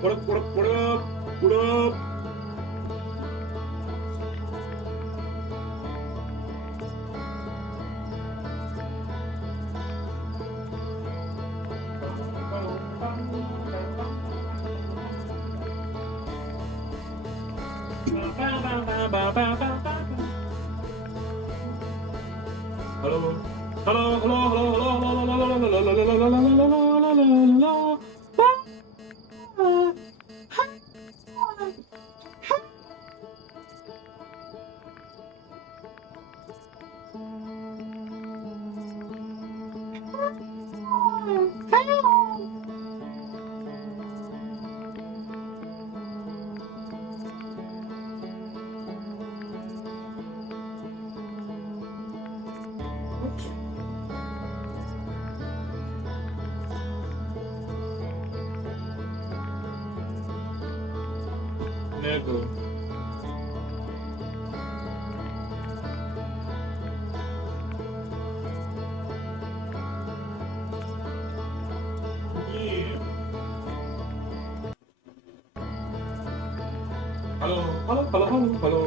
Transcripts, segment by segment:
What up, what up, what up, what up? Hello, hello, hello, hello, hello, Nego. Yeah. Hello, hello, hello, hello, hello.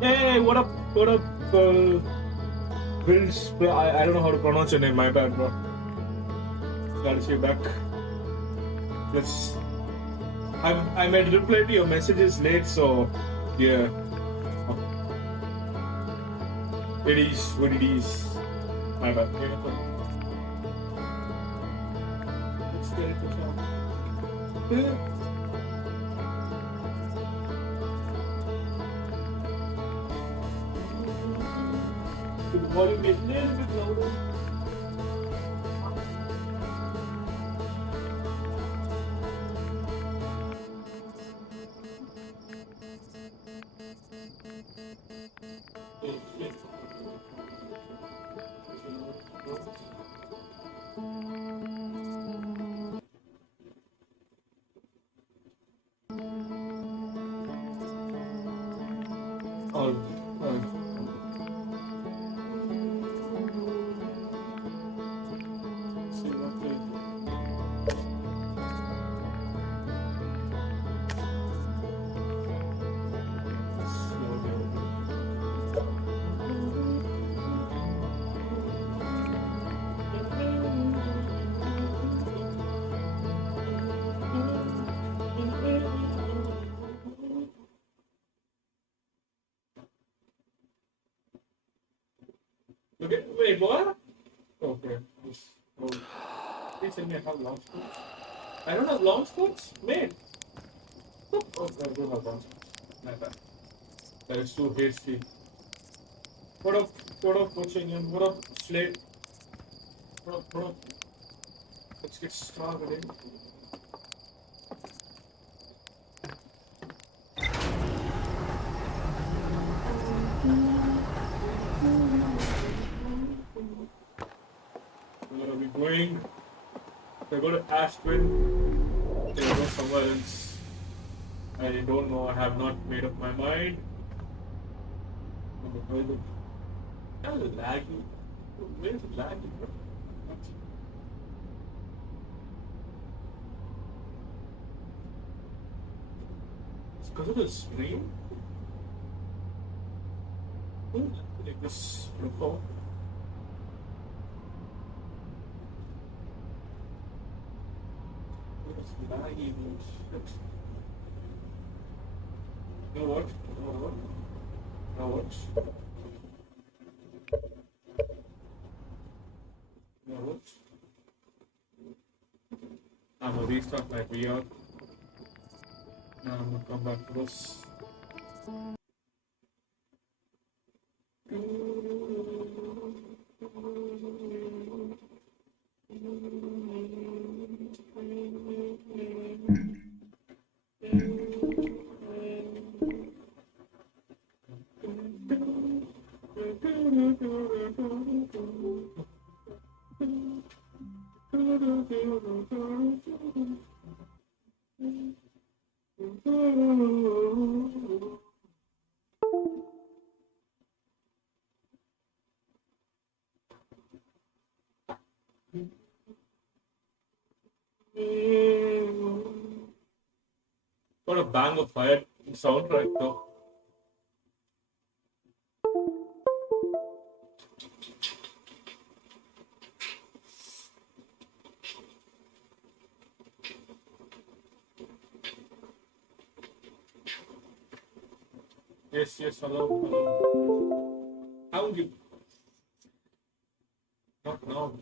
Hey, what up? What up? Bills. I don't know how to pronounce your name. My bad, bro. Glad to see you back. Let's. I made reply to your messages late, so yeah. It is what it is. My bad. Let's get it to sound. Yeah. The volume be a little bit louder. All. Okay, wait, what? Okay. Oh. Please tell me I have long skirts. I don't have long skirts? Mate. Oh, I do have long skirts. My bad. That is too hasty. What up, coaching? What up, Slate? Bro. Let's get started. Where are we going? We're going to Ashwin. We're go somewhere else. I don't know. I have not made up my mind. Kind of laggy. Where's it laggy? It's because of the stream? Like this before. It's laggy. You know what? I'm gonna restart my VR. Now I'm gonna come back to this. What a bang of fire soundtrack though. Yes, hello. How would you? Not now.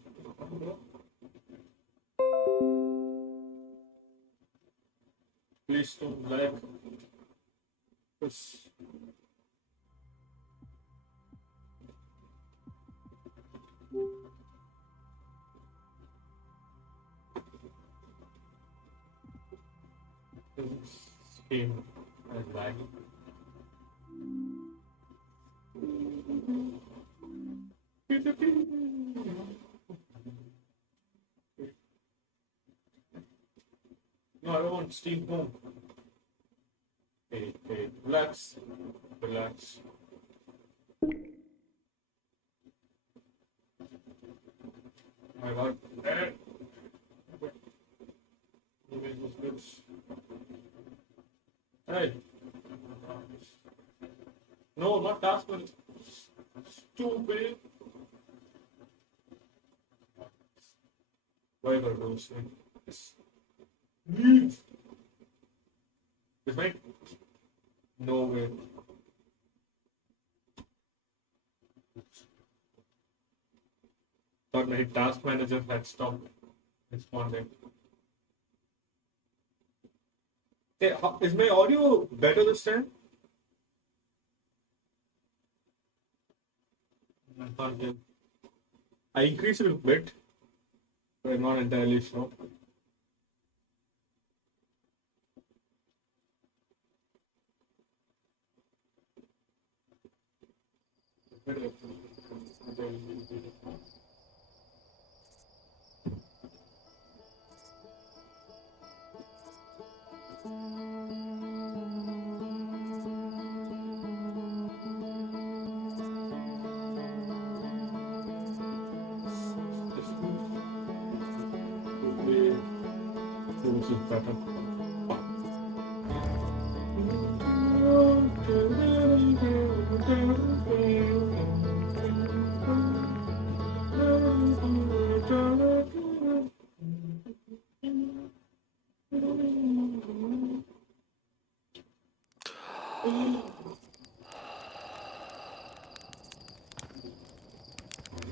Please don't like this. This game is lagging. No, I don't want Steam Home. Hey, relax. My God. Hey. No, not task, but stupid. Why are those things? Leave. This might. No way. Thought my task manager had stopped responding. Hey, is my audio better this time? I increased it a bit, but I'm not entirely sure. This is better.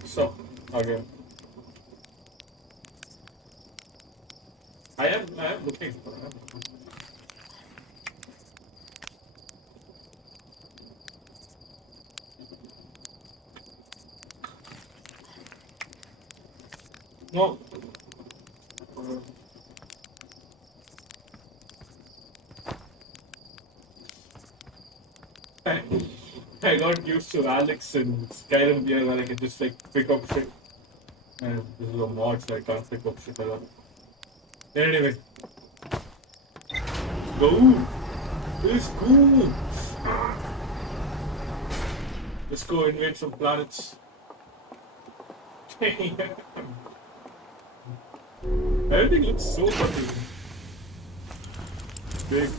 So, okay. I am looking for it. No. I, I got used to Alex and Skyrim here where I can just like pick up shit. And this is a mod, so I can't pick up shit a lot. Anyway, go! Let's go! Let's go invade some planets. Everything looks so funny. Big.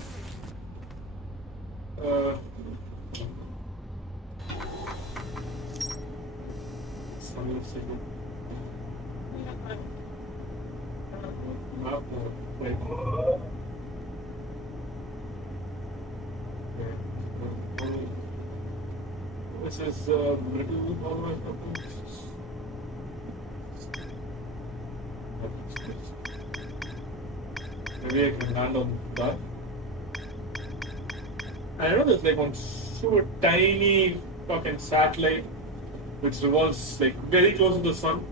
Some second. Map mode. Wait. This is Brittle Hollow. Maybe I can land on that. I know there's like one super tiny fucking satellite which revolves like very close to the sun.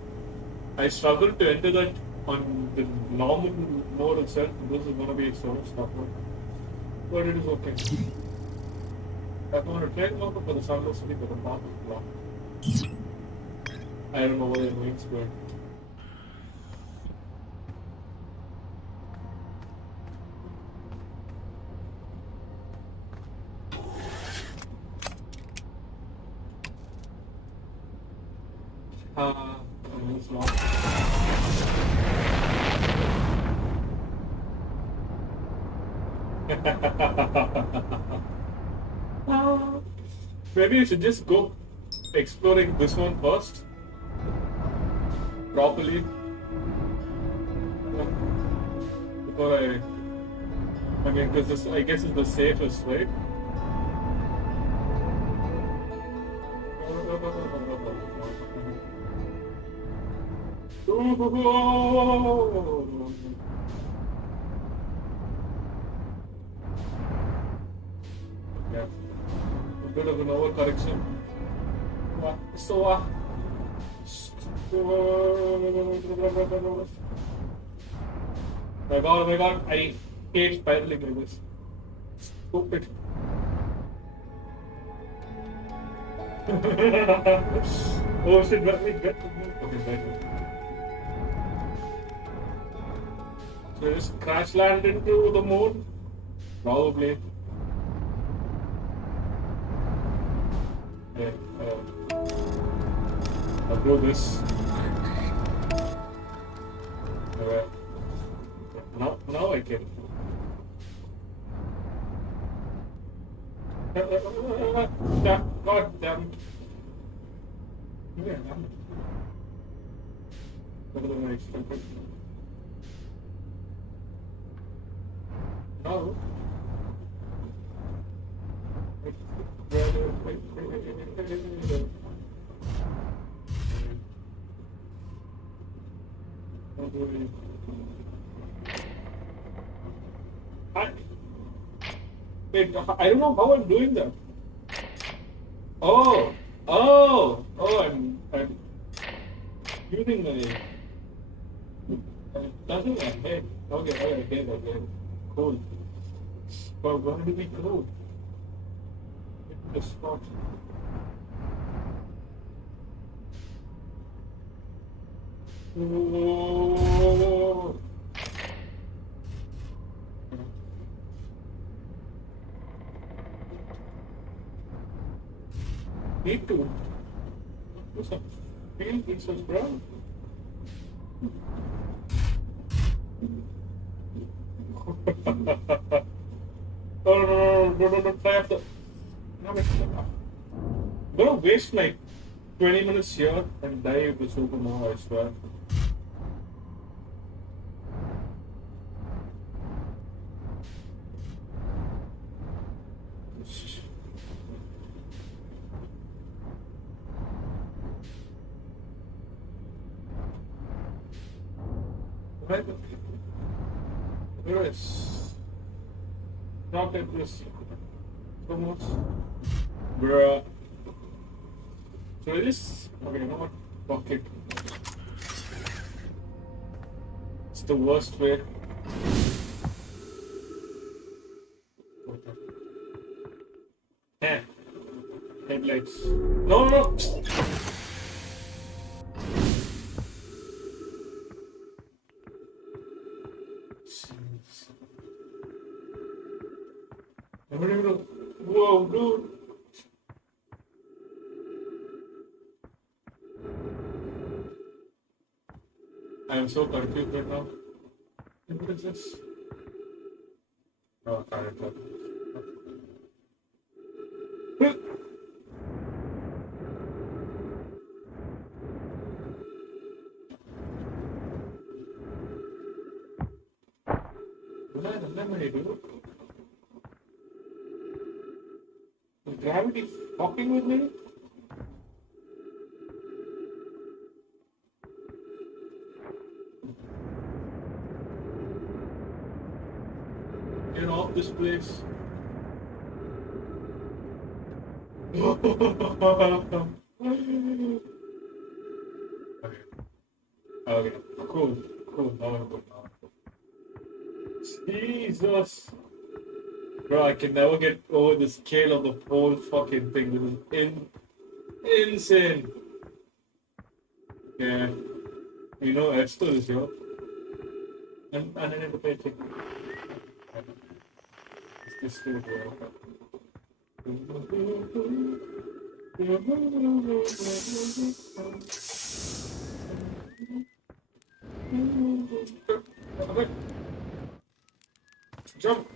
I struggled to enter that on the normal mode itself. This is gonna be so much tougher. But it is okay. I want to try more for the sunless city, but the path is blocked. I don't know what it means, but it's not. Maybe you should just go exploring this one first, properly, before I mean, because this, I guess, is the safest, right? Yeah. A bit of an overcorrection. So, oh my god, I hate spiraling like this. Stupid. Oh shit, let me get the move. Okay, right. So just crash land into the moon? Probably. Okay, I'll do this. Okay. Now I can. God damn it. Yeah, better than I expected. Now, wait, I don't know how I'm doing that. Oh, I'm using I'm touching my head. Okay, I get it. Cool. But where do we go? The spot. Whoa. Need to. What's up? Feel pixels, bro. No, try after. No, I'm gonna waste like 20 minutes here and die with the supernova, I swear. Where is not at this so much, bruh. So it is okay. You know what? Fuck it. the worst way. Eh. Headlights. No, no, no. Jeez. Whoa, dude. I am so confused right now. What is this? Oh, fire club. What memory, dude? Is gravity fucking with me? Get off this place. Okay, cool. Now I'm good. Jesus! Bro, I can never get over the scale of the whole fucking thing. This is insane. Yeah. You know, Esther is here. And I need to pay attention. Is this still here? Okay. Jump!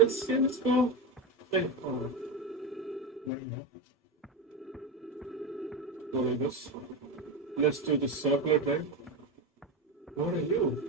Okay, let's go. Hey, go like this. Let's do the circular thing. What are you?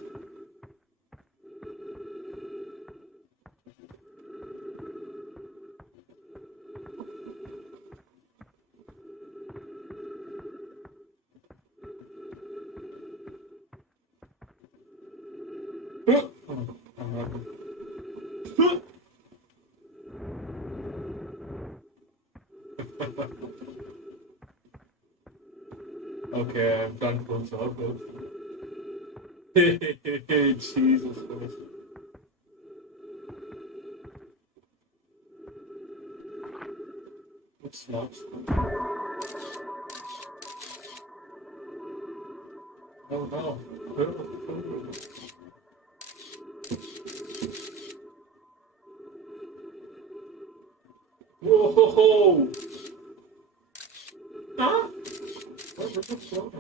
Okay, I'm done full circle. Jesus Christ. It's not. Oh no. Whoa! Huh? What the fuck?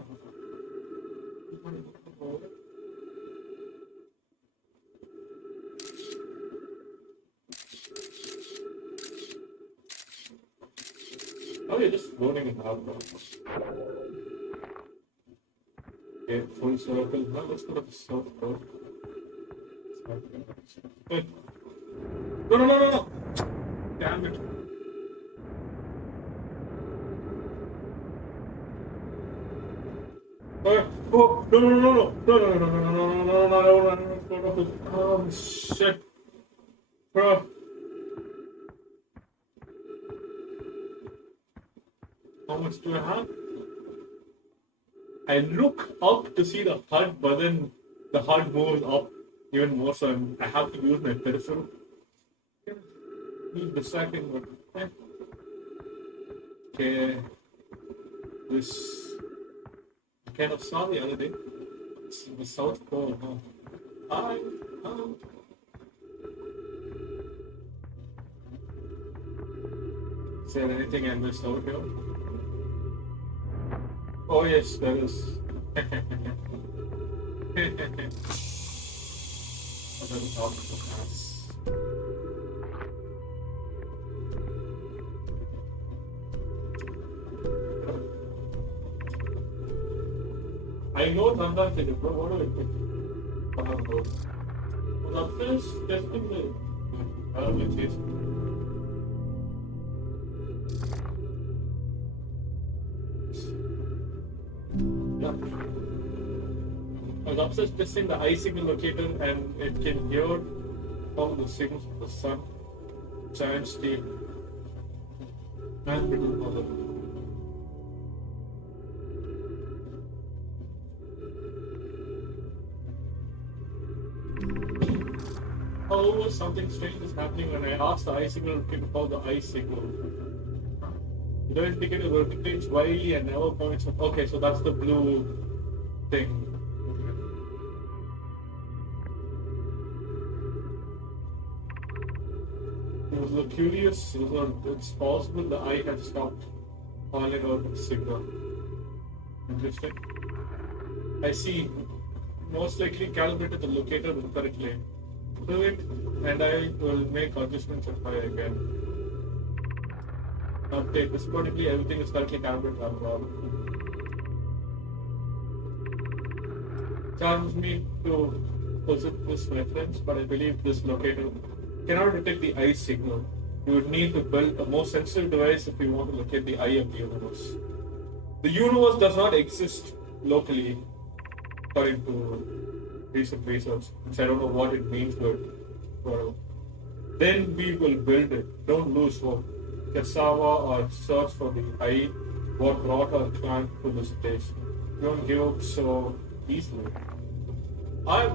Oh, you're just floating in half now. Okay, full circle. Now let's go to the south pole. Hey. No! Damn it. Oh, no. Oh, shit. Bro. How much do I have? I look up to see the HUD, but then the HUD moves up even more, so I have to use my peripheral. It's distracting, but okay. This I kind of saw the other day. It's in the South Pole, huh? Hi. Is there anything I missed out here? Oh yes, there is. I know sometimes it is, but what do I do? Was upstairs testing the chase. Yeah. I was upstairs testing the eye signal locator and it can hear Follow the signals of the sun, giant steel, and brittle hollow. However, something strange is happening when I ask the eye signal to follow the eye signal. It doesn't indicate a vertically wildly and never points. Okay, so that's the blue thing. It was a little curious. It's possible the eye had stopped calling out the signal. Interesting. I see. Most likely calibrated the locator incorrectly. Do it, and I will make adjustments and try again. Update. Disappointingly, everything is correctly calibrated. Charges me to posit this reference, but I believe this locator cannot detect the eye signal. You would need to build a more sensitive device if you want to locate the eye of the universe. The universe does not exist locally, according to recent research, which I don't know what it means, but whatever. Then we will build it. Don't lose hope. Cassava or search for the eye, what brought our clan to this place. Don't give up so easily. I.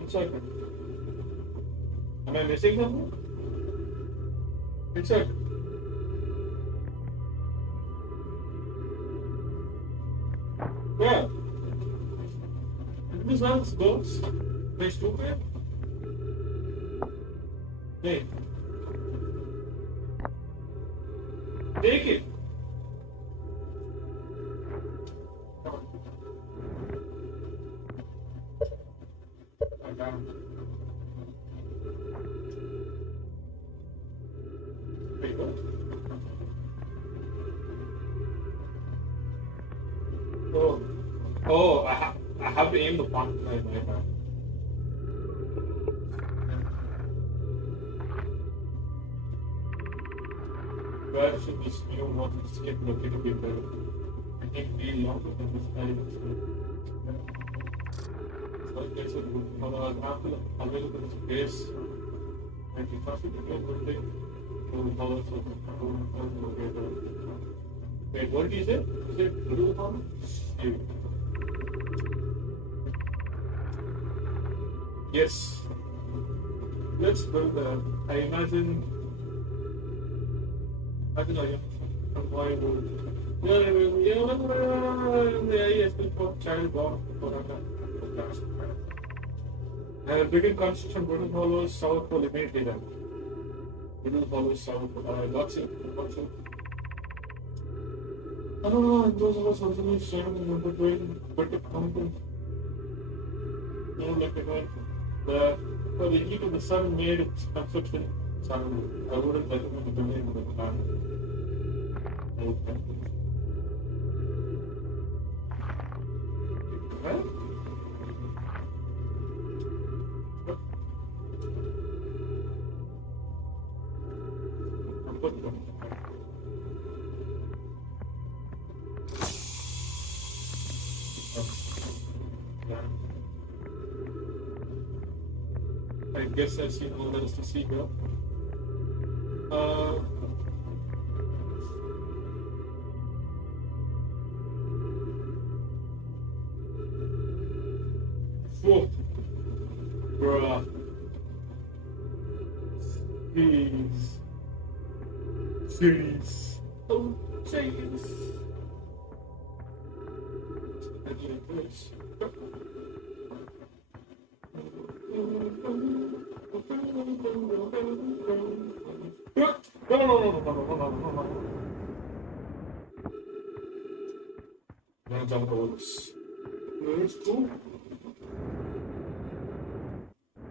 Inside. Am I missing something? Inside. Yeah. This one's goes. They stupid. Hey. Take it. Oh, I have to aim the point. Where should this new water escape located be built? I think we longer than this time. So I guess it would for the example available space and the first building to follow located. Wait, what is it? Is it Brittle Hollow? Yes. Let's build that. I imagine I why would yes, for child born for I will begin construction Brittle Hollow South Pole immediately then. Brittle Hollow South Pole. Lots of I don't know, it was about something sharing between but the content. No, like the heat of the sun made its construction sound. I wouldn't recommend the building with the plan. Right? I guess I've seen all there is to see here. Whoa. Bruh. Jeez. Oh, jeez. I need a place. No. I'm gonna jump over this. It's cool.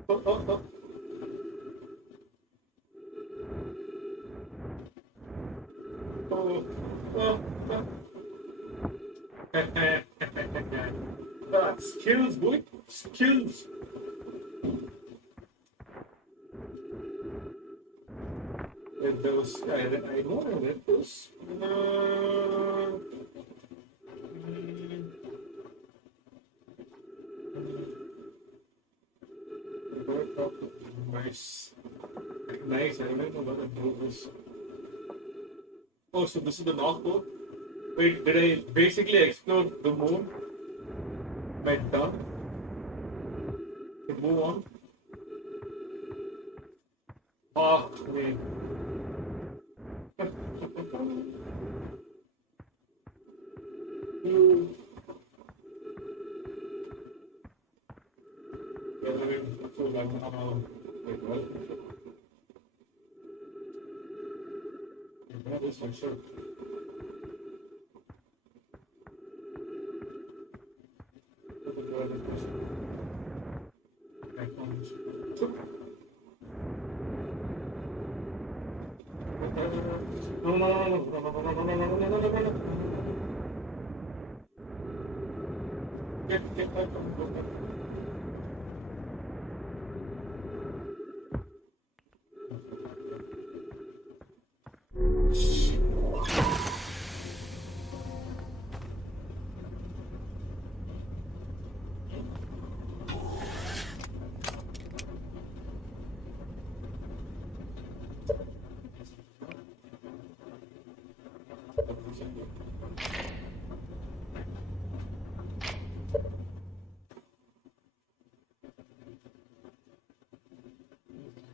Oh. Skills. There was, I know I read this. Nice. Nice, I don't know what to do this. Oh, so this is the North Pole? Wait, did I basically explore the moon? Am I done? To move on? Oh, wait. Wait, what? That is for sure. Get back on.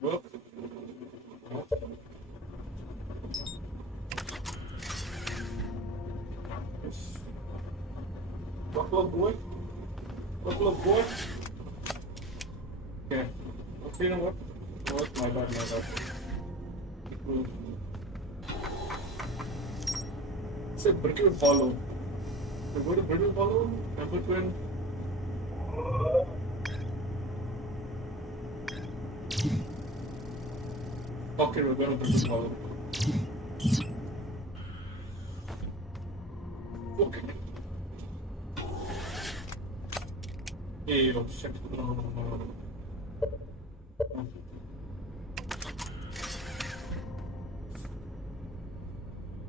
Well, couple of boys. Okay. Okay, you know what? Oh, my bad. It's a Brittle Hollow. So go to Brittle Hollow, number 12. Okay, we're going to Brittle Hollow. Okay. Hey, oh shit. No.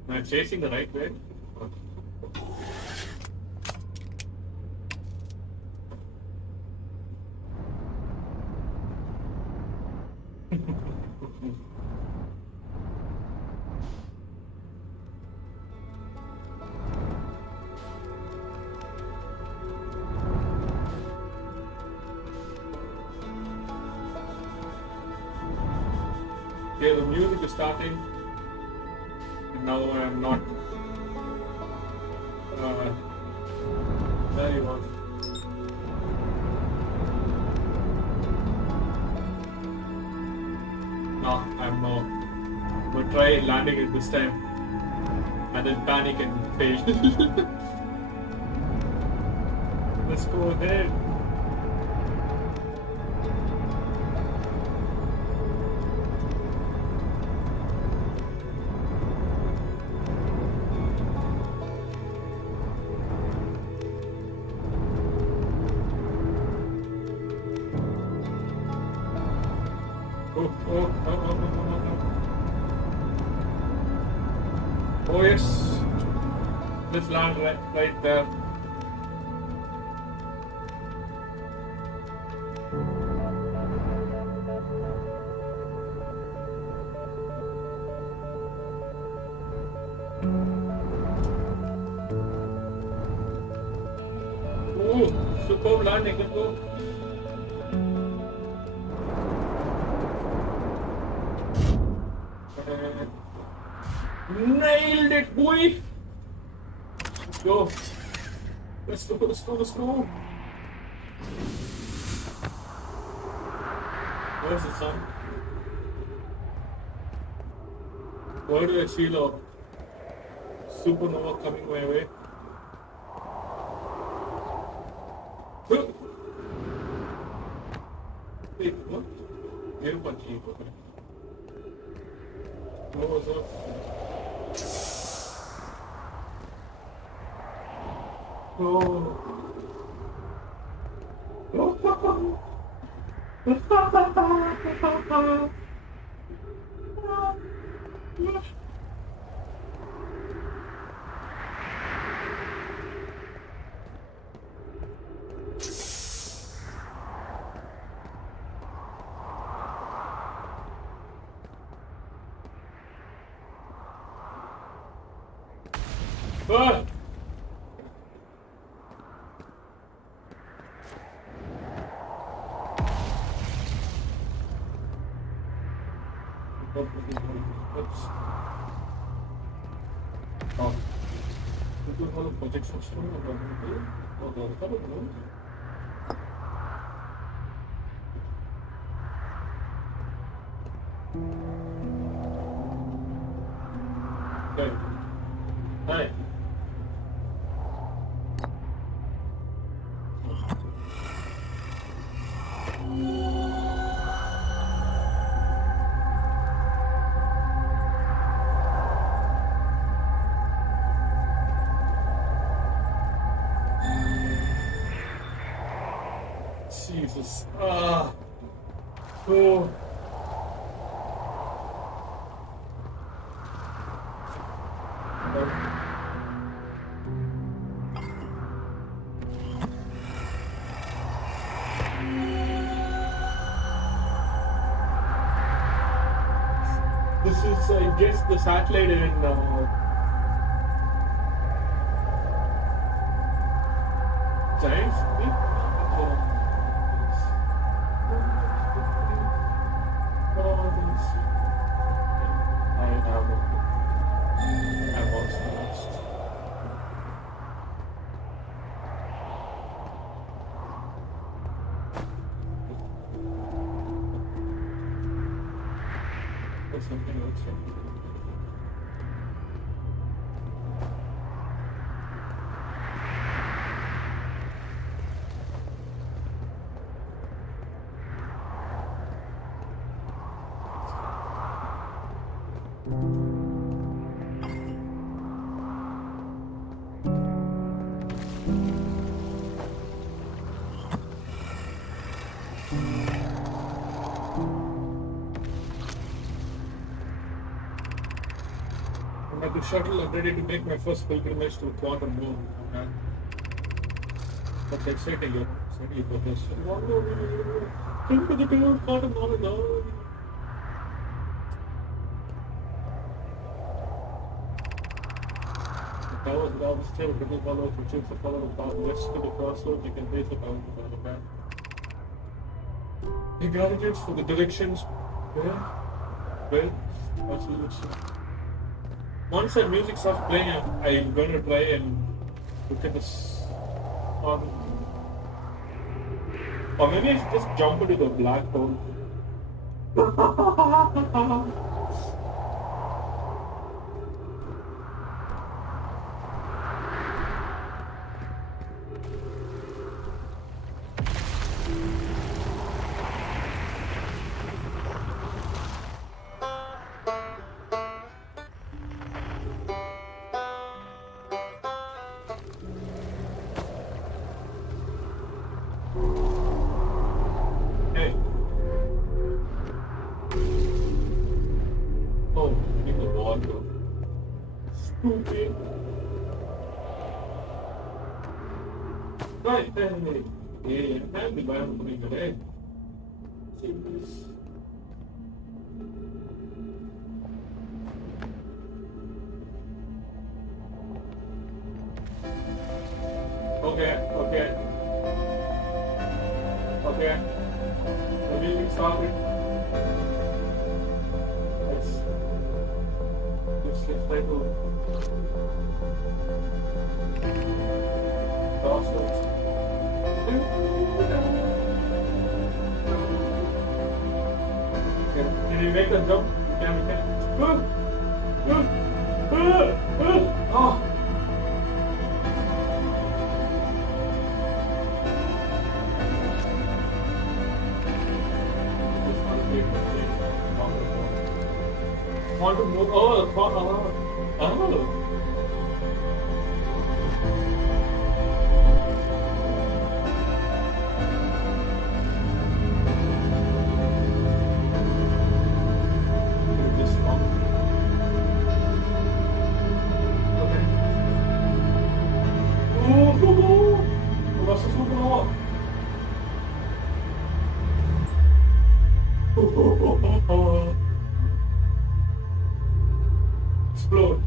Am I chasing the right way? Okay, the music is starting. And now I am not. There you are. No, I'm not. I'm gonna try landing it this time. And then panic and fail. Let's go ahead. Oh yes, let's land right there. Oh, superb landing, let's go. Nailed it, boy! Let's go. Let's go. Where's the sun? Why do I feel a supernova coming my way? Wait, what? Air punching. What was that? Oh. Ah! Oops. Oh. Brittle Hollow projection stone available. Oh, the other one. Okay. Hi. Jesus. Ah. Oh. This is, I guess, the satellite in Giants. I was lost. Or something else. I'm at the shuttle. I'm ready to make my first pilgrimage to the quantum moon. Okay. That's exciting. Yeah. Exciting about this. Think of the quantum moon. The tower is now still Brittle Hollow. If you choose the color of the path west to the crossroads, you can raise the tower to the map. The guidance for the directions. Well, once the music starts playing, I'm going to try and look at this. Or maybe I should just jump into the black hole. Hey. Oh, in the water. Stupid. Right, hey. Yeah, I'm the man putting it in. See this. Okay. The music started. Let's try to crossroads. Can you make a jump? Good. Oh. Want to move? Oh. Explode.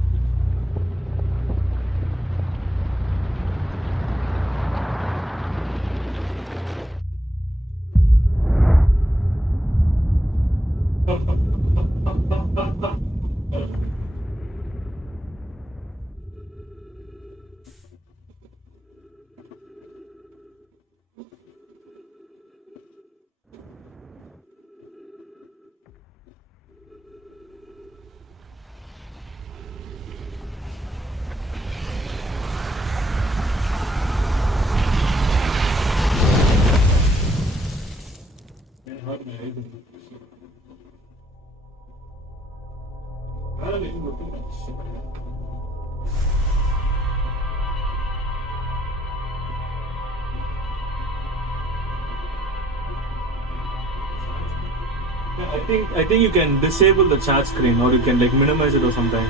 I think you can disable the chat screen or you can like minimize it or something.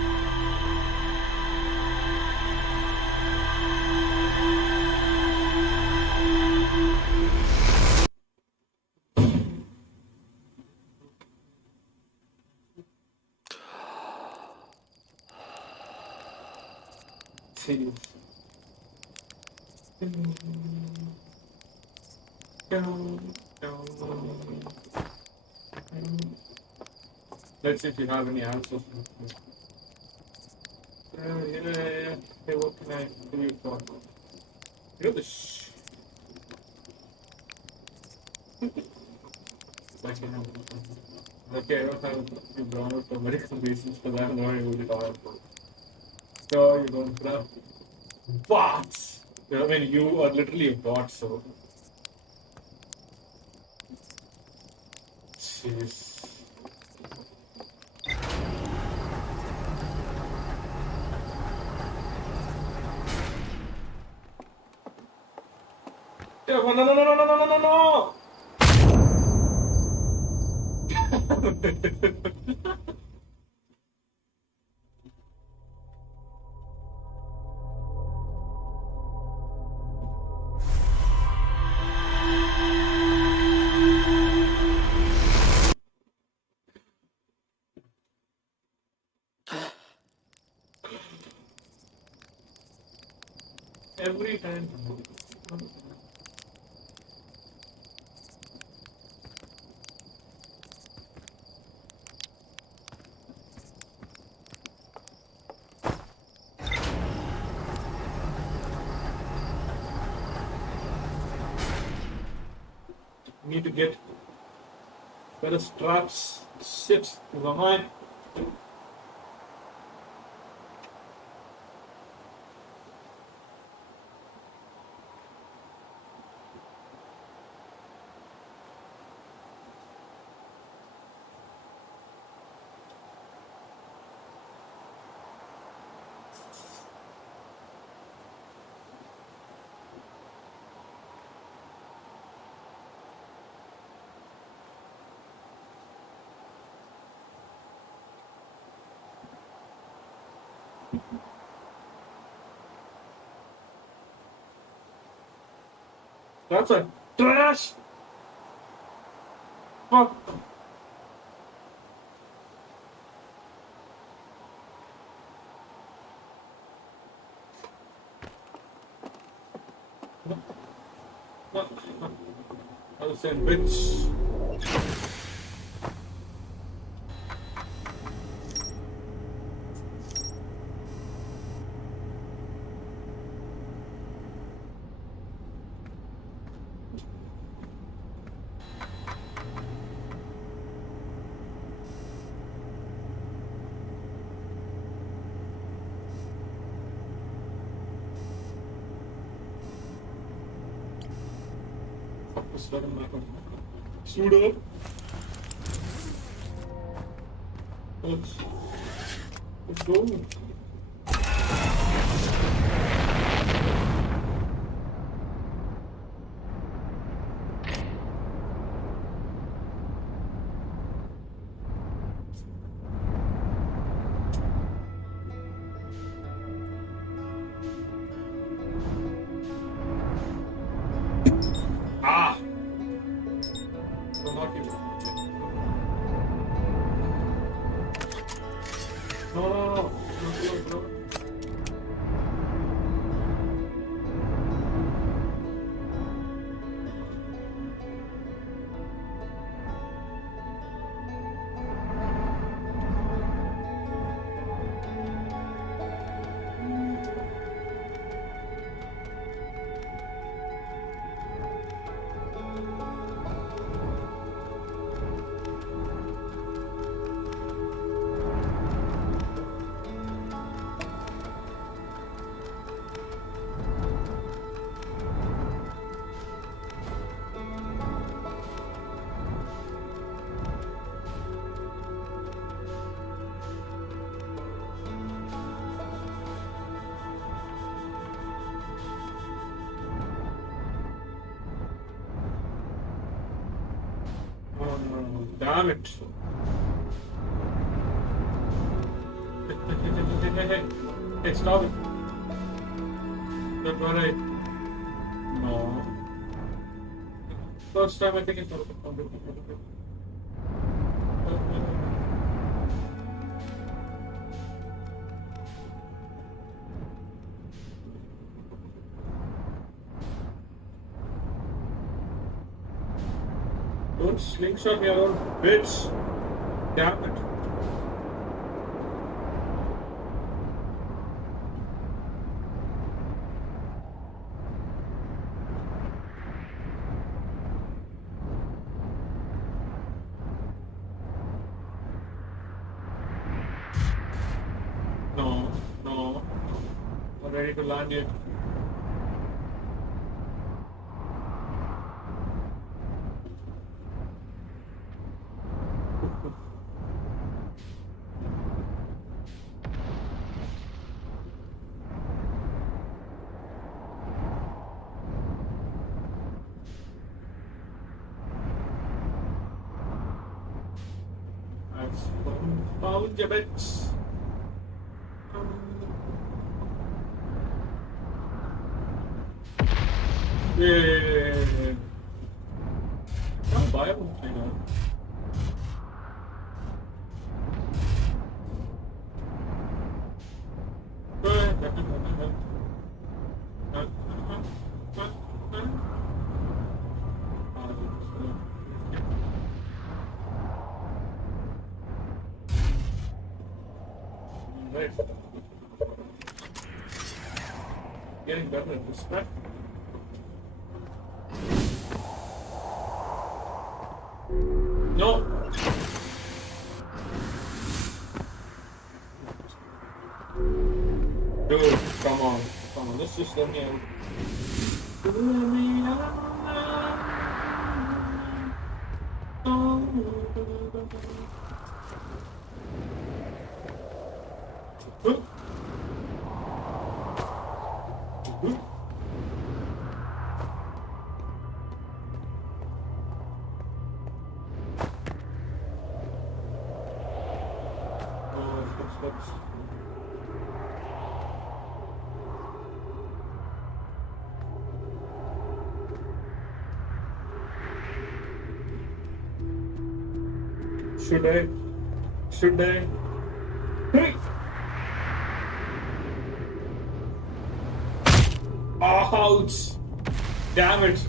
Serious. Let's see if you have any answers. Yeah. Hey, what can I do you for? You know the Okay, I don't have you drawn out for medical reasons because I'm not able to talk about. So you don't have bots. I mean, you are literally a bot, so. Jeez. No. Every time. Need to get better straps. Shit, never mind. That's a trash. Fuck. I was saying, bitch. Suit up. Let's go. Ah! No, not you. No, no, no, no, no, no. Damn it. Hey, stop it. Don't worry. No. First time I think it's not a Don't slingshot me around, bitch. Damn it. No, no. I'm ready to land it. Found your bitch. Yeah. Can't buy a one thing on. Right. Getting better at this, right? No. Dude, come on. Come on, let's just let me out. Let me out. Should I? Should I? Hey! Ouch! Damn it!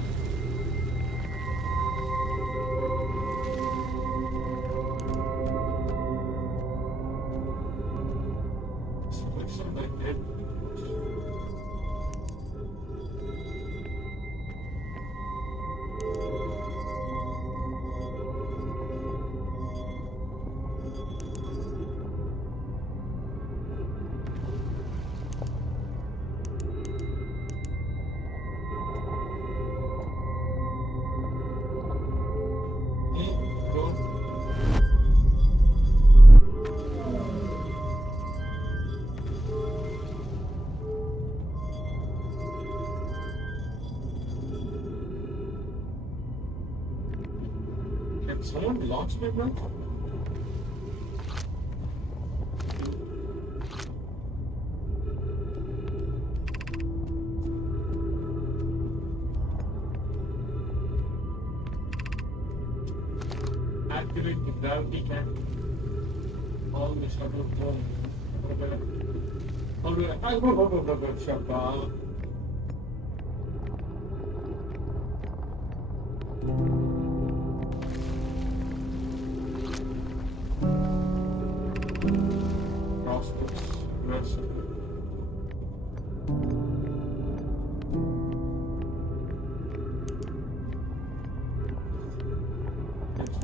Someone launched me, bro? Activate the gravity can. All the shuttle going. How do I go, shut down. Prospects, rest.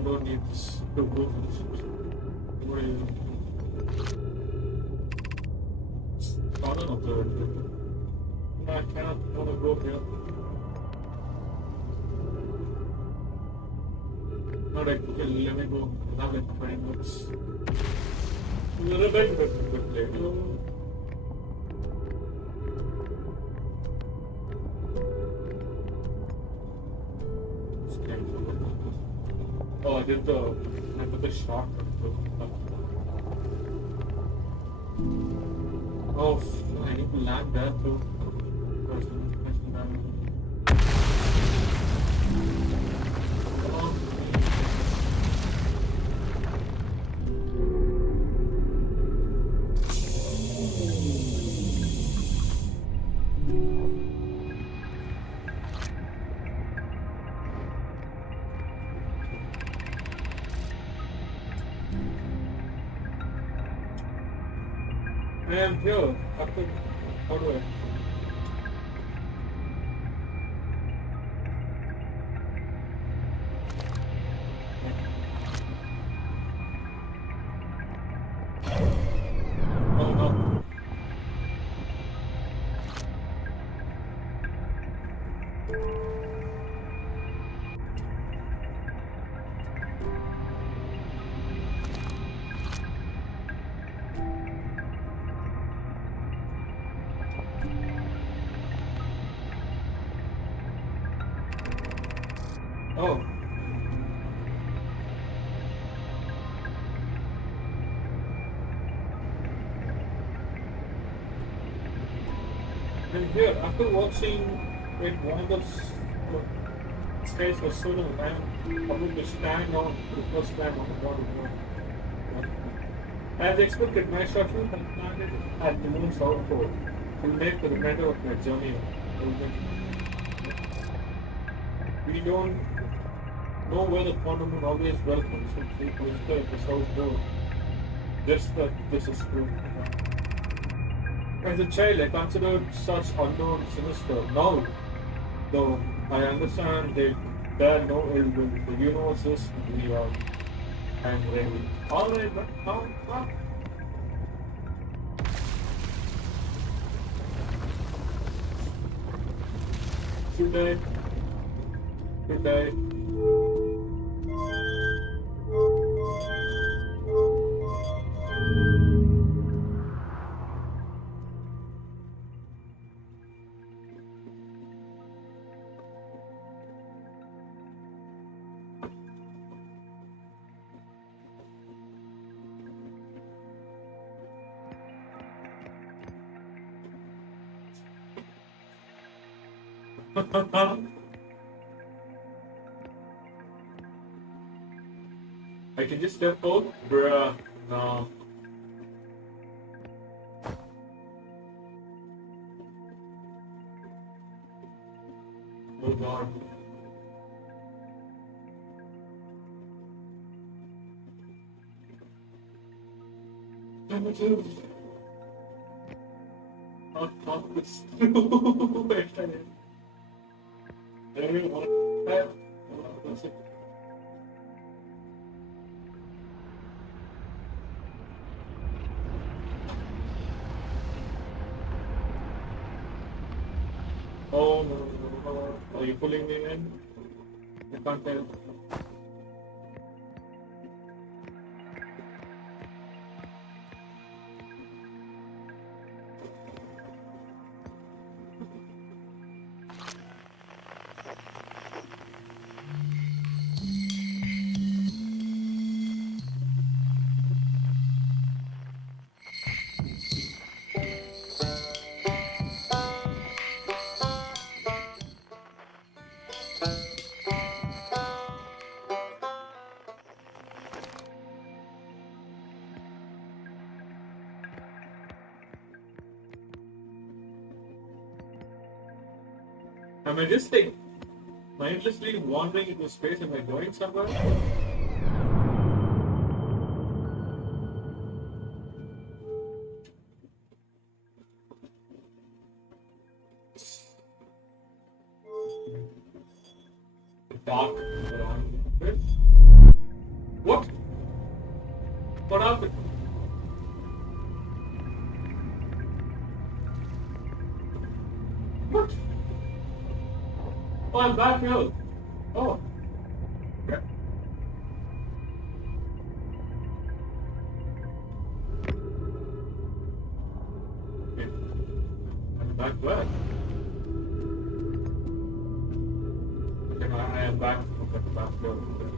Don't need this to go. What are you? I don't know. I cannot want to go here. Not like okay, let me go. Now let me find what's a little bit but later. Oh, I did the shot. Oh, I need to land that too. I am here. How do I? Oh no. Oh. And here, after watching it, one of the stairs for so long, I am about to stand on the first time on the bottom. As expected, my shuttle had landed at the moon's south pole to make the remainder of my journey. We don't know where the quantum moon always welcomes to whisper at the south pole. Just that this is true. As a child, I considered such unknown sinister. Now, though, I understand that there are no ill will. The universe is beyond. I'm ready. Alright, but how? Today. I can just step out? Bruh. No. Oh god. Number two. Not this. I don't even want to. That's it. Oh no. Are you pulling me in? I can't tell. Am I just like mindlessly wandering into space? Am I going somewhere? Dark around. What? What happened? What? Oh, I'm back here. Oh. Okay. Okay. I'm back where? Okay, I am back. Okay, back here. Okay.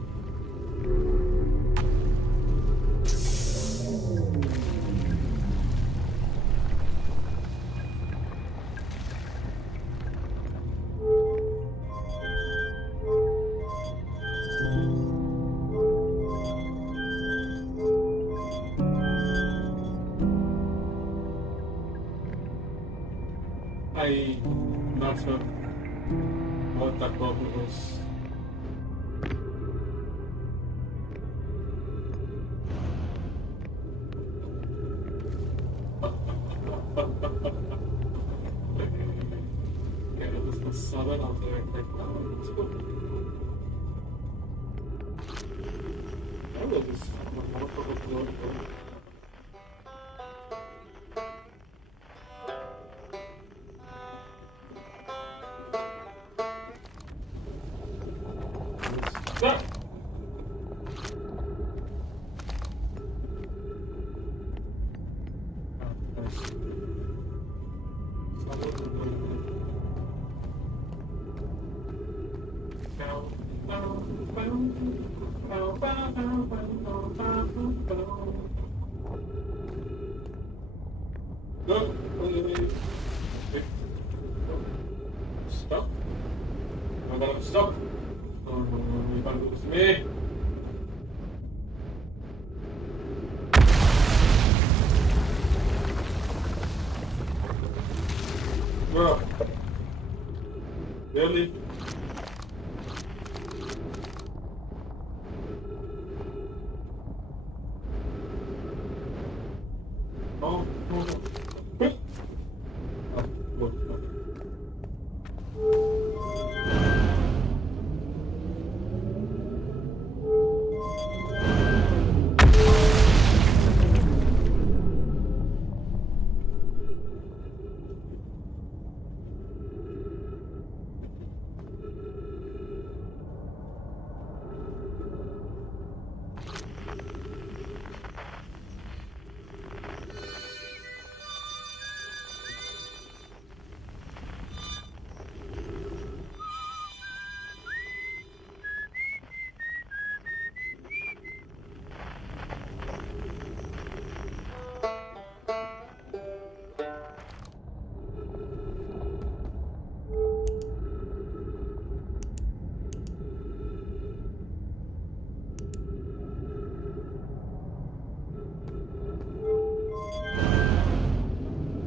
I'm not sure what that purple was. Yeah, this is southern out there right now. It's good. I love this. Stop! Go! Stop! I'm gonna stop! You can't do this to me! Bro! Really? Oh, no, no.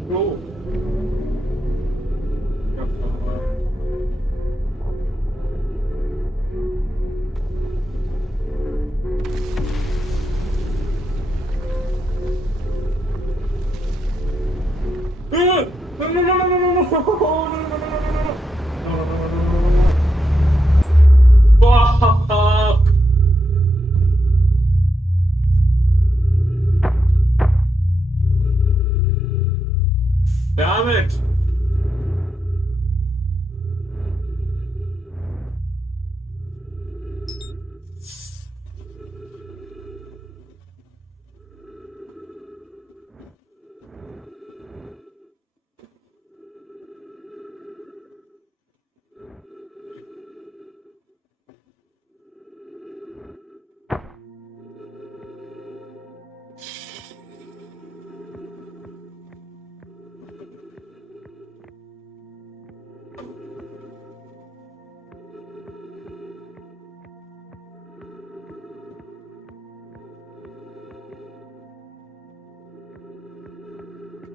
Go! No, no, no, no, no, no, no, no, no, no, no, no, no, no, no, fuck! Damn it!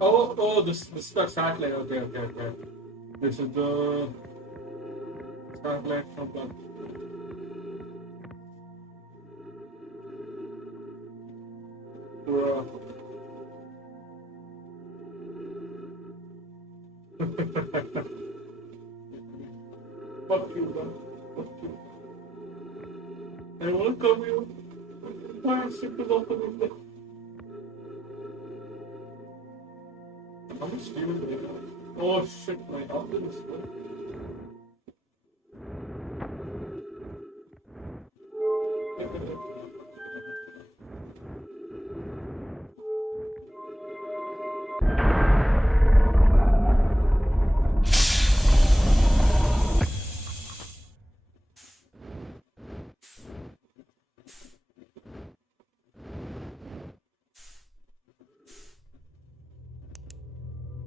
Oh, this is the satellite. Okay, okay, okay. This is the Translate from that. To, fuck you, man. Fuck you. I welcome you. Entire ship is off the window. How much steel do they have? Oh shit, my outfit is full.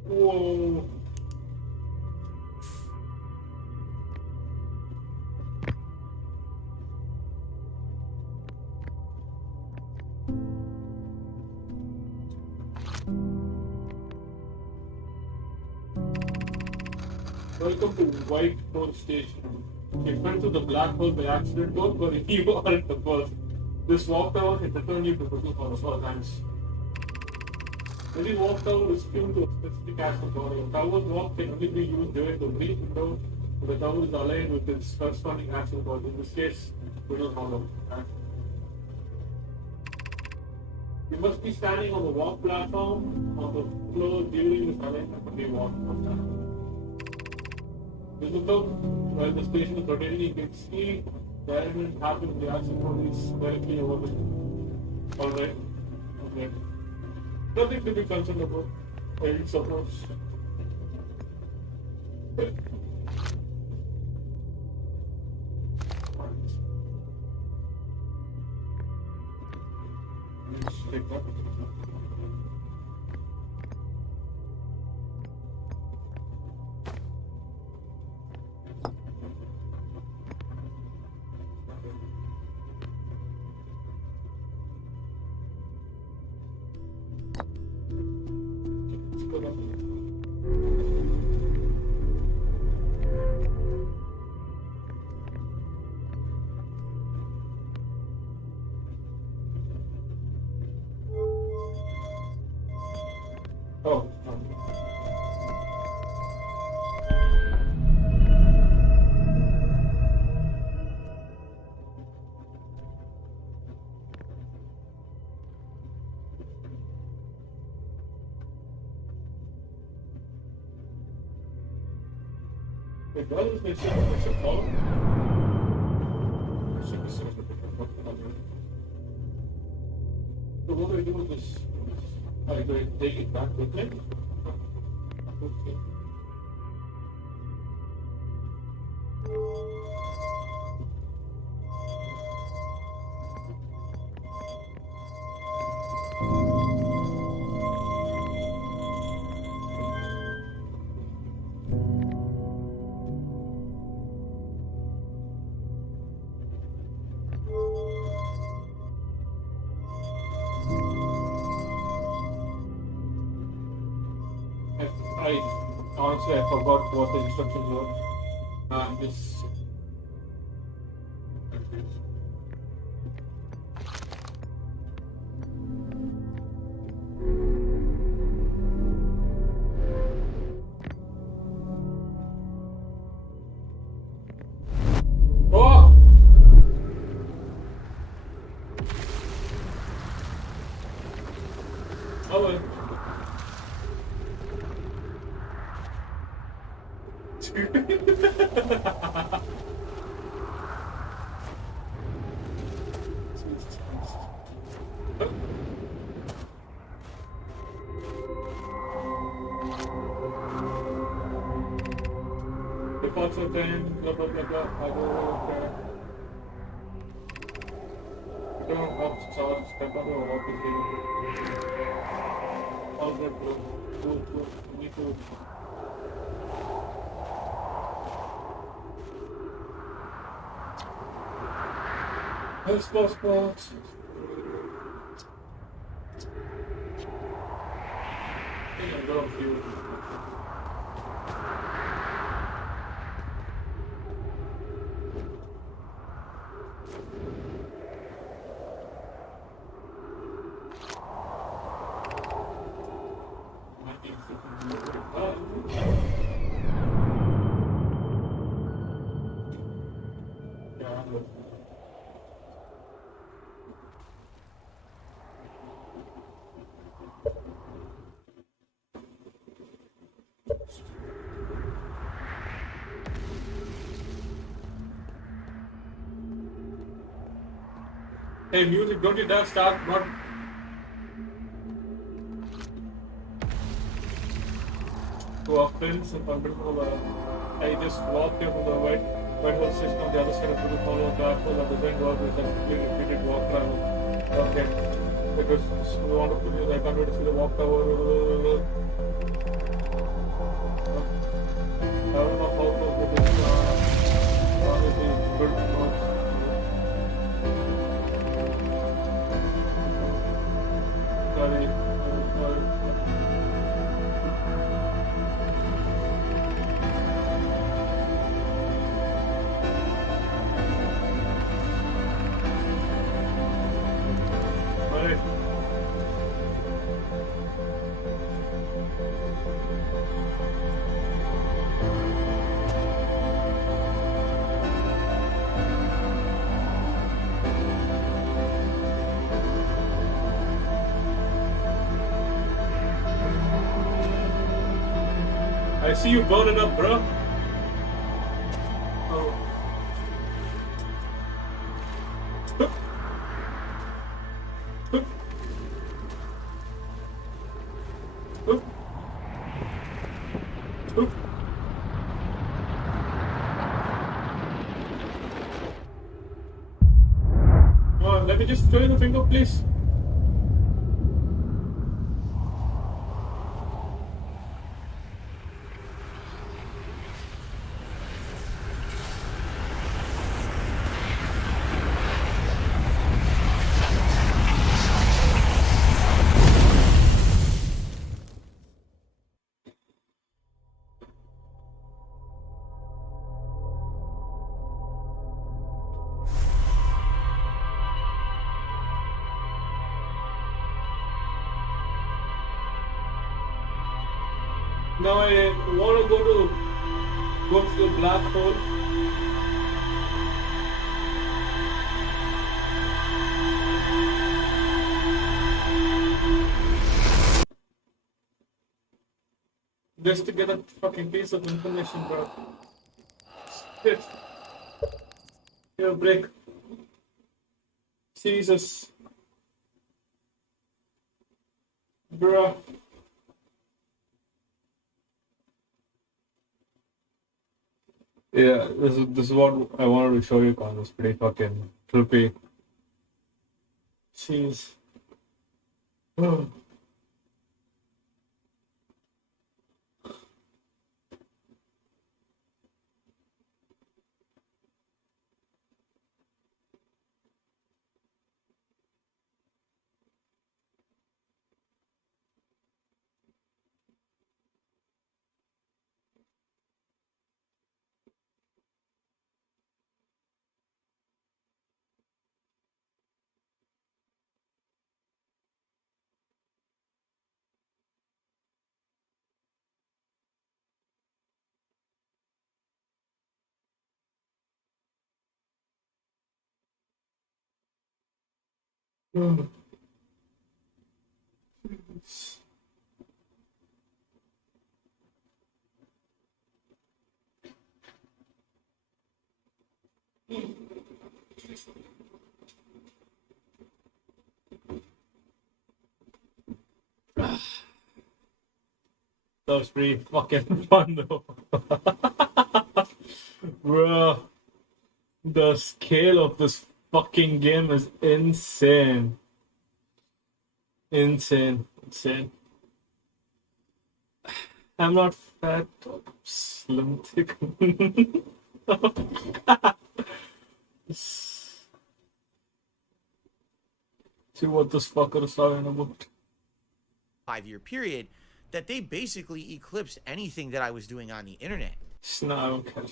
Whoa. Welcome to White Hole Station. You fell to the black hole by accident, don't worry, you aren't the first. This walk tower can return you to Brittle Hollow for times. Any walk tower is tuned to a specific action tower. A tower's walk can only be used during the brief window when the tower is aligned with its corresponding action tower. In this case, Brittle Hollow. You must be standing on the walk platform on the floor during this alignment when you walk from that. You look up while the station is rotating, you can see the alignment happen. The action tower is directly over it. Alright. Okay. Nothing to be concerned about, I suppose. Let's take that. Oh, it does make sense. It's a column. Should be safe. So what do I do with this? Are you going to take it back with me? Okay. I honestly I forgot what the instructions were. This. Oh! Oh well. Departure time, blah blah blah blah. I go you don't have to charge, step on the walk is all good, bro. Go. You need to. Let's go, spots. I think I'm going to Hey, music, don't you dare start, not... To our friends in Brittle Hollow. I just walked into the white hole system on the other side of Brittle Hollow, dark hole at the same road with a completely repeated walk travel. Okay. Because we want to put you, I can't wait to see the walk tower. I don't know how to put this, honestly, good notes. Sorry. I see you burning up, bro. Oh. Let me just show you the finger, please. Now I want to go to the black hole. Just to get a fucking piece of information, bro. Shit. Here, break. Jesus. Bruh. Yeah, this is what I wanted to show you, Con. It's pretty fucking trippy. Jeez. That was pretty fucking fun though. Bro, the scale of this fucking game is insane. Insane. I'm not fat, slim, thick. See what this fucker is talking about. 5-year period that they basically eclipsed anything that I was doing on the internet. No, okay.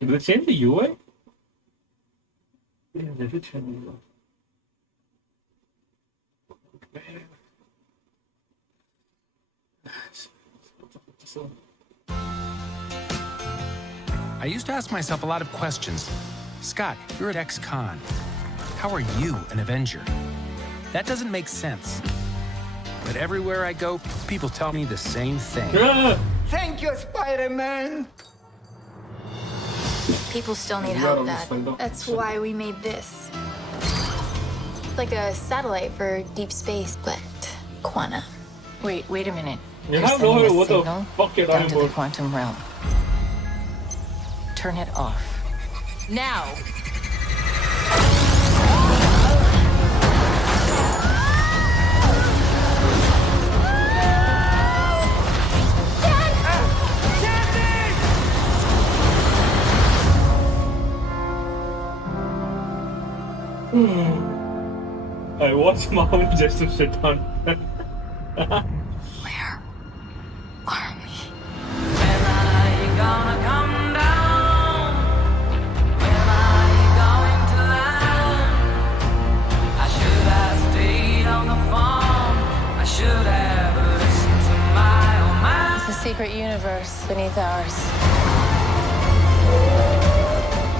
Did they change the UI? Yeah, they did change the UI. Okay. So. I used to ask myself a lot of questions. Scott, you're at ex-con. How are you an Avenger? That doesn't make sense. But everywhere I go, people tell me the same thing. Thank you, Spider-Man. People still need help, Dad. That's why we made this. Like a satellite for deep space, but quanta. Wait a minute. You You're have no sending idea a what the signal fuck you're down talking to the about. quantum realm. Turn it off. Now! I watched Marvel just to shit on. Where are we? It's a secret universe beneath ours.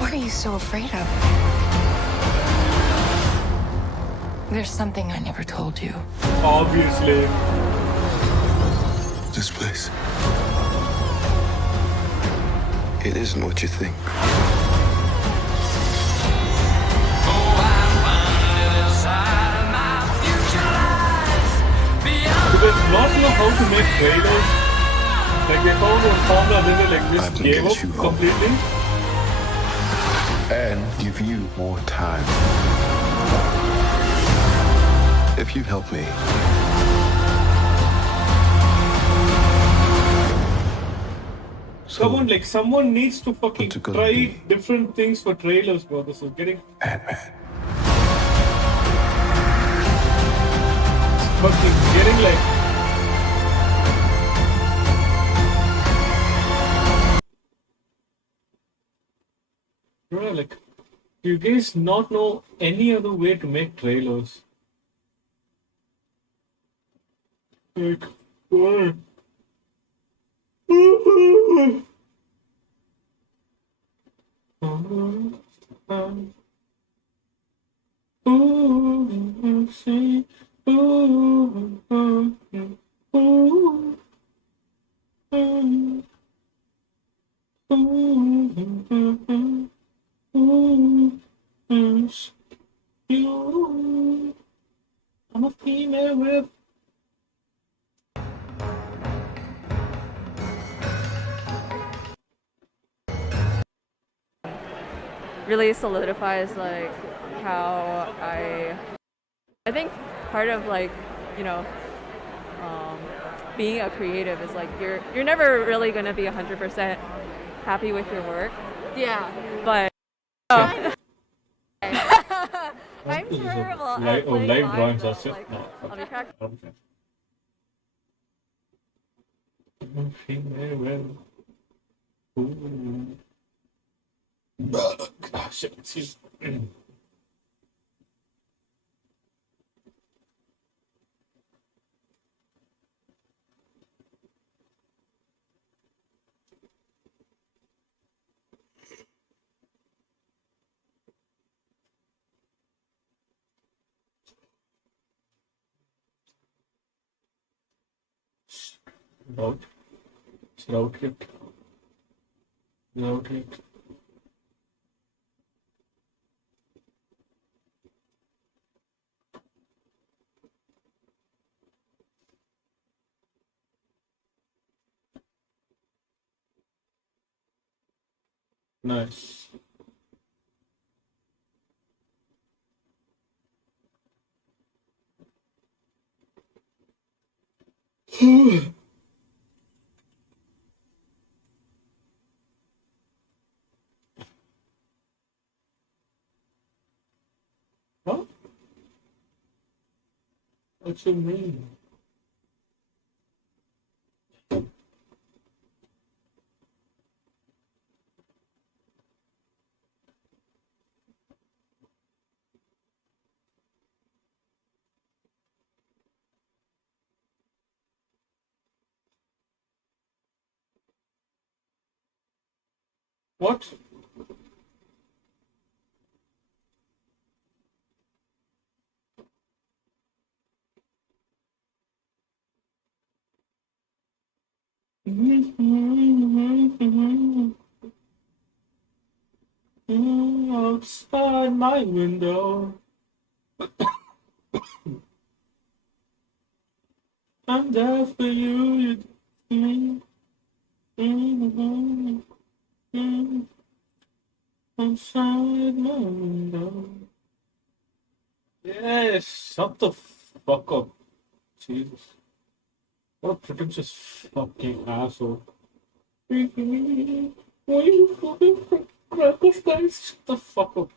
What are you so afraid of? There's something I never told you. Obviously. This place. It isn't what you think. Because not know how to make trailers. Like they found a formula, then they like I just can gave get up you home. completely. And give you more time. If you help me. Come on, like someone needs to fucking What's it gonna try be? different things for trailers, bro. This is getting Ant-Man. fucking getting like. Bro, like, do you guys not know any other way to make trailers? Like, what? I'm a female with. really solidifies like how I think part of like, you know, being a creative is like you're never really gonna be 100% happy with your work. Yeah. But I'm This is a terrible at live playing drawings. though. That's it. Like, No. I'll be practicing. Okay. I'm a female with. Ooh. Ah, shit. Excuse me. Route. It's route it. Route it. Nice. Huh? What you mean? What? outside my window. I'm there for you, me. Outside my window. Yes, shut the fuck up. Jesus. What a pretentious fucking asshole. Why you fucking crackers, guys? Shut the fuck up.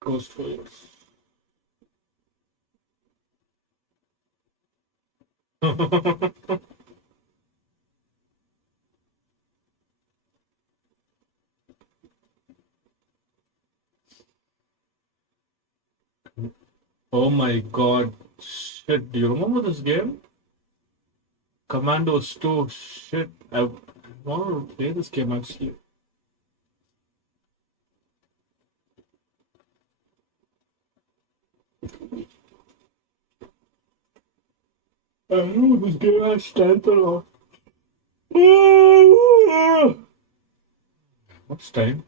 Ghost Wales. Oh my god. Shit, do you remember this game? Commandos 2. Shit, I want to play this game actually. I know this game has stands a lot. What's time?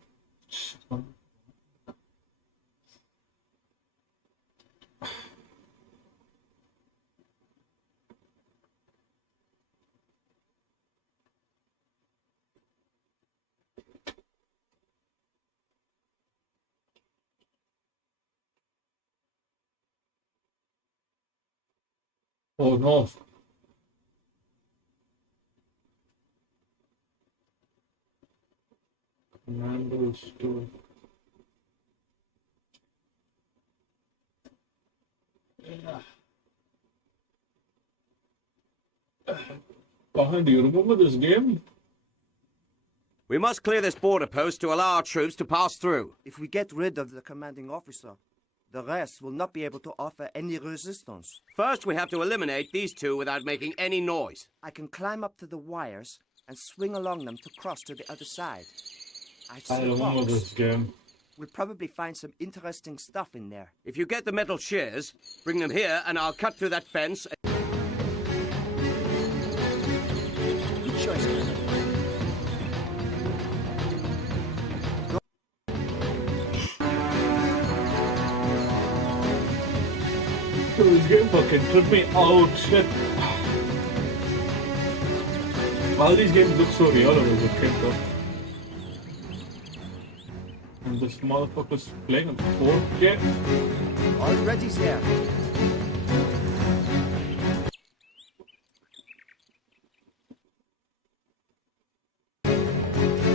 Oh no. Commandos 2. Kahan, do you remember this game? We must clear this border post to allow our troops to pass through. If we get rid of the commanding officer, the rest will not be able to offer any resistance. First, we have to eliminate these two without making any noise. I can climb up to the wires and swing along them to cross to the other side. I remember this game. We'll probably find some interesting stuff in there. If you get the metal shears, bring them here and I'll cut through that fence. Good choice, Colonel. This game fucking tripped me out, shit. All these games look so real over the game though. And this motherfucker's playing on 4K. All ready, sir.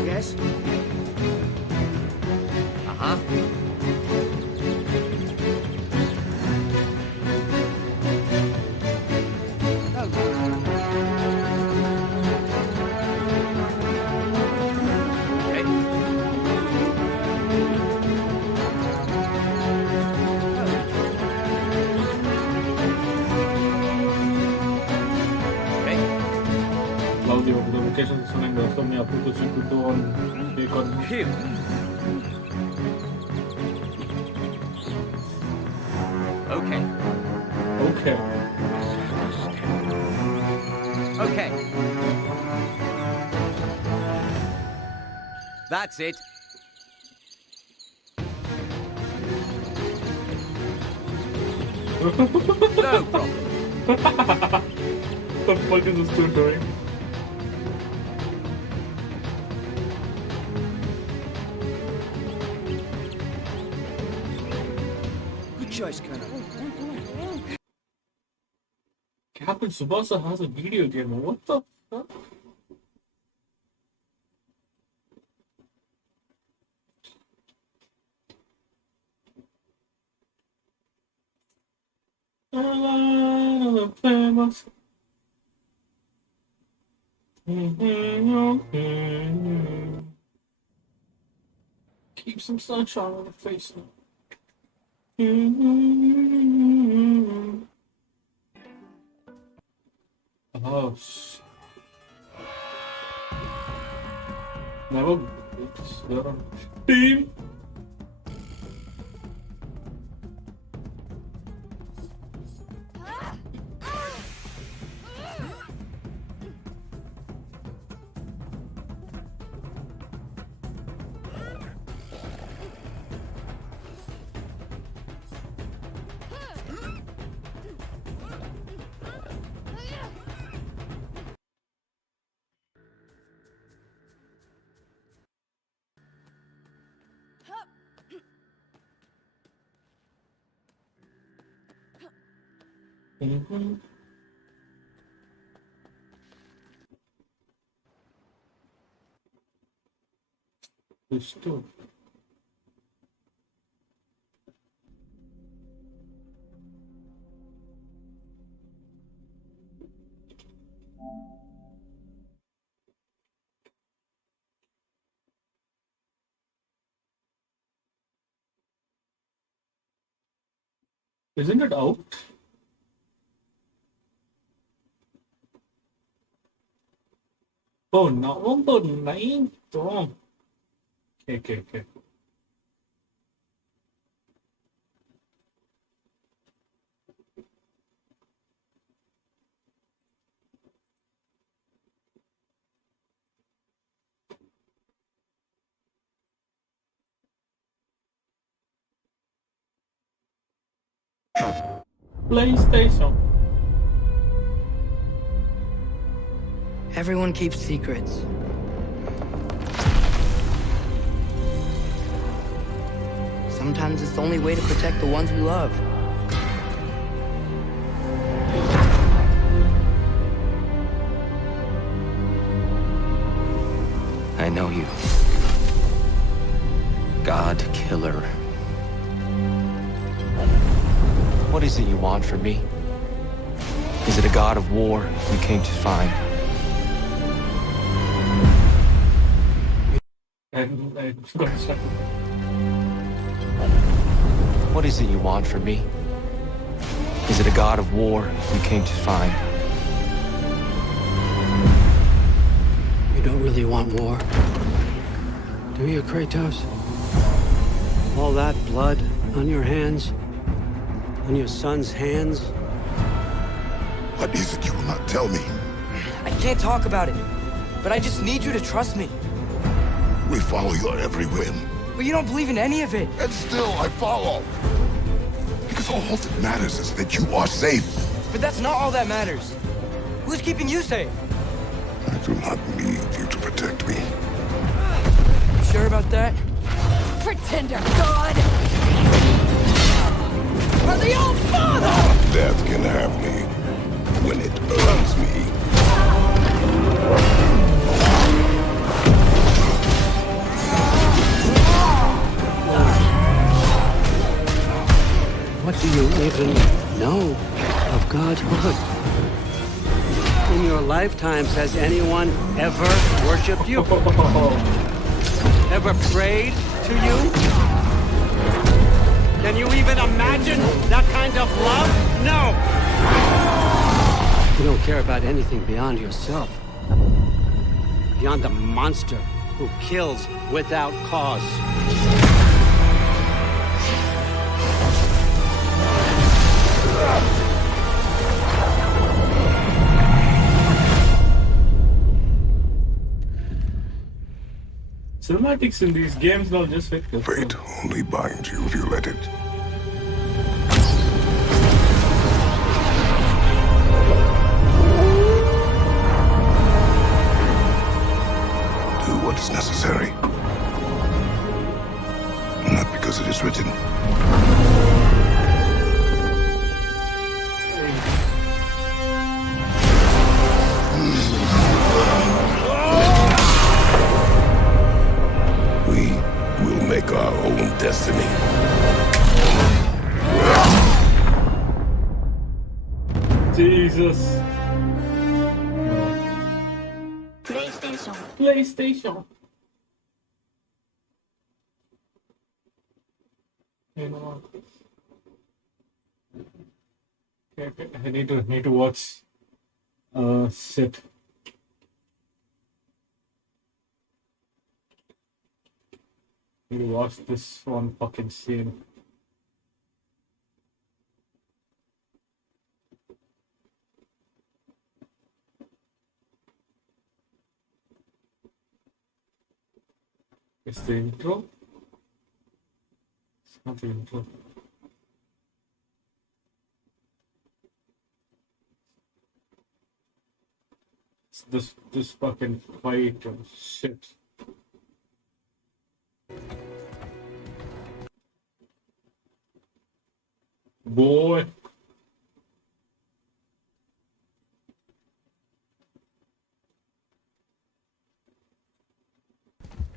Yes? Uh-huh. Locations suoning the somni appunto 5 on bacon. Here. Okay. Okay. Okay. That's it. No problem. What the fuck is this dude doing? Good choice, Colonel. Captain Tsubasa has a video game. What the fuck? Keep some sunshine on the face now. Oh, never. Team. There's two. Isn't it out? Oh, November 9th. Oh. Okay. PlayStation. Everyone keeps secrets. Sometimes it's the only way to protect the ones we love. I know you. God killer. What is it you want from me? Is it a god of war you came to find? What is it you want from me? Is it a god of war you came to find? You don't really want war, do you, Kratos? All that blood on your hands? On your son's hands? What is it you will not tell me? I can't talk about it, but I just need you to trust me. We follow your every whim. But you don't believe in any of it. And still I follow. Because all that matters is that you are safe. But that's not all that matters. Who's keeping you safe? I do not need you to protect me. You sure about that? Pretender God! For the old father! Death can have me when it earns me. What do you even know of God's word? In your lifetimes, has anyone ever worshipped you? Ever prayed to you? Can you even imagine that kind of love? No! You don't care about anything beyond yourself. Beyond the monster who kills without cause. Cinematics in these games now just like this. Fate only binds you if you let it. Do what is necessary. Not because it is written. Make our own destiny. Jesus. PlayStation. PlayStation. You know what? Okay. I need to watch shit. Need to watch this one fucking scene. It's the intro. It's not the intro. It's this fucking fight and shit. Boy.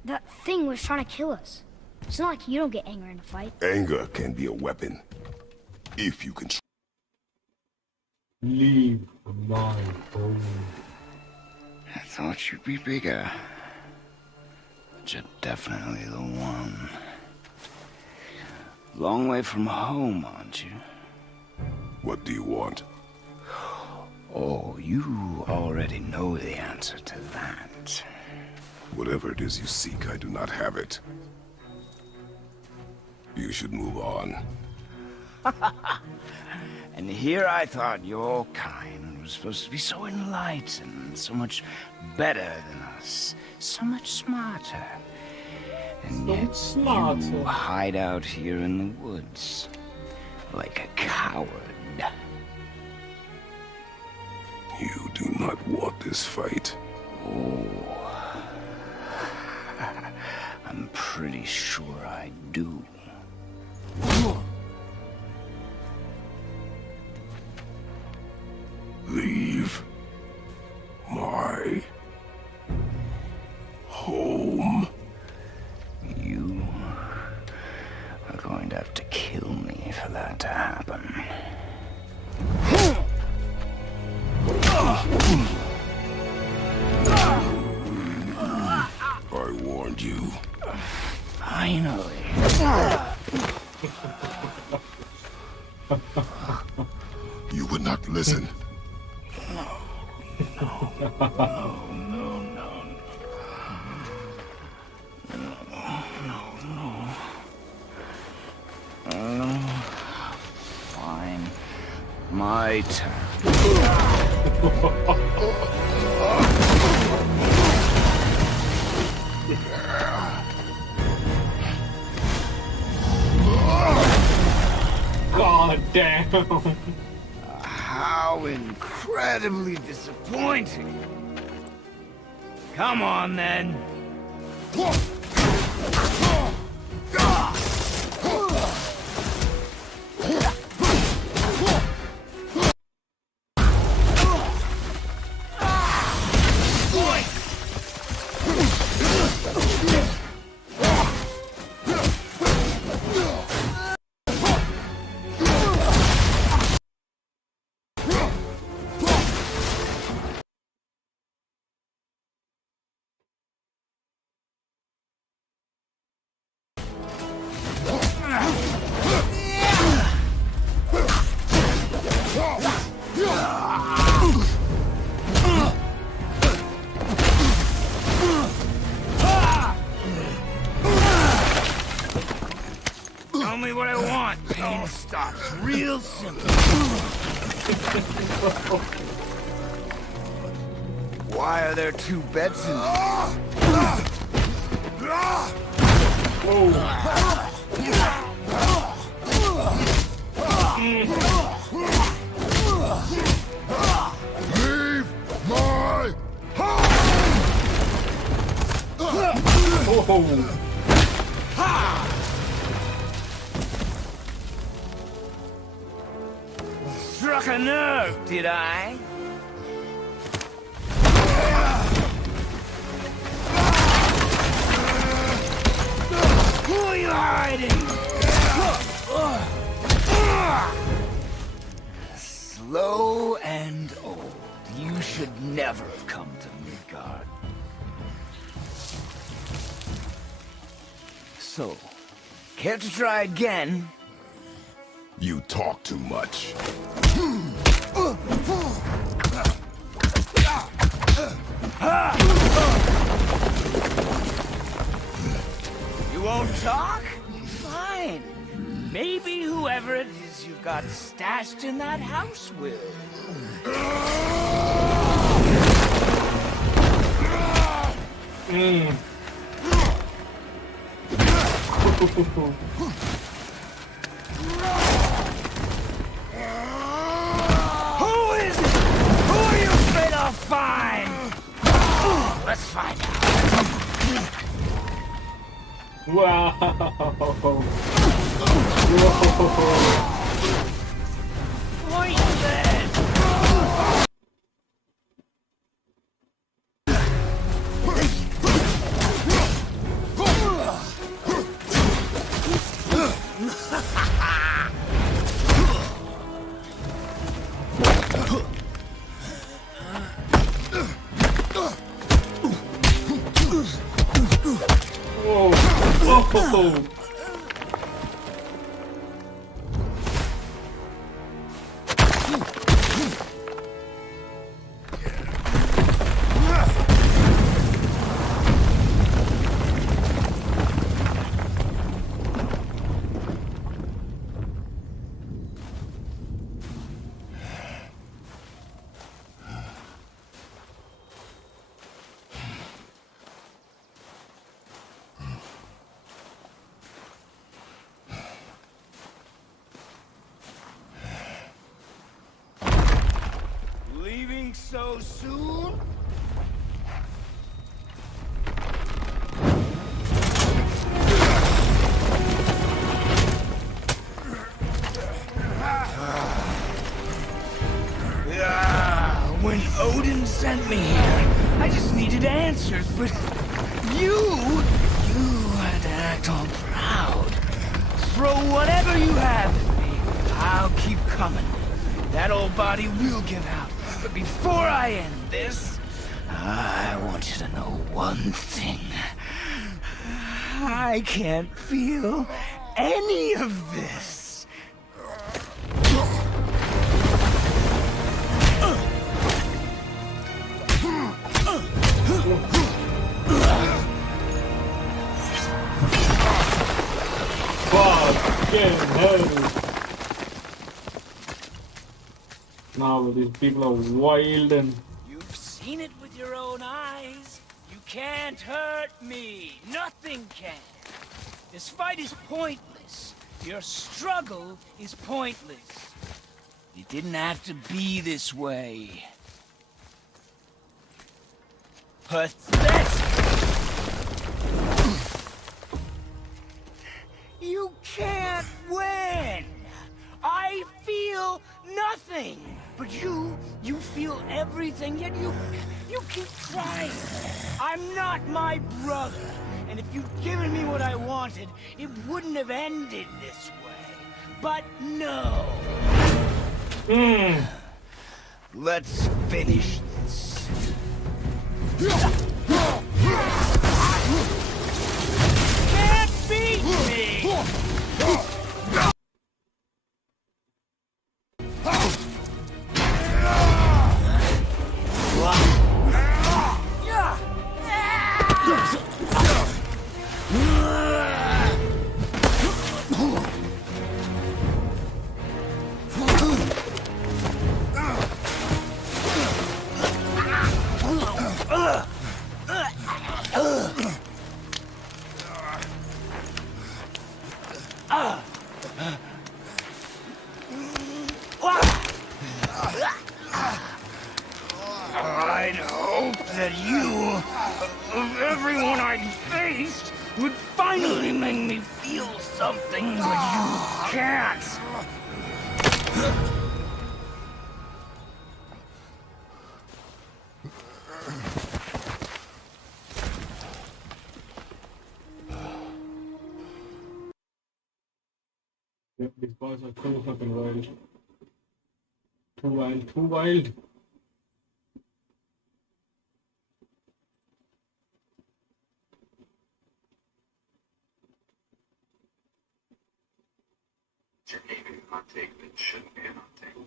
That thing was trying to kill us. It's not like you don't get angry in a fight. Anger can be a weapon. If you can. Leave my home. I thought you'd be bigger. But you're definitely the one. Long way from home, aren't you? What do you want? Oh, you already know the answer to that. Whatever it is you seek, I do not have it. You should move on. And here I thought your kind was supposed to be so enlightened, so much better than us, so much smarter. And yet you hide out here in the woods, like a coward. You do not want this fight. Oh, I'm pretty sure I do. Leave my home. You are going to have to kill me for that to happen. I warned you. Finally. You would not listen. Fine. My turn. God damn. How incredibly disappointing. Come on, then. Tell me what I want. Pain stops real simple. Why are there two beds in Leave my home. Struck a nerve, did I? Who are you hiding? low and old. You should never have come to Midgard. So, care to try again? You talk too much. You won't talk? Fine. Maybe whoever it is you've got stashed in that house will. Who is it? Who are you afraid I'll find? Let's find out. Wow. Pointless. Whoa. Whoa. Leaving so soon? When Odin sent me here, I just needed answers, but you had to act all proud. Throw whatever you have at me. I'll keep coming. That old body will give out. But before I end this, I want you to know one thing. I can't feel any of this. Fucking hell. Now these people are wild and... You've seen it with your own eyes. You can't hurt me. Nothing can. This fight is pointless. Your struggle is pointless. It didn't have to be this way. Pathetic! You can't win! I feel nothing! But you feel everything, yet you keep trying. I'm not my brother, and if you'd given me what I wanted, it wouldn't have ended this way. But no! Let's finish this. Can't beat me! I'd hope that you, of everyone I'd faced, would finally make me feel something, but you can't. These boys are so fucking wild. Too wild, too wild. You're aiming a take that shouldn't be an take.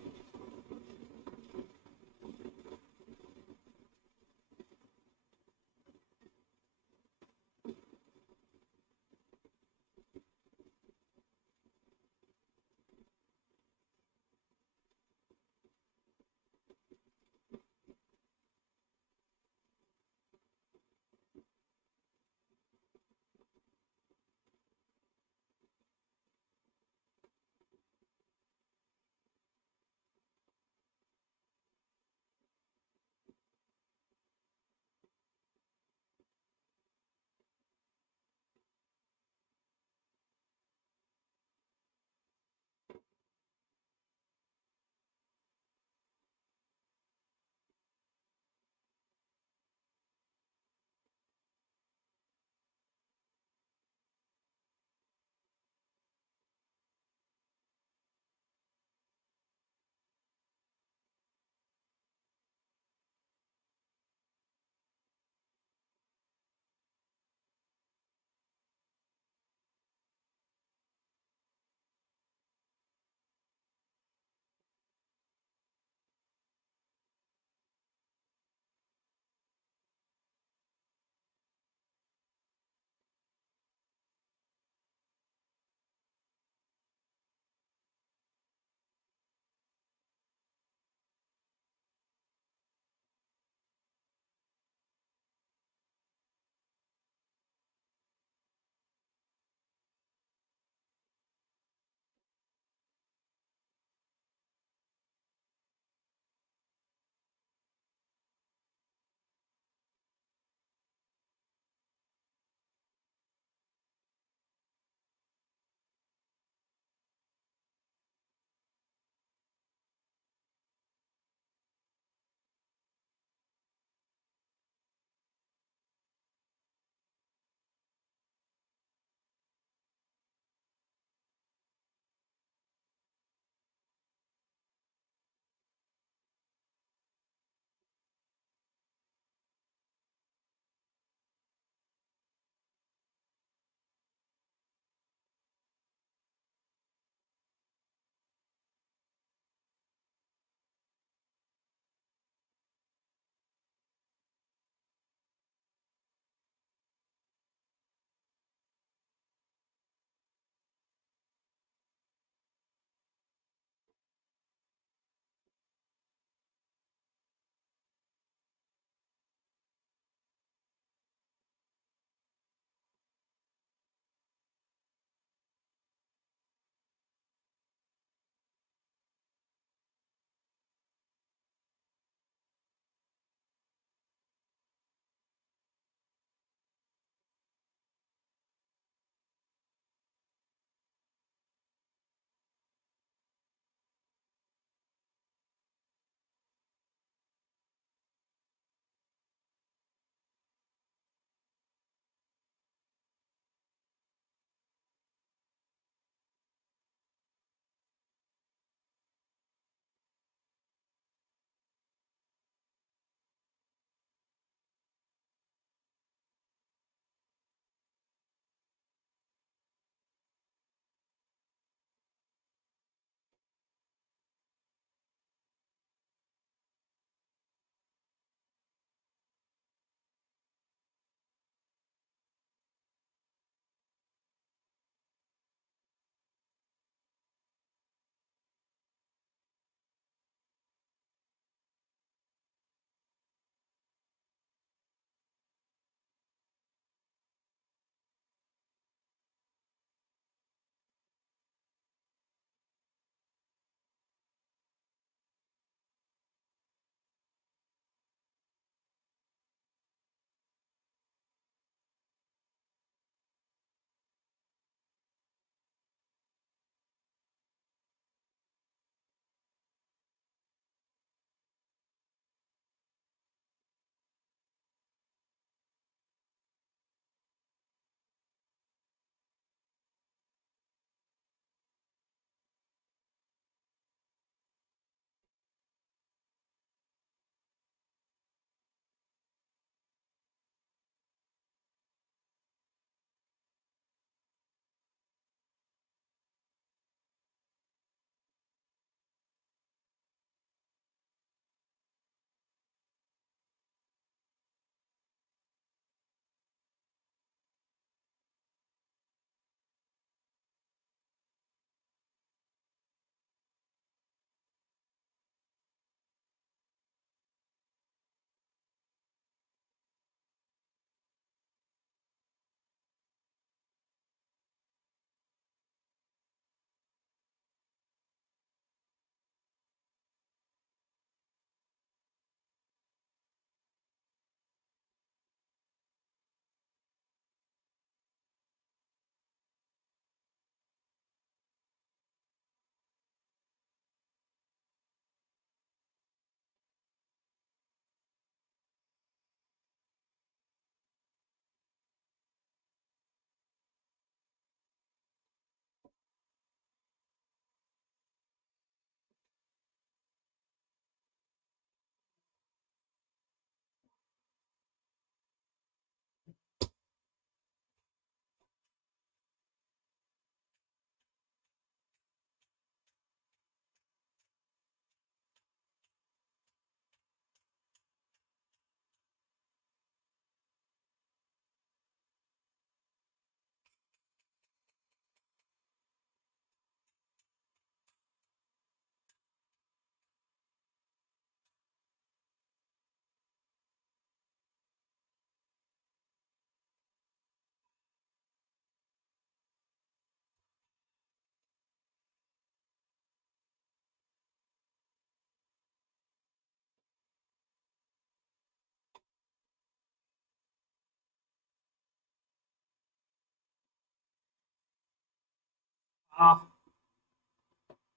Ah.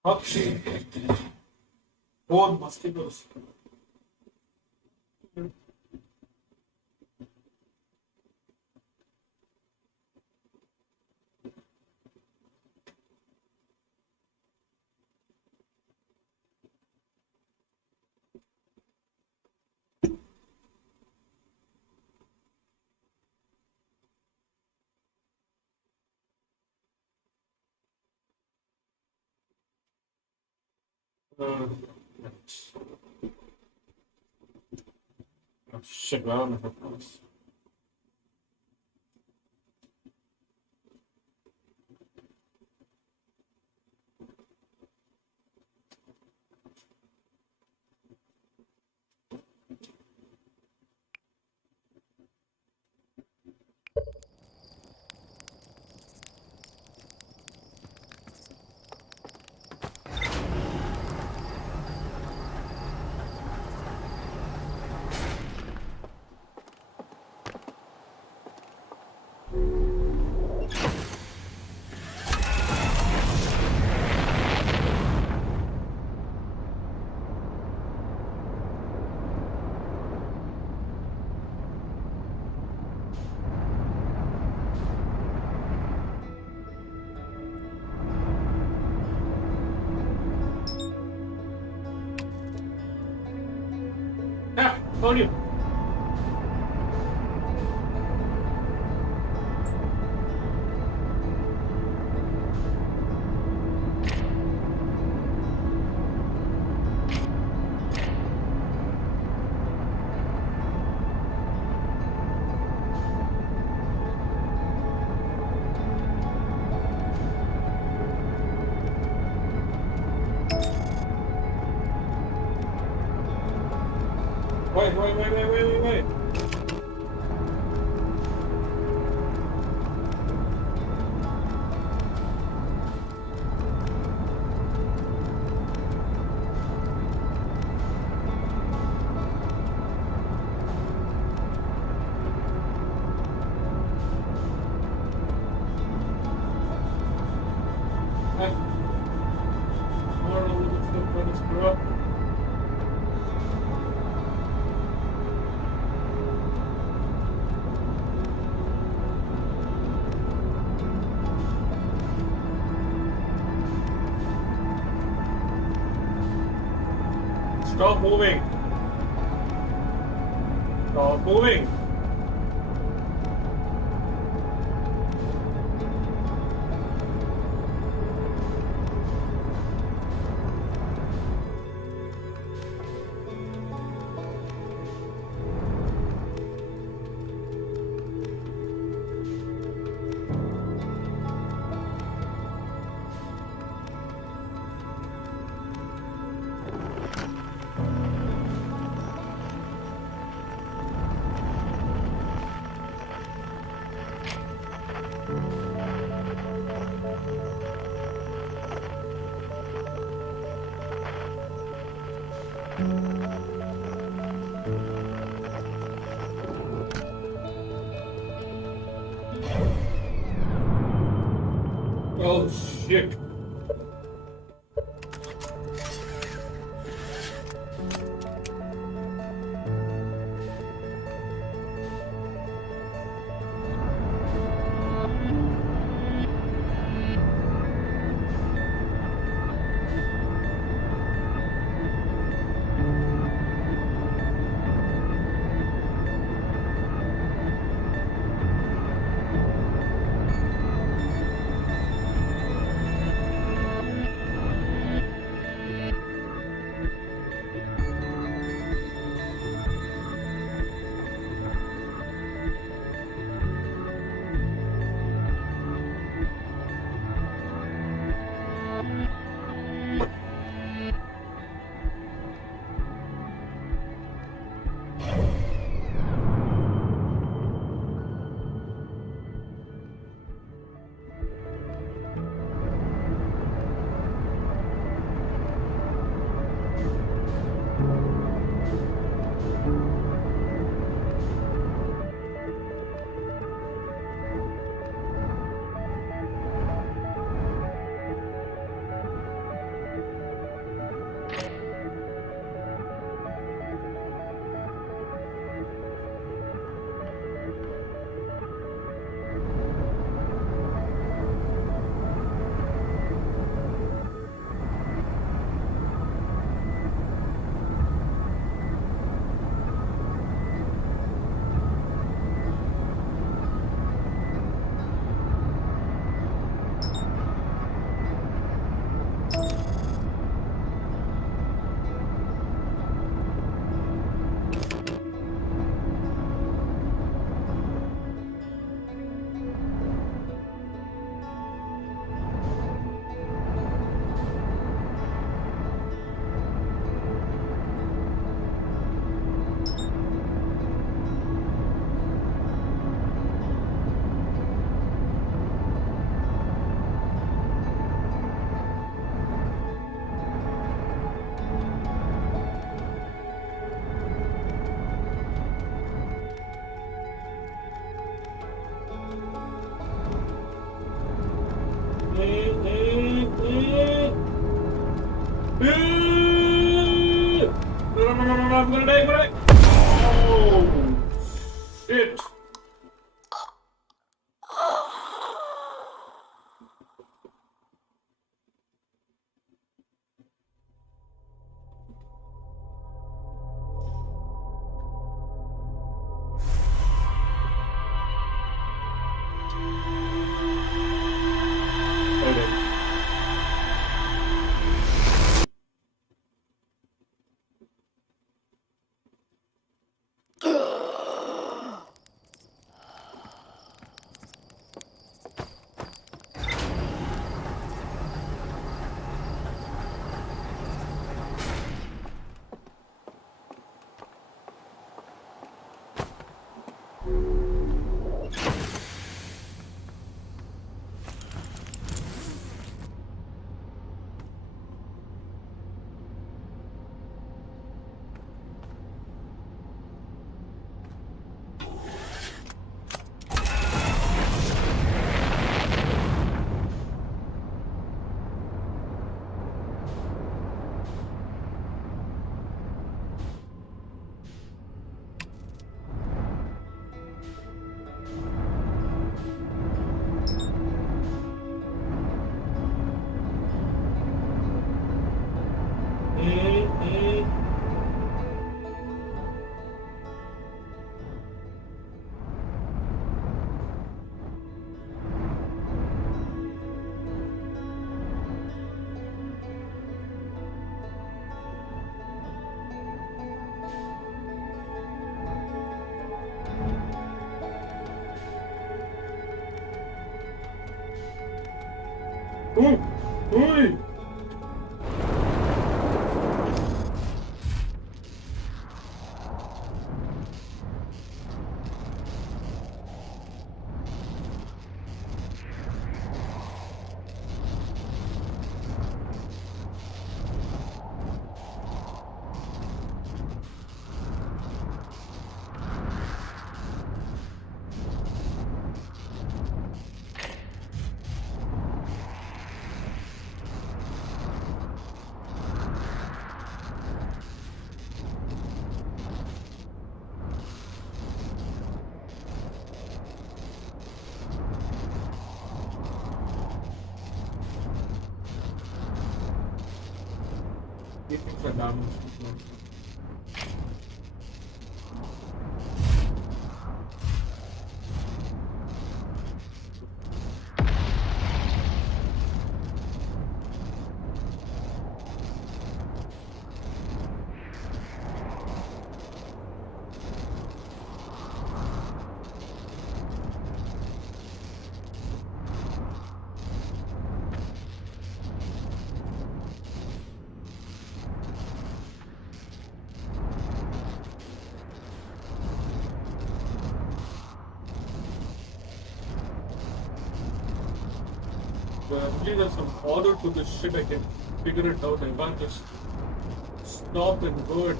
Okay. 4 mosquitoes. Oh, shit, where are my headphones? Ah, found you. Wait. Stop moving. Stop moving. Oh shit. No, I'm gonna die. Oh, shit. Ui! Verdammt. At least there's some order to this shit. I can figure it out. I can't just stop and go it.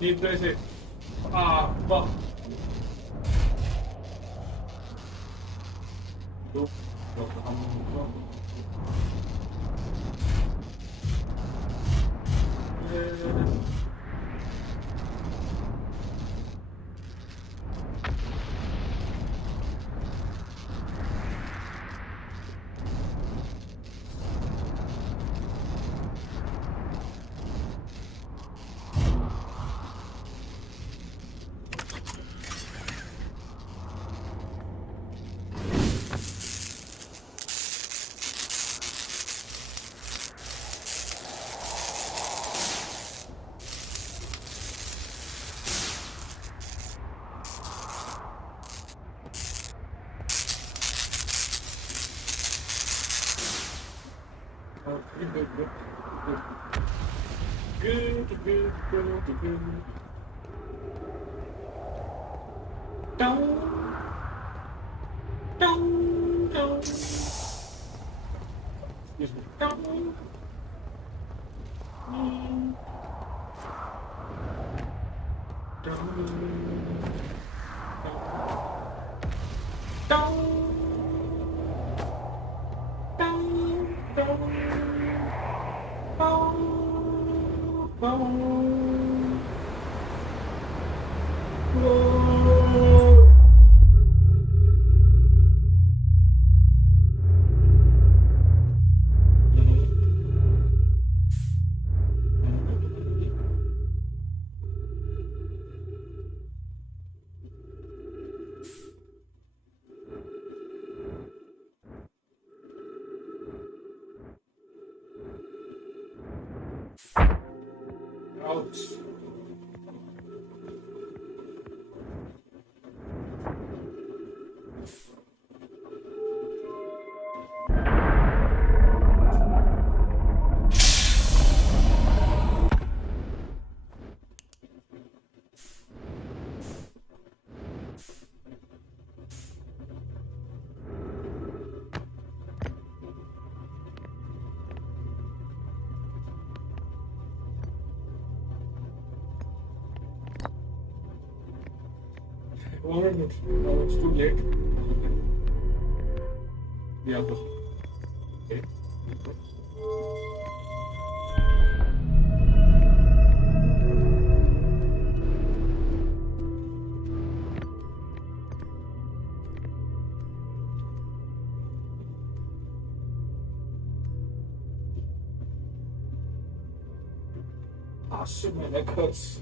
Need to say, fuck. Good. Down. Excuse me. Down. Ouch. Oh, no, it's too late. Yeah. Okay. Ah, shit, my neck hurts.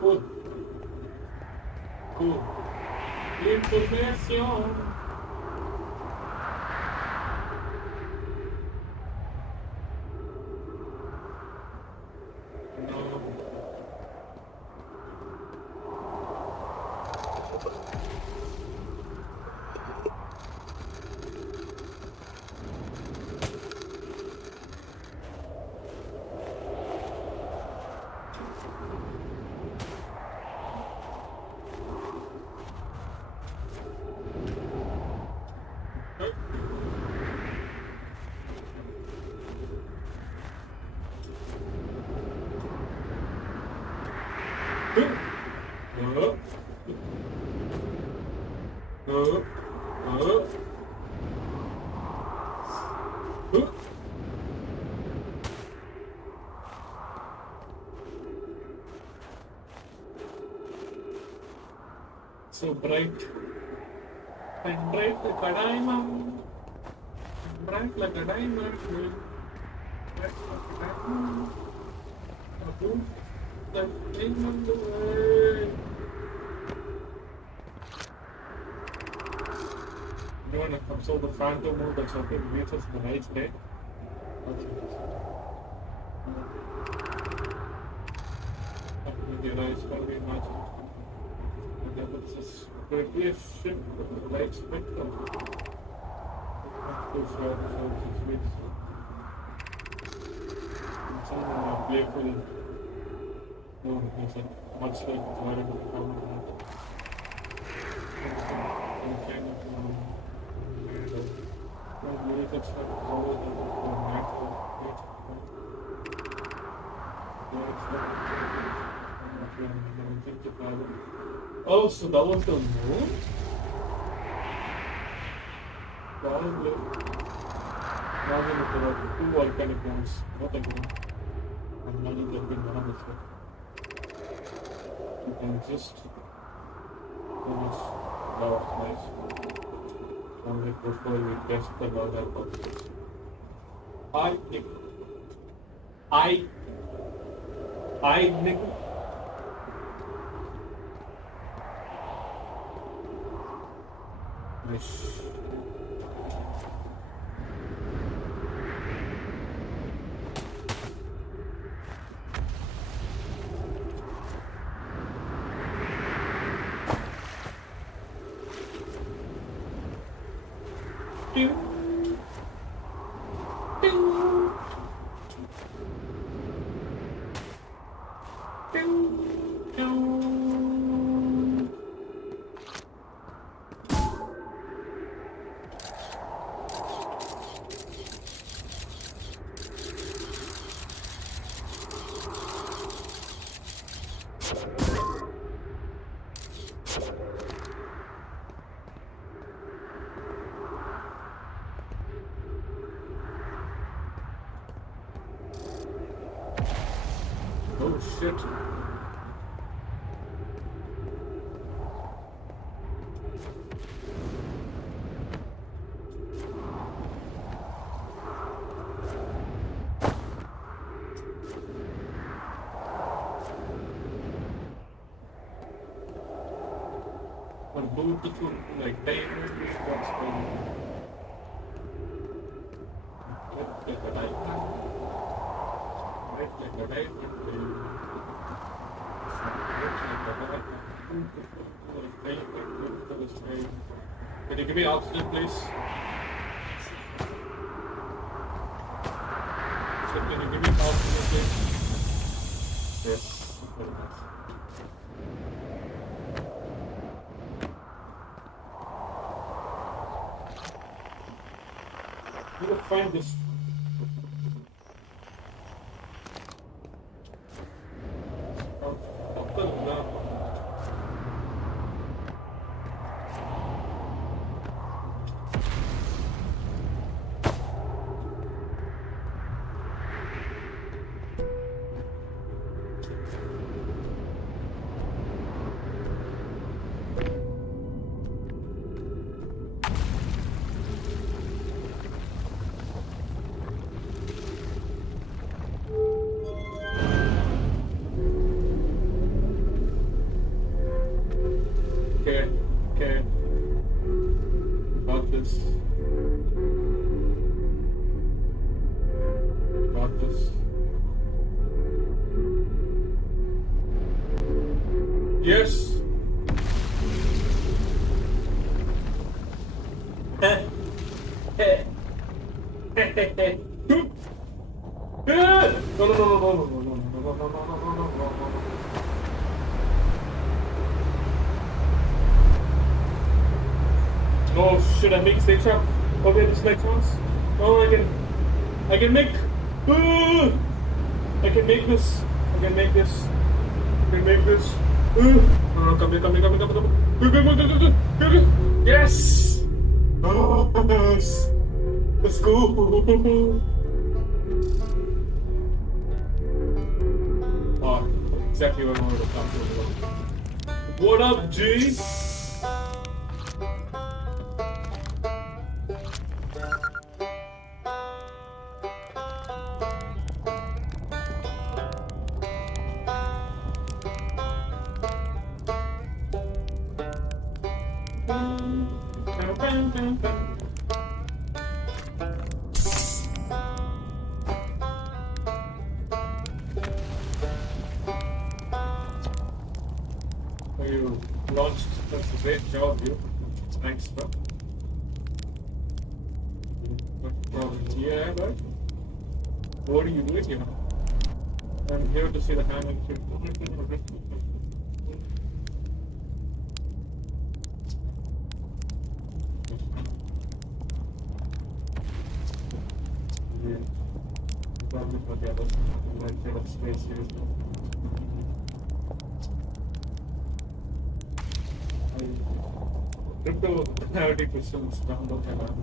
Cool. Cool. Information. So bright. And bright like a diamond. Bright like a diamond. Bright like a diamond. A boot like diamond away. You know, when it comes over the phantom mode, that's something meets us in the night day. It's going to be much. And then it's just quickly a ship with the light spectrum. Too short, so 6 weeks. And some playful. No, it's a much like it's very good comment. And kind of. It's oh, so that was the moon? Probably. Now we look at 2 volcanic moons, not a moon. And none of them been one of this. You can just. That was nice. Only before we test the other boxes. I nigga. Nice. Oh shit. One beautiful like diamond is what's going on. Like a diamond. Like a diamond. Can you give me oxygen, please? Can you give me oxygen, please? Yes. Very nice. You will find this. Okay. Got this. Got this. Yes. Oh, should I make stage up? Okay, this next one's. Oh, I can make. I can make this. I can make this. No, come here. Yes. Yes! Let's go! Oh, exactly what I wanted to come to. What up, G? You launched. That's a great job, you. Thanks, bro. Yeah, but what are you doing here? I'm here to see the hammer. Yeah. Probably for the others. Might get up space here. Crypto gravity crystals down the canal.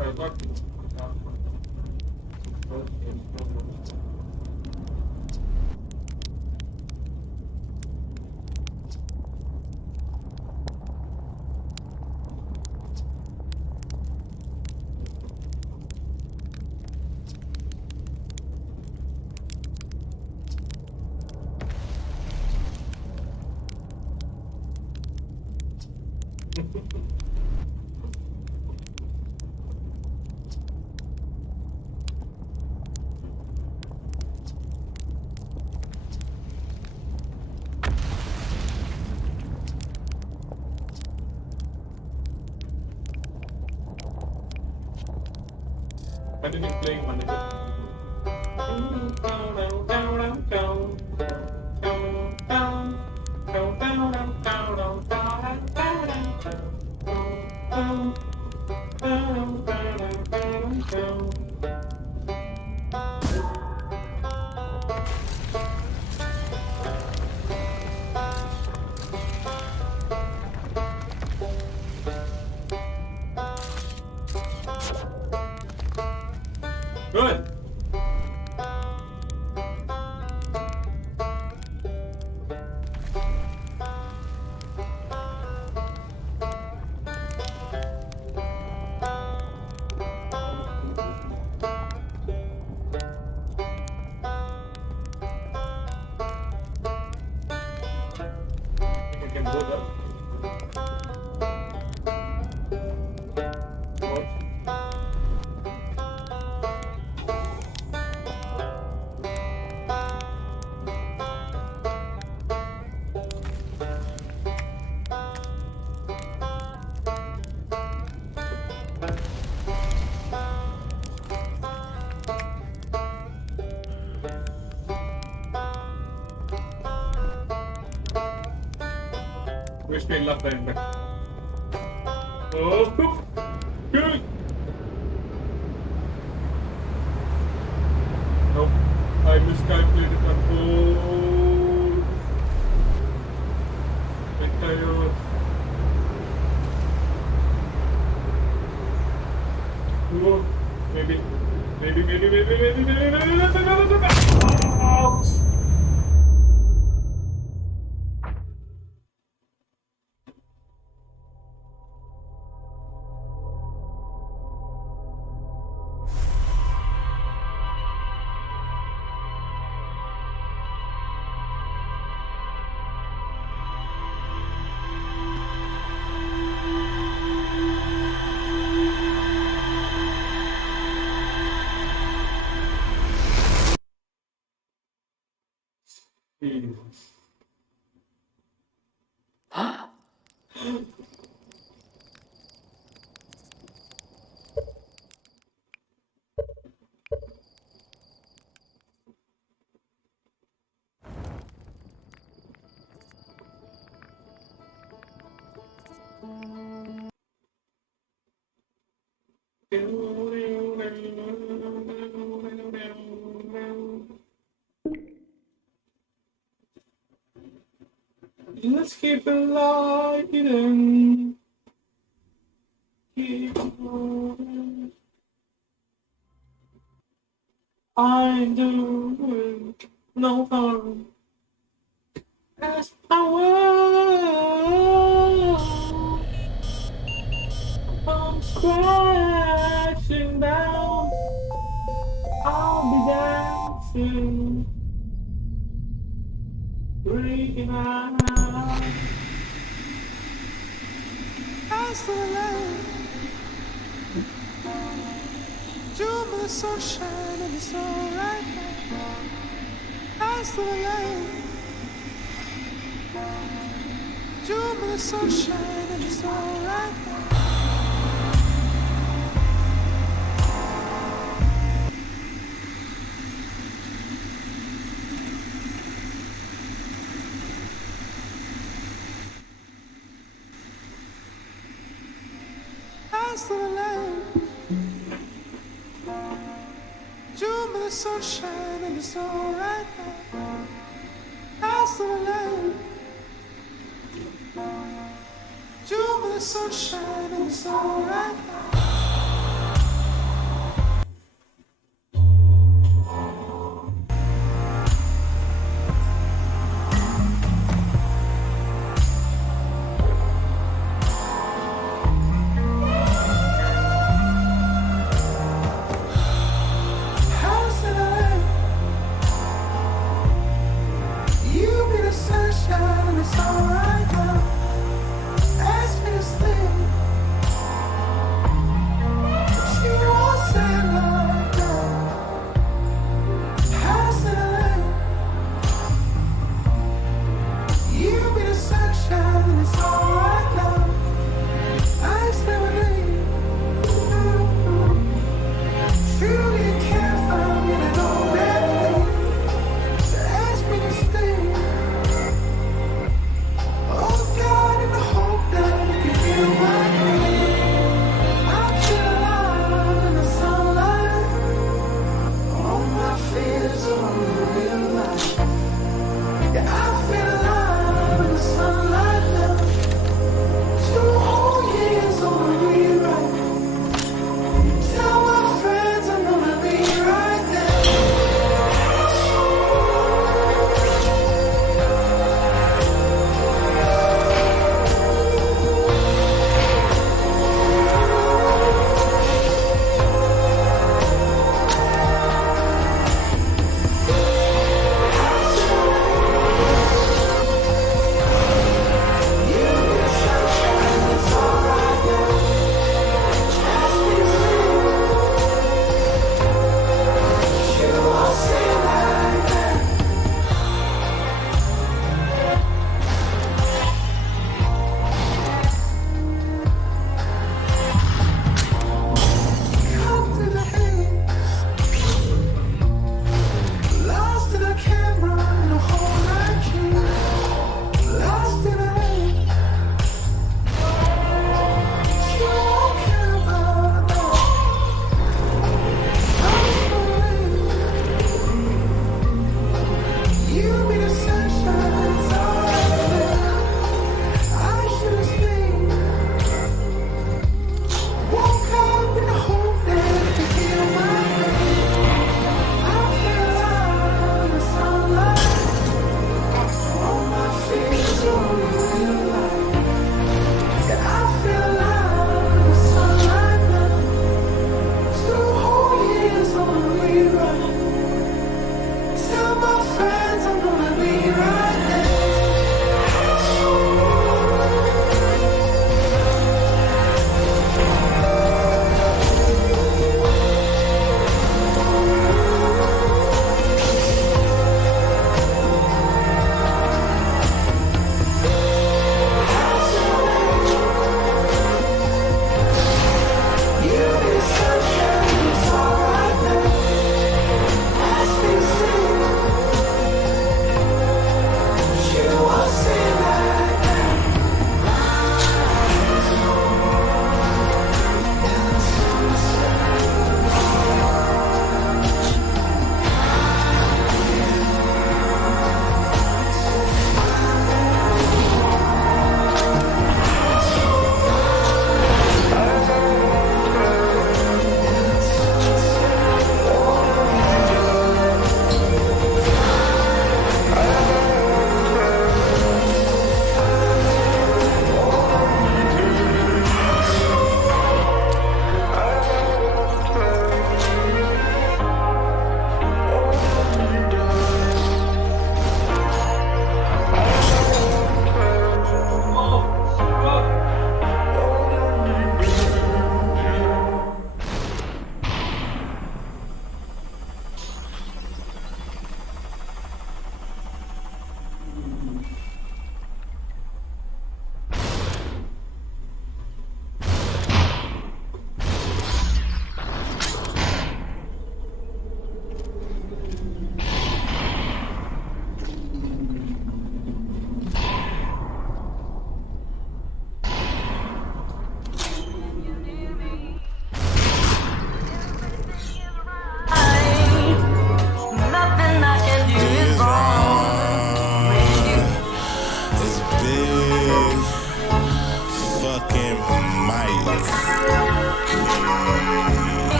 I got continue playing manager. Good. You can go there. Wish me luck then. Oh, good. Nope, I miscalculated control. Entire. Oh, maybe. Ouch. Jesus. Let's keep it light and keep moving. I do no harm as I will. I'm scratching down. I'll be dancing, breaking out. As the light, June the sunshine and it's alright now. As the light, June the sunshine and it's alright now. As the light, June the sunshine and it's alright now. As the light, June the sunshine and it's alright now.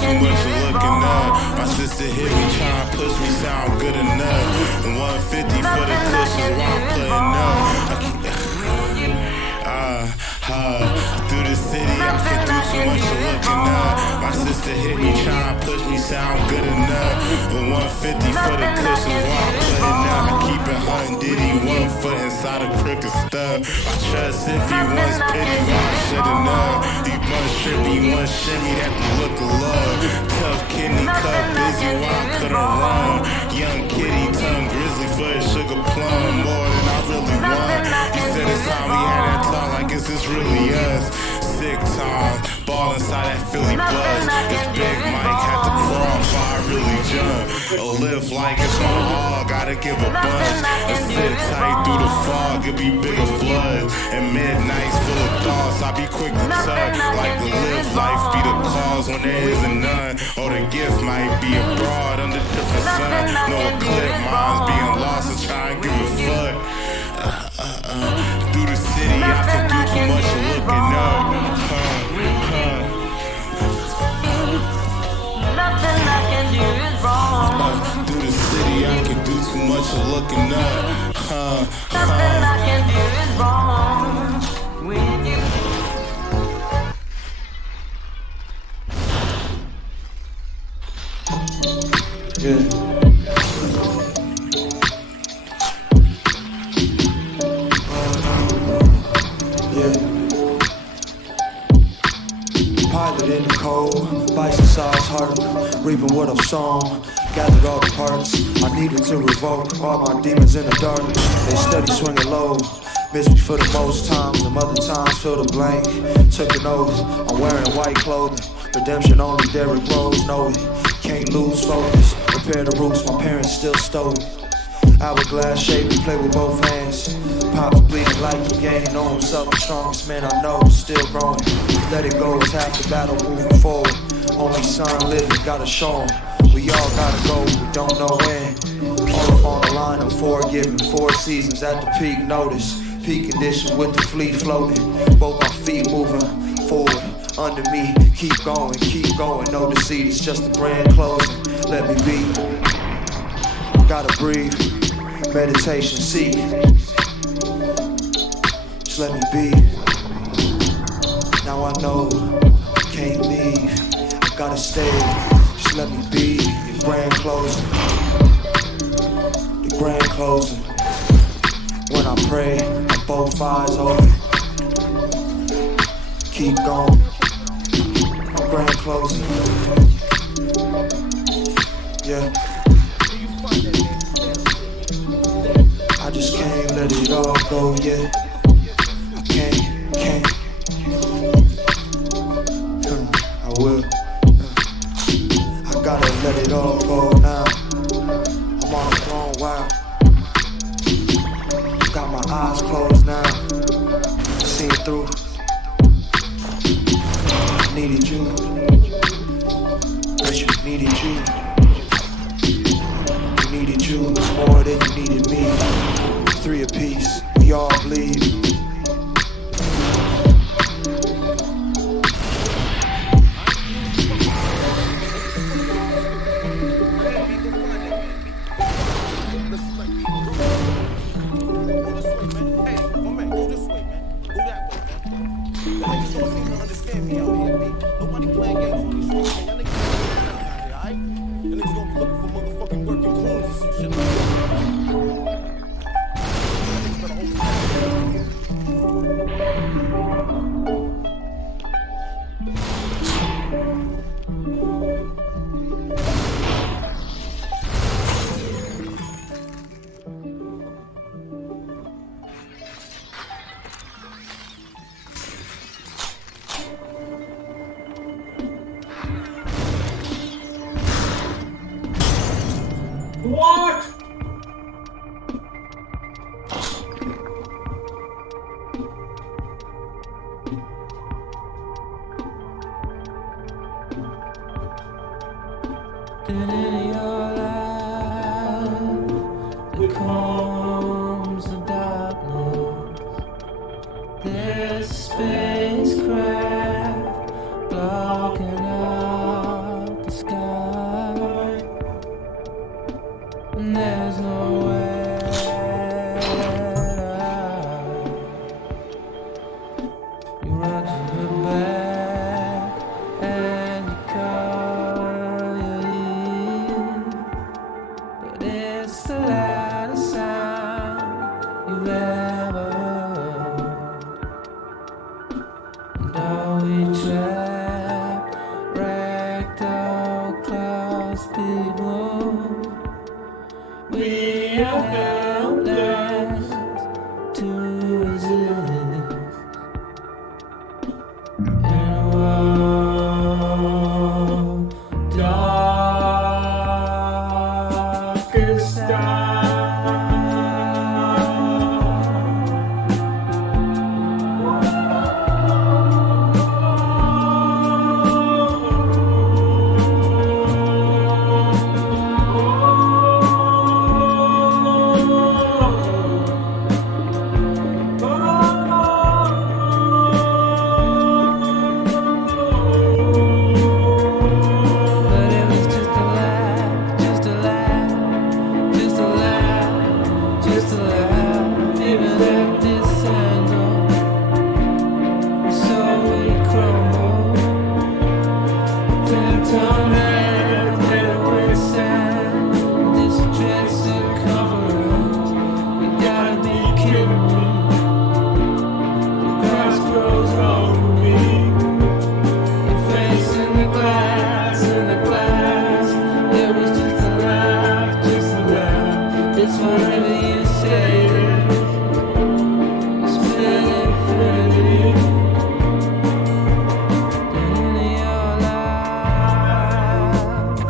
too much of looking up. My sister hit me, trying to push me, sound good enough. And 150 for the cushions while I'm putting up. Through the city, I can do too much of looking up. My sister hit me, trying to push me, sound good enough. But 150 for the cushions while I'm putting up. I keep it hunting, Diddy, 1 foot inside a crooked stub. I trust if he wants pity, why I shouldn't up. These bunch trippy, one shimmy, that the look of love. Tough kidney cup, busy, why I couldn't run. Young kitty, tongue grizzly for a sugar plum. More than I really want. He said it's time we had that talk, like is this really us? Sick time, ball inside that Philly buzz. This big Mike had to crawl before I really jump. A lift like it's my all, gotta give a buzz. A sit tight through the fog, it be bigger floods. And midnights full of thoughts, I be quick to tuck. Like the live life be the cause when there isn't none. Or the gift might be abroad under different sun. No clip, mine's being lost and try and give a fuck. Through the city, I can do too much of looking up. Nothing I can do is wrong. Through the city, I can do too much of looking up. Nothing I can do is wrong with you. Yeah. Pilot in the cold, bison size heart, reaping what I've sown. Gathered all the parts I needed to revoke. All my demons in the dark, they steady swinging low. Miss me for the most times, some other times fill the blank. Took an oath, I'm wearing white clothing. Redemption only Derrick Rose know it. Can't lose focus, repair the roots, my parents still stole it. Hourglass shape, we play with both hands. Pops bleeding like he gained, know himself the strongest man I know, still growing. Let it go, it's half the battle, moving forward. Only son living, gotta show him. We all gotta go, we don't know when. All up on the line, I'm forgiving. 4 seasons at the peak, notice. Peak condition with the fleet floating. Both my feet moving forward. Under me, keep going, no deceit, it's just a grand closing. Let me be. Gotta breathe, meditation, seek. Just let me be. Now I know, can't leave. I gotta stay, just let me be. The grand closing, the grand closing. When I pray, I both eyes open. Keep going, grand closing. Yeah. I just can't let it all go yet. I can't. I will. I gotta let it all go now. I'm on the throne, wow. Got my eyes closed now. See it through. Needed you. Wish you needed you. Needed you more than you needed me. 3 apiece, we all bleed. What? Then in your life there comes the darkness. There's a spacecraft blocking out Some have get away sad. This dress and cover us. You gotta be kidding me. The grass grows over me. Your face in the glass, it was just a laugh, just a laugh. It's whatever you say. It's been infinity. In your life,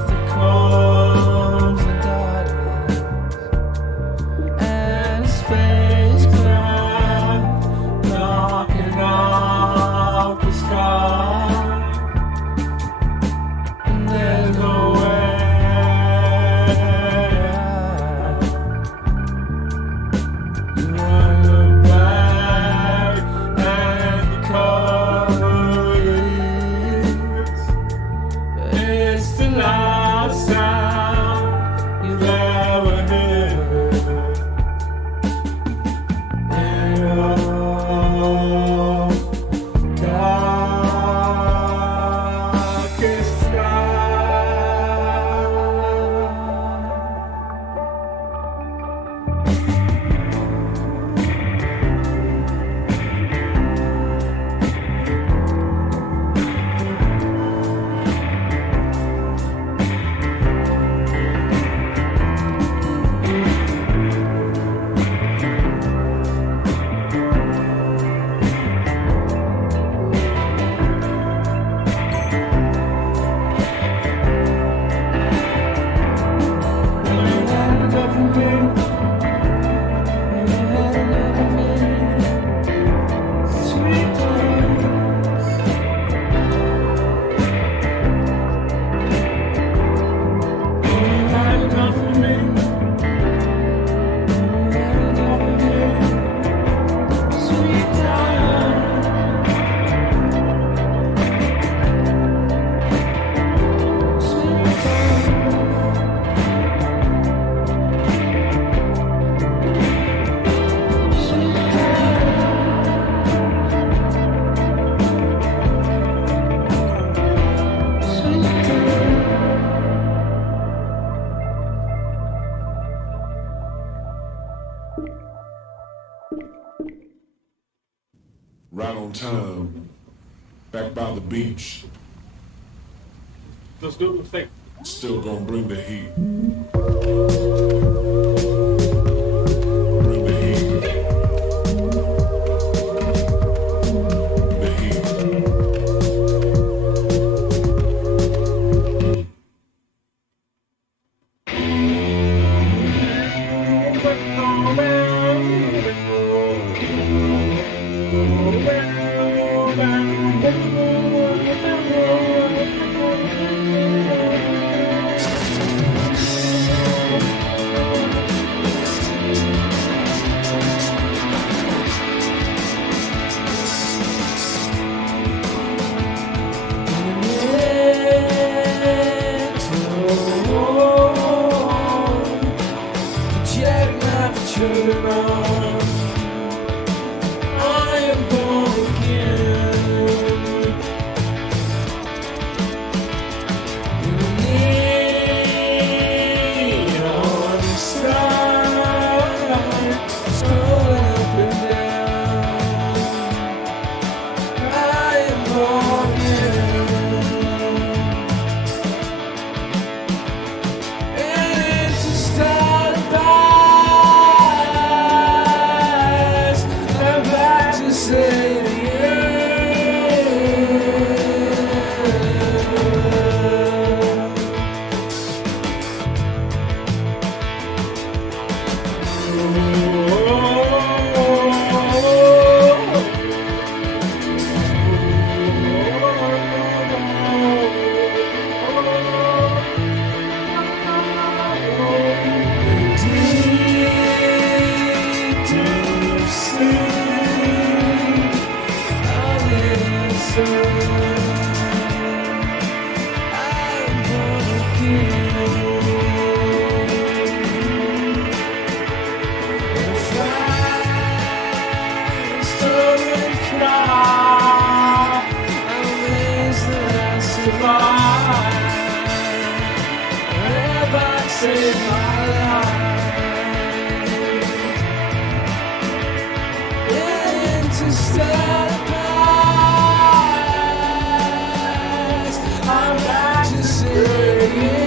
the comes and darkness, and a spacecraft knocking off the sky. And there's no way you run your back and you cover it. It's the last sound you've ever heard in your darkest sky. Right on time. Back by the beach. Let's do the thing. Still gonna bring the heat. Survive. saved my life. And to start a past, I've got to save you.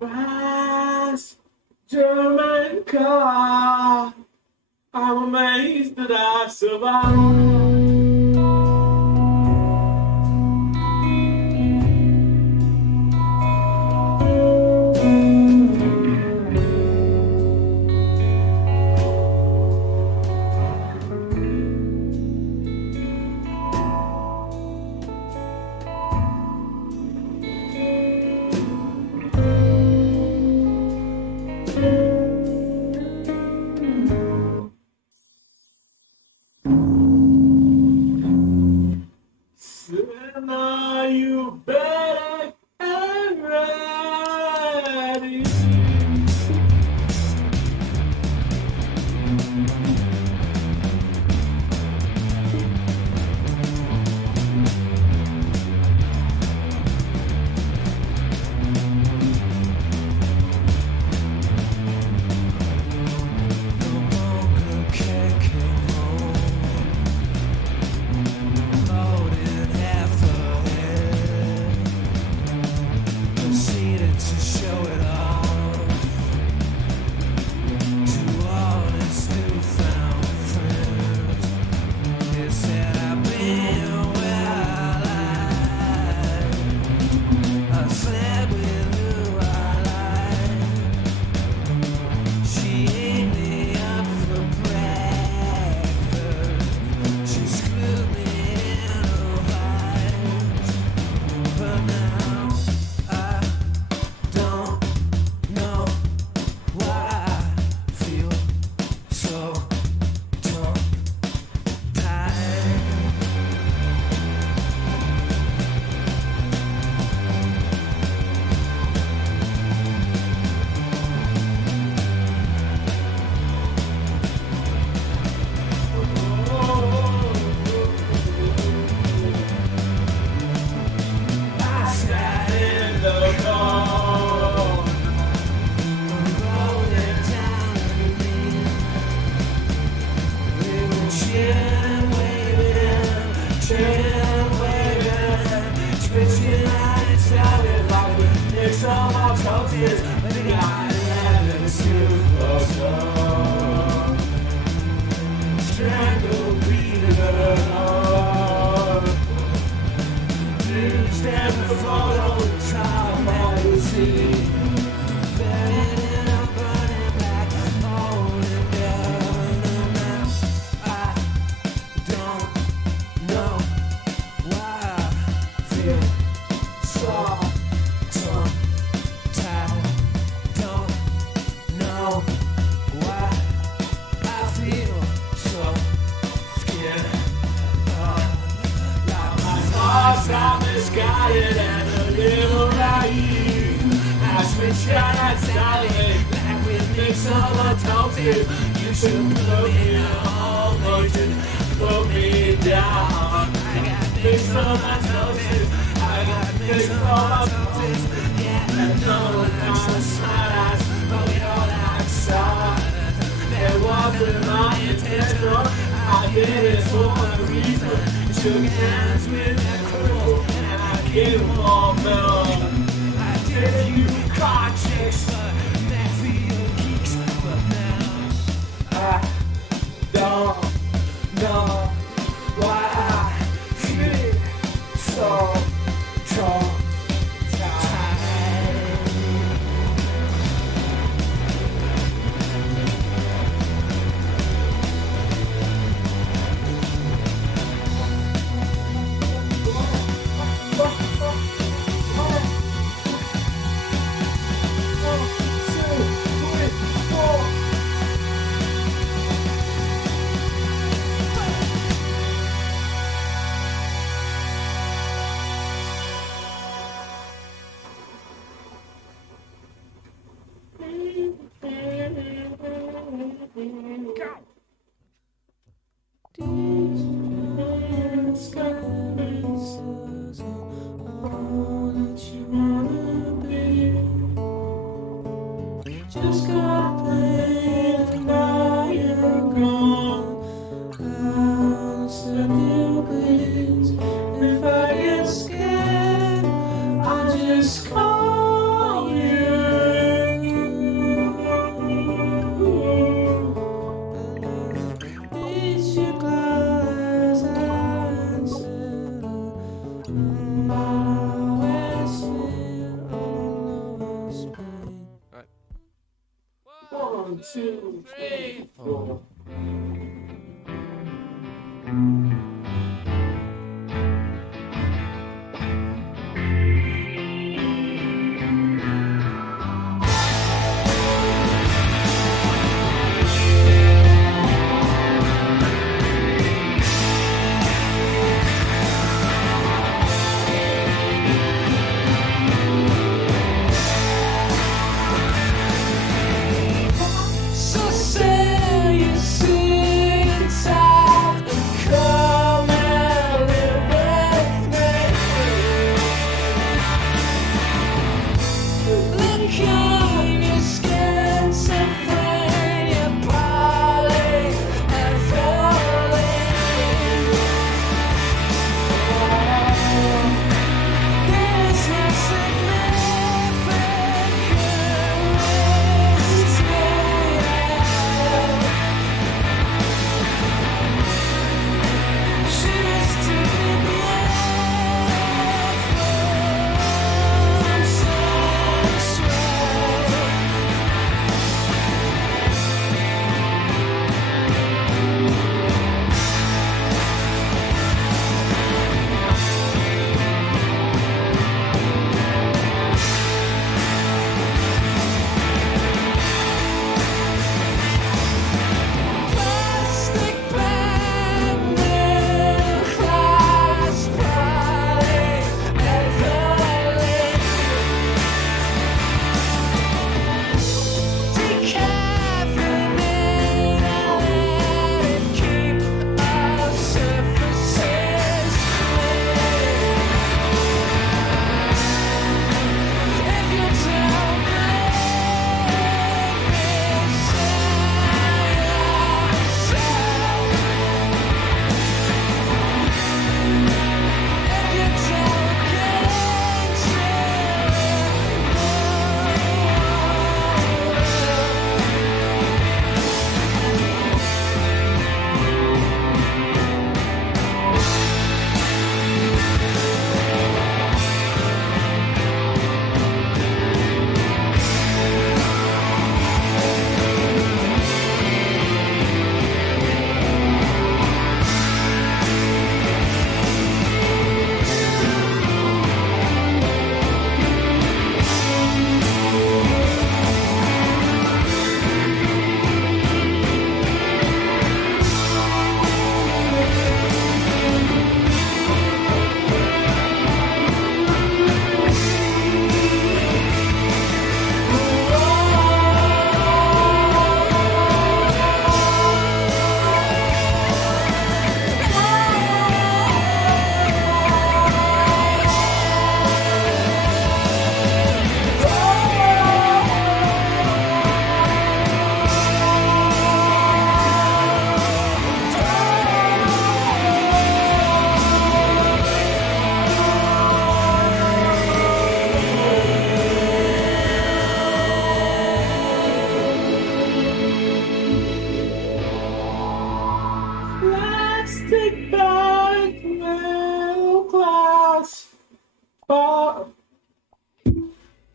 Fast German car. I'm amazed that I survived. houses, but I got heaven too close. Strangle Peter. Stand before the time magazine. Buried in a burning black hole in down. I don't know why I feel so tired. Don't know why I feel so scared. Like my thoughts are misguided and a little naive. I switch outside like with mix of a toasted. You should put me on, or you should put me down. I got mix of my toasted. I got mix of my toasted. Yeah, and no one else smart eyes, but we all like stars. It wasn't my intention. I did it for a reason. Shook hands with that crew, and I gave them all melon. I did you card chicks, that for your geeks, but now I don't know why I feel so tired. Just got paid, now you're gone. I'll set you please. If I get scared, I'll just call you. Reach your glass and sit my west wind all over Spain. 1, 2, 3, 4. So say you see inside the car.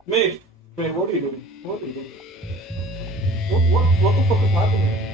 Mate, what are you doing? What are you doing? What the fuck is happening?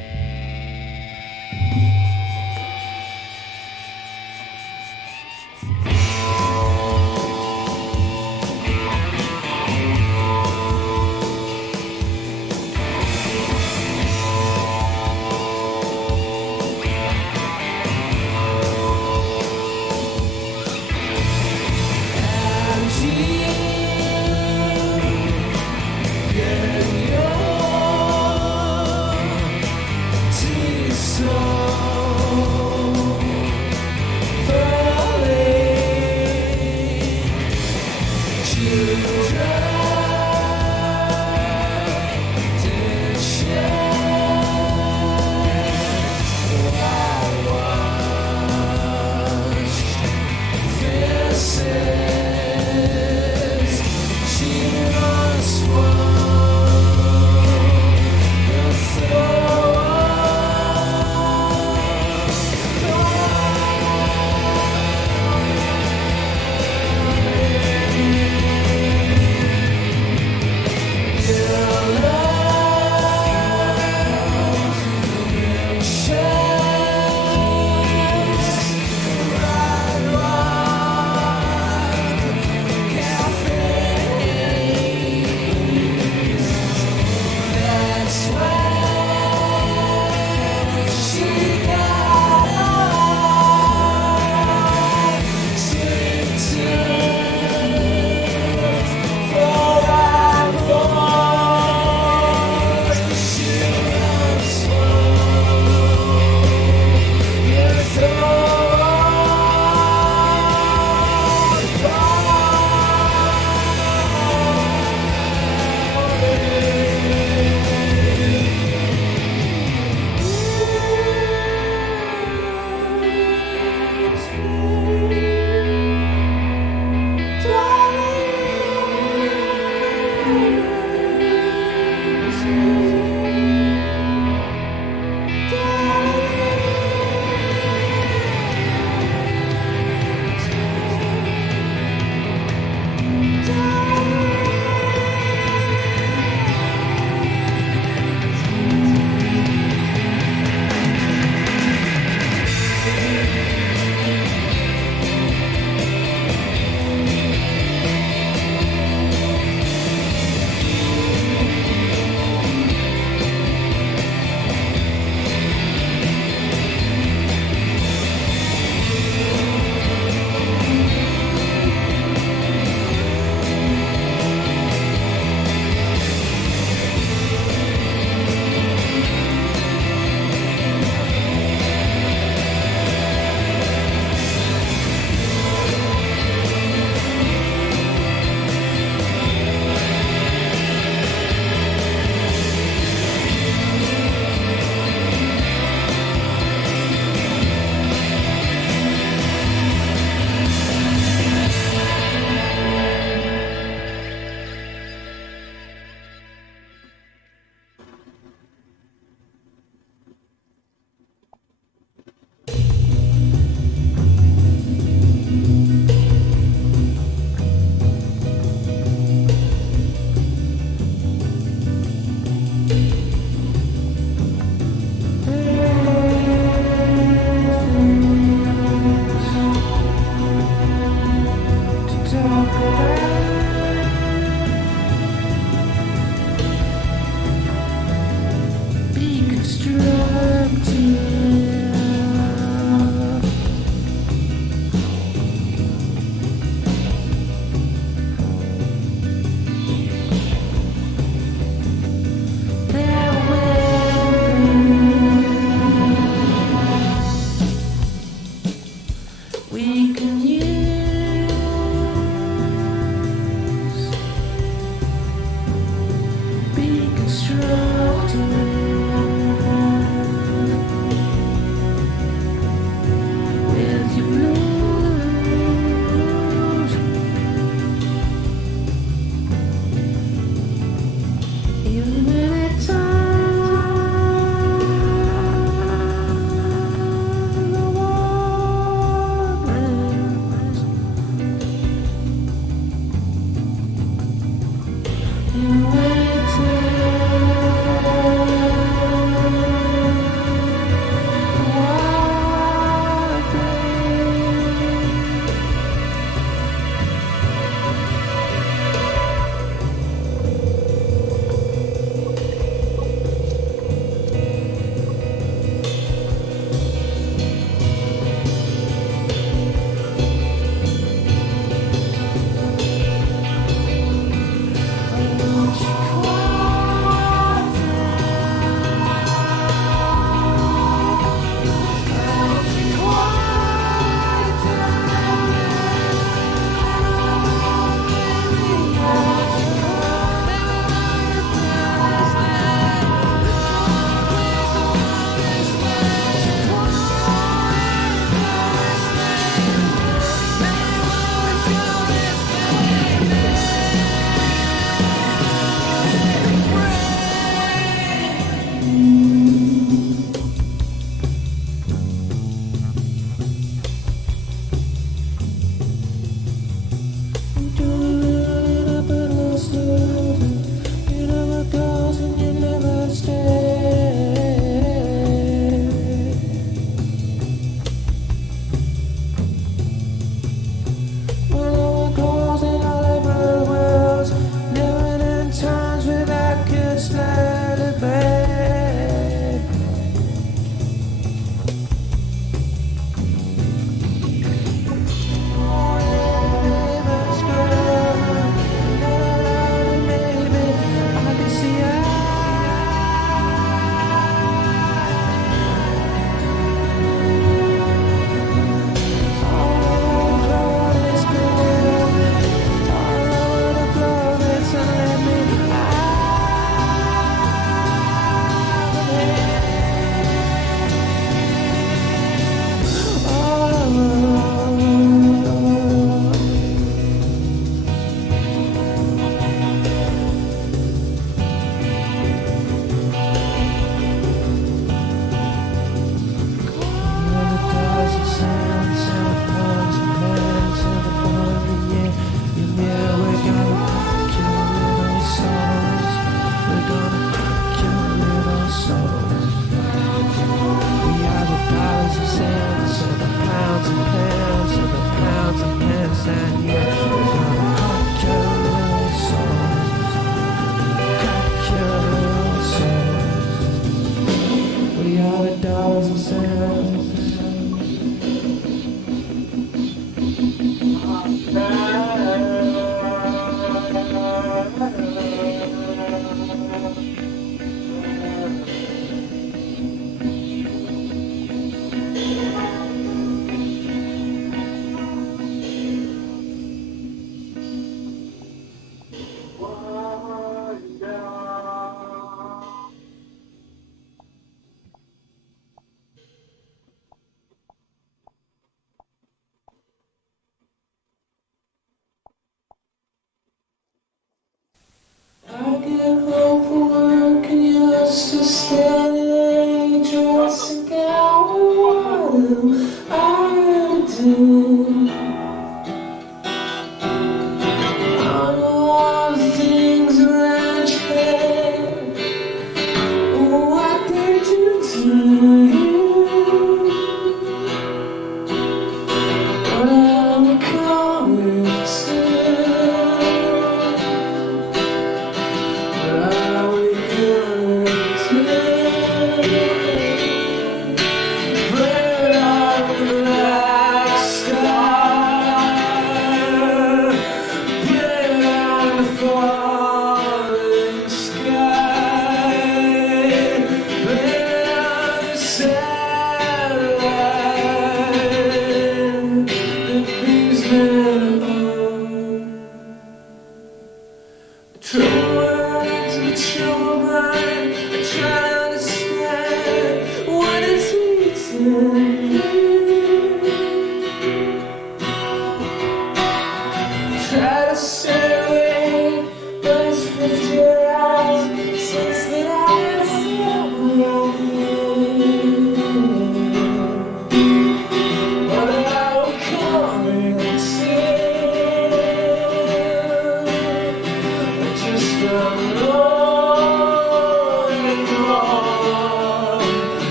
Just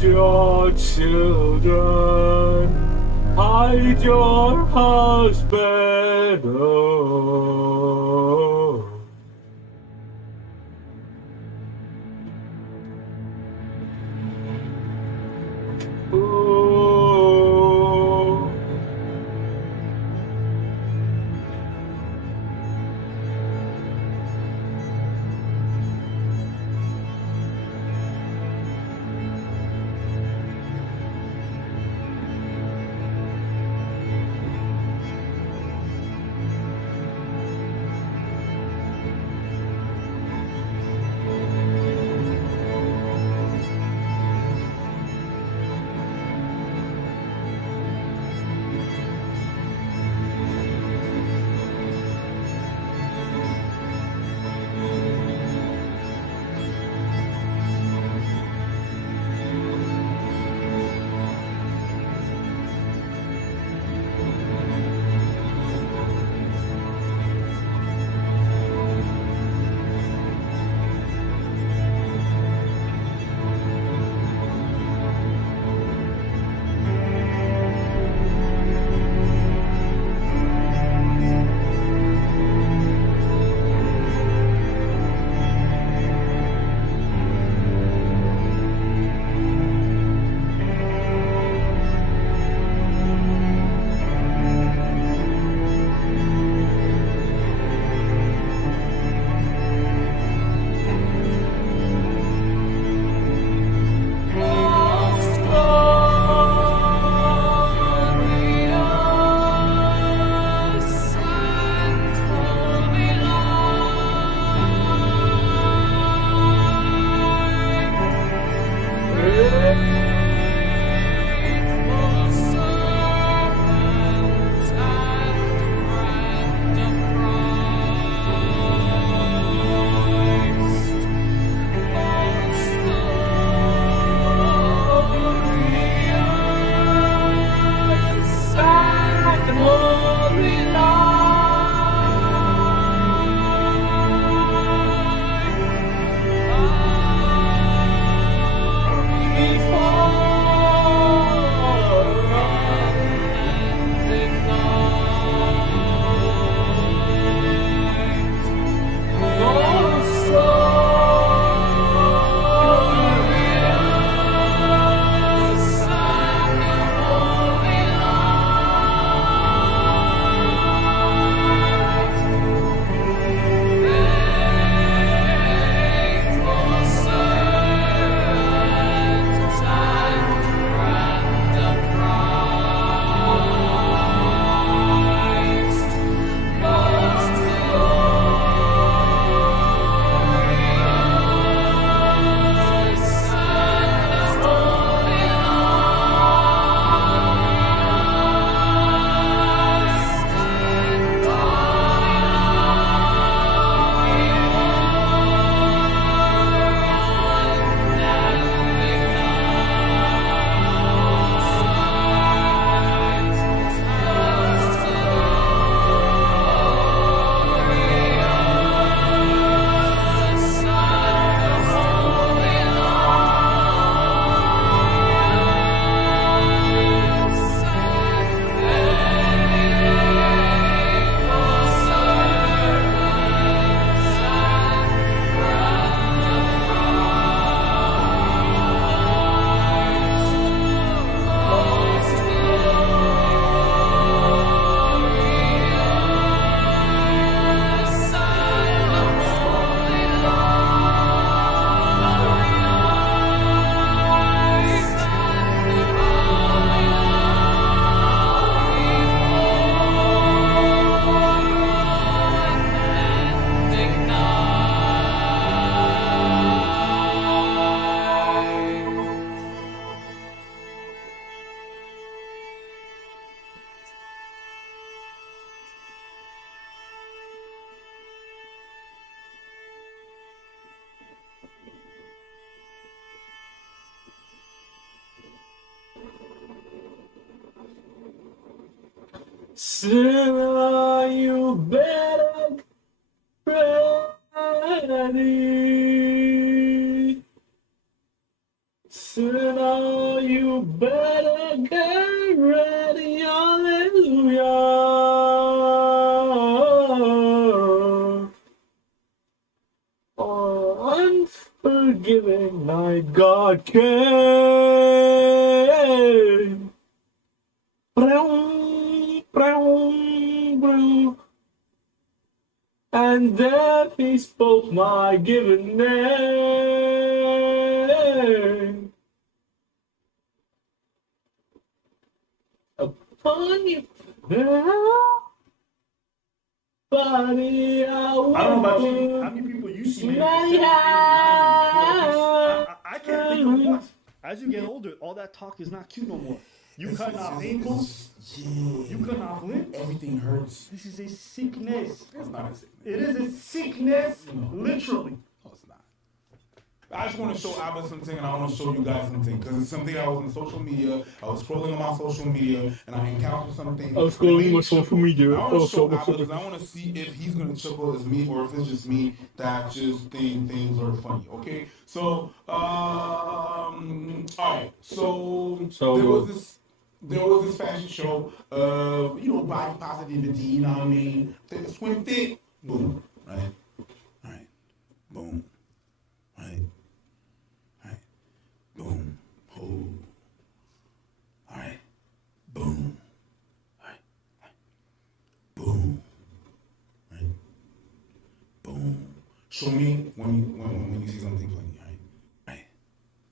Hide your children, hide your husband. Oh. Oh. Sooner you better ready. Sooner you better get ready. Hallelujah. Oh, unforgiving night God came. Brown, brown, brown. And then he spoke my given name. Upon you, body, I don't know about you. How many people you see? Maybe 7, 8, 9, 12. I can't think of what. As you get older, all that talk is not cute no more. You cutting off ankles. You cutting off limbs. Everything hurts. This is a sickness. It's not a sickness. It is a sickness, literally. No, it's not. I just want to show Abba something, and I want to show you guys something, because it's something I was on social media. I was scrolling on my social media, and I encountered something. I was scrolling on my social media. I want to show Abba because I want to see if he's going to chuckle as me, or if it's just me that just think things are funny. Okay, so all right, so there was this fashion show of, body positivity, you know what I mean? Swim fit, boom, right? All right, boom, right? All right, boom, oh, all right, boom, all right, boom, right, boom. Show me when you see something funny, all right?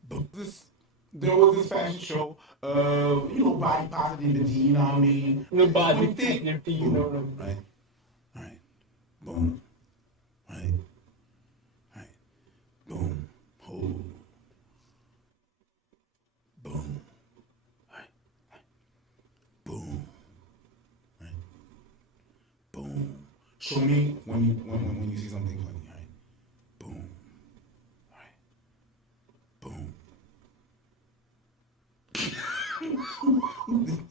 Boom. There was this fashion show of, body positivity, you know what I mean? The body positivity, you know what I mean? Right. All right. Boom. Right. All right. Boom. Oh. Boom. All right. Boom. Right. Boom. Show me when you see something funny, all right? Boom. All right. Boom.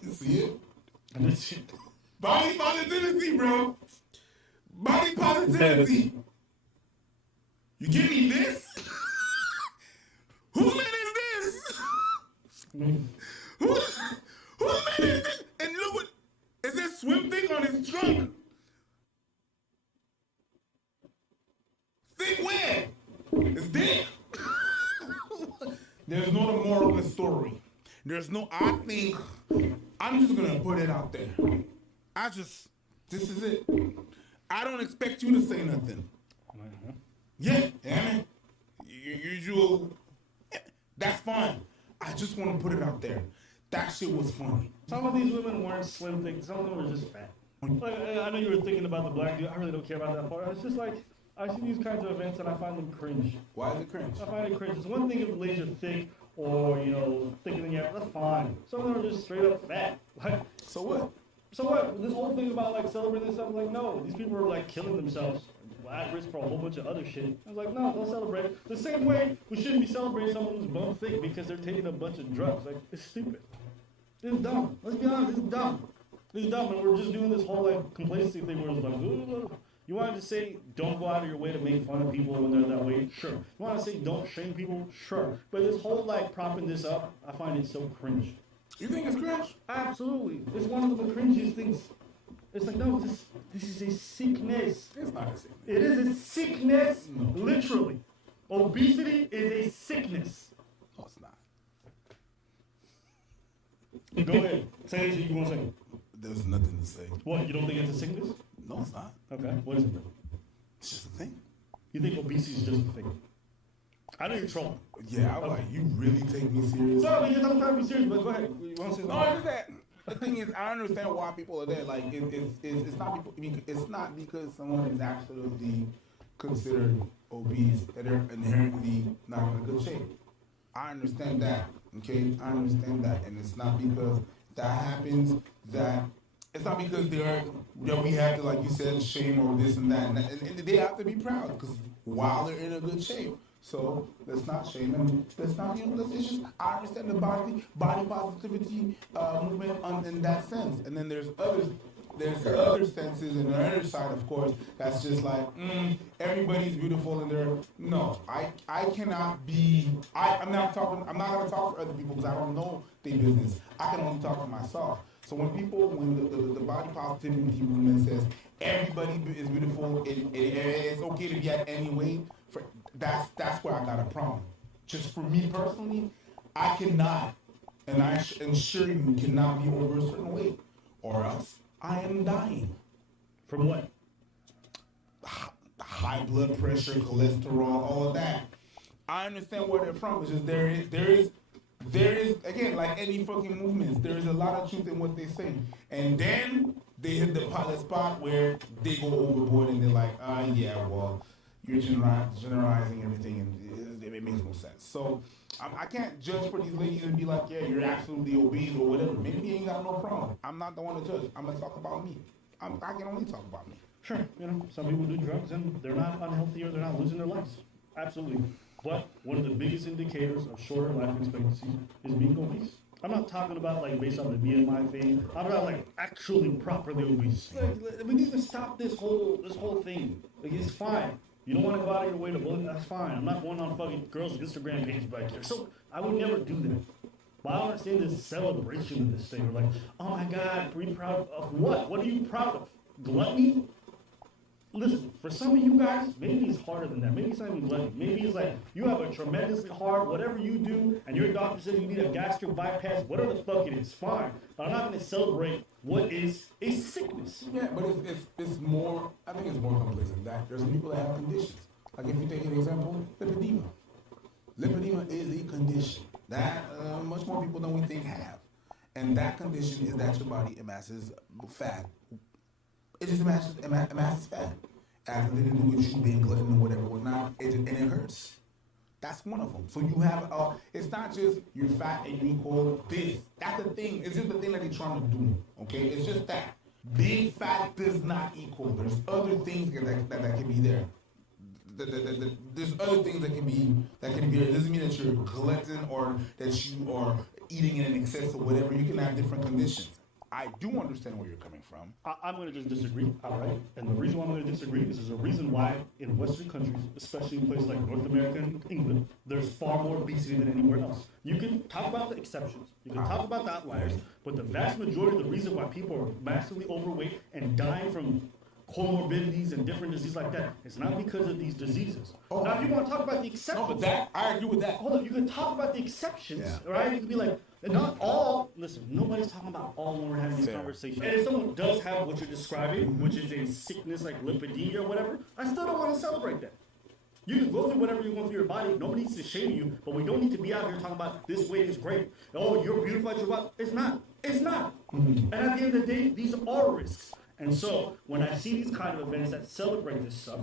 You see it? Body positivity, bro. Body positivity. You give me this? Whose man is this? Whose man is this? And look what, is that swim thing on his trunk? Think where? It's there. There's no moral of the story. There's no, I think, I'm just going to put it out there. This is it. I don't expect you to say nothing. Yeah, man. Usual, that's fine. I just want to put it out there. That shit was funny. Some of these women weren't slim things. Some of them were just fat. Like, I know you were thinking about the black dude. I really don't care about that part. It's just like, I see these kinds of events and I find them cringe. Why is it cringe? I find it cringe. It's one thing if the ladies are thick or, thicker than you. That's fine. Some of them are just straight up fat. Like, so what? So what? This whole thing about celebrating stuff, no, these people are killing themselves. At risk for a whole bunch of other shit. I was like, no, don't celebrate. The same way we shouldn't be celebrating someone who's bum thick because they're taking a bunch of drugs. It's stupid. It's dumb. Let's be honest, it's dumb. It's dumb, and we're just doing this whole complacency thing where it's ooh. You wanted to say don't go out of your way to make fun of people when they're that way? Sure. You want to say don't shame people? Sure. But this whole propping this up, I find it so cringe. You think it's cringe? Absolutely. It's one of the cringiest things. It's no, this is a sickness. It's not a sickness. It is a sickness, literally. Obesity is a sickness. No, it's not. Go ahead. Say anything you want to say. There's nothing to say. What, you don't think it's a sickness? No, it's not. Okay, what is it? It's just a thing. You think obesity is just a thing? I know you're trolling. Yeah, you really take me serious? No, I'm trying to be serious, but go ahead. You want to say no, it's that. The thing is, I understand why people are there. It's not people. It's not because someone is actually considered obese that they're inherently not in good shape. I understand that. Okay, I understand that, and it's not because that happens that. It's not because we have to, like you said, shame or this and that, and they have to be proud because while they're in a good shape. So let's not shame them. Let's not, it's just, I understand the body positivity movement in that sense. And then there's others there's the other senses and the other side, of course, that's just like, everybody's beautiful and they're, no, I cannot be, I'm not gonna talk for other people because I don't know their business. I can only talk for myself. So when the body positivity movement says everybody is beautiful, it's okay to be at any weight, that's where I got a problem. Just for me personally, I cannot, and I ensure you cannot be over a certain weight, or else I am dying. From what? High blood pressure, cholesterol, all of that. I understand where they're from. It's just there is again, like any fucking movements, there is a lot of truth in what they say, and then they hit the spot where they go overboard and they're like, yeah, well, you're generalizing everything, and it makes no sense. So I can't judge for these ladies and be like, yeah, you're absolutely obese or whatever. Maybe you ain't got no problem. I'm not the one to judge. I'm gonna talk about me. I can only talk about me. Sure, some people do drugs and they're not unhealthy or they're not losing their lives. Absolutely. But one of the biggest indicators of shorter life expectancy is being obese. I'm not talking about like based on the BMI thing. I'm about like actually properly obese. Like, we need to stop this whole thing. Like, it's fine. You don't want to go out of your way to bully, that's fine. I'm not going on fucking girls' Instagram pages back there. So I would never do that. But I don't understand this celebration of this thing. We're like, oh my God, are you proud of what? What are you proud of? Gluttony? Listen, for some of you guys, maybe it's harder than that. Maybe it's not even gluttony. Maybe it's like you have a tremendously hard, whatever you do, and your doctor says you need a gastric bypass, whatever the fuck it is, fine. But I'm not going to celebrate what is a sickness. Yeah, but it's more, I think it's more complex than that. There's people that have conditions. Like if you take an example, lipedema. Lipedema is a condition that much more people than we think have. And that condition is that your body amasses fat. It just amasses fat. As nothing to do with you being glutton or whatnot, and it hurts. That's one of them. So you have, it's not just you're fat and you equal this. That's the thing. It's just the thing that they're trying to do. Okay? It's just that. Being fat does not equal. There's other things that can be there. There's other things that can be there. It doesn't mean that you're glutton or that you are eating in excess or whatever. You can have different conditions. I do understand where you're coming from. I'm going to just disagree, all right? And the reason why I'm going to disagree is there's a reason why in Western countries, especially in places like North America and England, there's far more obesity than anywhere else. You can talk about the exceptions. You can talk about the outliers. But the vast majority of the reason why people are massively overweight and dying from comorbidities and different diseases like that, it's not because of these diseases. Now, if you want to talk about the exceptions, I agree with that. Hold on, you can talk about the exceptions, right? You can be like, not all, listen, nobody's talking about all when we're having these conversations. And if someone does have what you're describing, which is a sickness like lipedema or whatever, I still don't want to celebrate that. You can go through whatever you want through your body. Nobody needs to shame you, but we don't need to be out here talking about this weight is great. Oh, you're beautiful at your body. It's not. It's not. And at the end of the day, these are risks. And so when I see these kind of events that celebrate this stuff,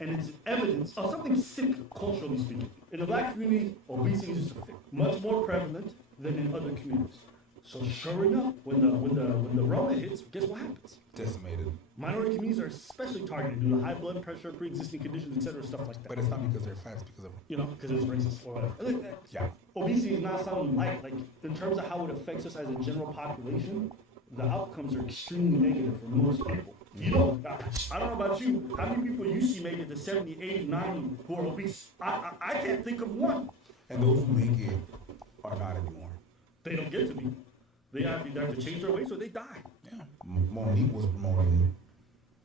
and it's evidence of something sick, culturally speaking, in the black community, obesity is just a thing, much more prevalent than in other communities. So sure enough, when the Rona hits, guess what happens? Decimated. Minority communities are especially targeted due to high blood pressure, pre-existing conditions, etc., stuff like that. But it's not because they're fat, it's because of because it's racist or whatever. Yeah. Obesity is not something like in terms of how it affects us as a general population. The outcomes are extremely negative for most people. You know, I don't know about you. How many people you see make it to 70, 80, 90 who are obese? I can't think of one. And those who make it are not anymore. They don't get to be. They have to change their weight, so they die. Yeah. Monique was promoting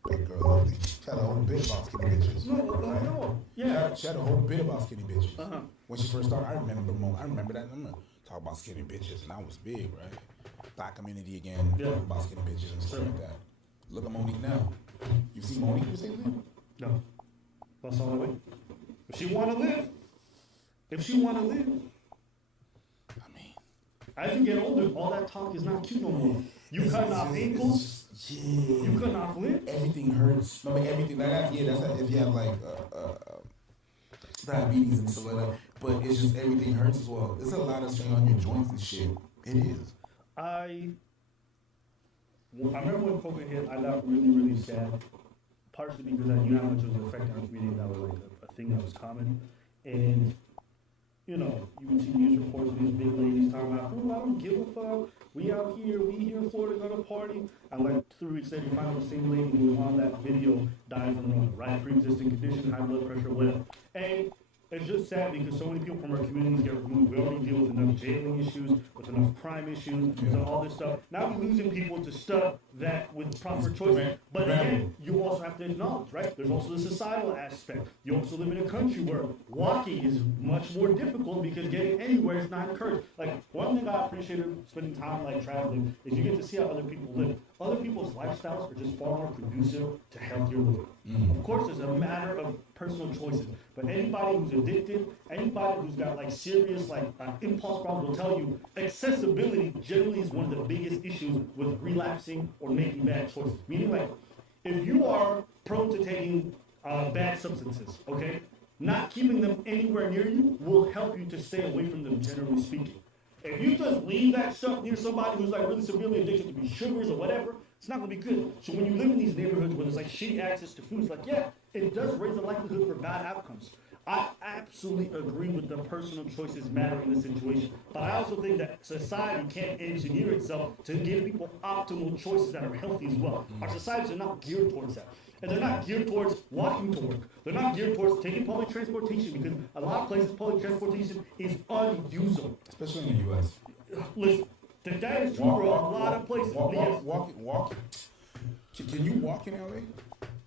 that girl ugly. She had a whole bit about skinny bitches. No. Yeah. She had a whole bit about skinny bitches. When she first started, I remember that. Talk about skinny bitches, and I was big, right? Black community again, about skinny bitches and stuff like that. Look at Monique now. You see Monique do the same thing? No. That's all the way. If she want to live, I mean, as you get older, all that talk is not cute no more. You cutting off ankles. You cutting off limbs. Everything hurts. I mean, everything. That's if you have like diabetes and stuff like that. But it's just everything hurts as well. It's a lot of strain on your joints and shit. It is. I remember when COVID hit, I got really, really sad. Partially because I knew how much it was affecting our community. That was like a thing that was common. And you know, you would see news reports of these big ladies talking about, oh, I don't give a fuck. We out here, we here in Florida gonna party. And like 3 weeks later, you find out the same lady who was on that video died from Rona, right? Pre-existing condition, high blood pressure, whatever. And it's just sad because so many people from our communities get removed. We already deal with enough jailing issues, with enough crime issues, with all this stuff. Now we're losing people to stuff that with proper choices. But again, you also have to acknowledge, right? There's also the societal aspect. You also live in a country where walking is much more difficult because getting anywhere is not encouraged. Like, one thing I appreciated spending time like traveling is you get to see how other people live. Other people's lifestyles are just far more conducive to healthier living. Of course, it's a matter of personal choices. But anybody who's addicted, anybody who's got like serious like impulse problems will tell you accessibility generally is one of the biggest issues with relapsing or making bad choices. Meaning like, if you are prone to taking bad substances, okay, not keeping them anywhere near you will help you to stay away from them, generally speaking. If you just leave that stuff near somebody who's like really severely addicted to be sugars or whatever, it's not gonna be good. So when you live in these neighborhoods where there's like shitty access to food, it's like, yeah, it does raise the likelihood for bad outcomes. I absolutely agree with the personal choices matter in this situation. But I also think that society can't engineer itself to give people optimal choices that are healthy as well. Our societies are not geared towards that. And they're not geared towards walking to work. They're not geared towards taking public transportation because a lot of places public transportation is unusable. Especially in the U.S. Listen, that is true for a lot of places. Walk. Can you walk in L.A.?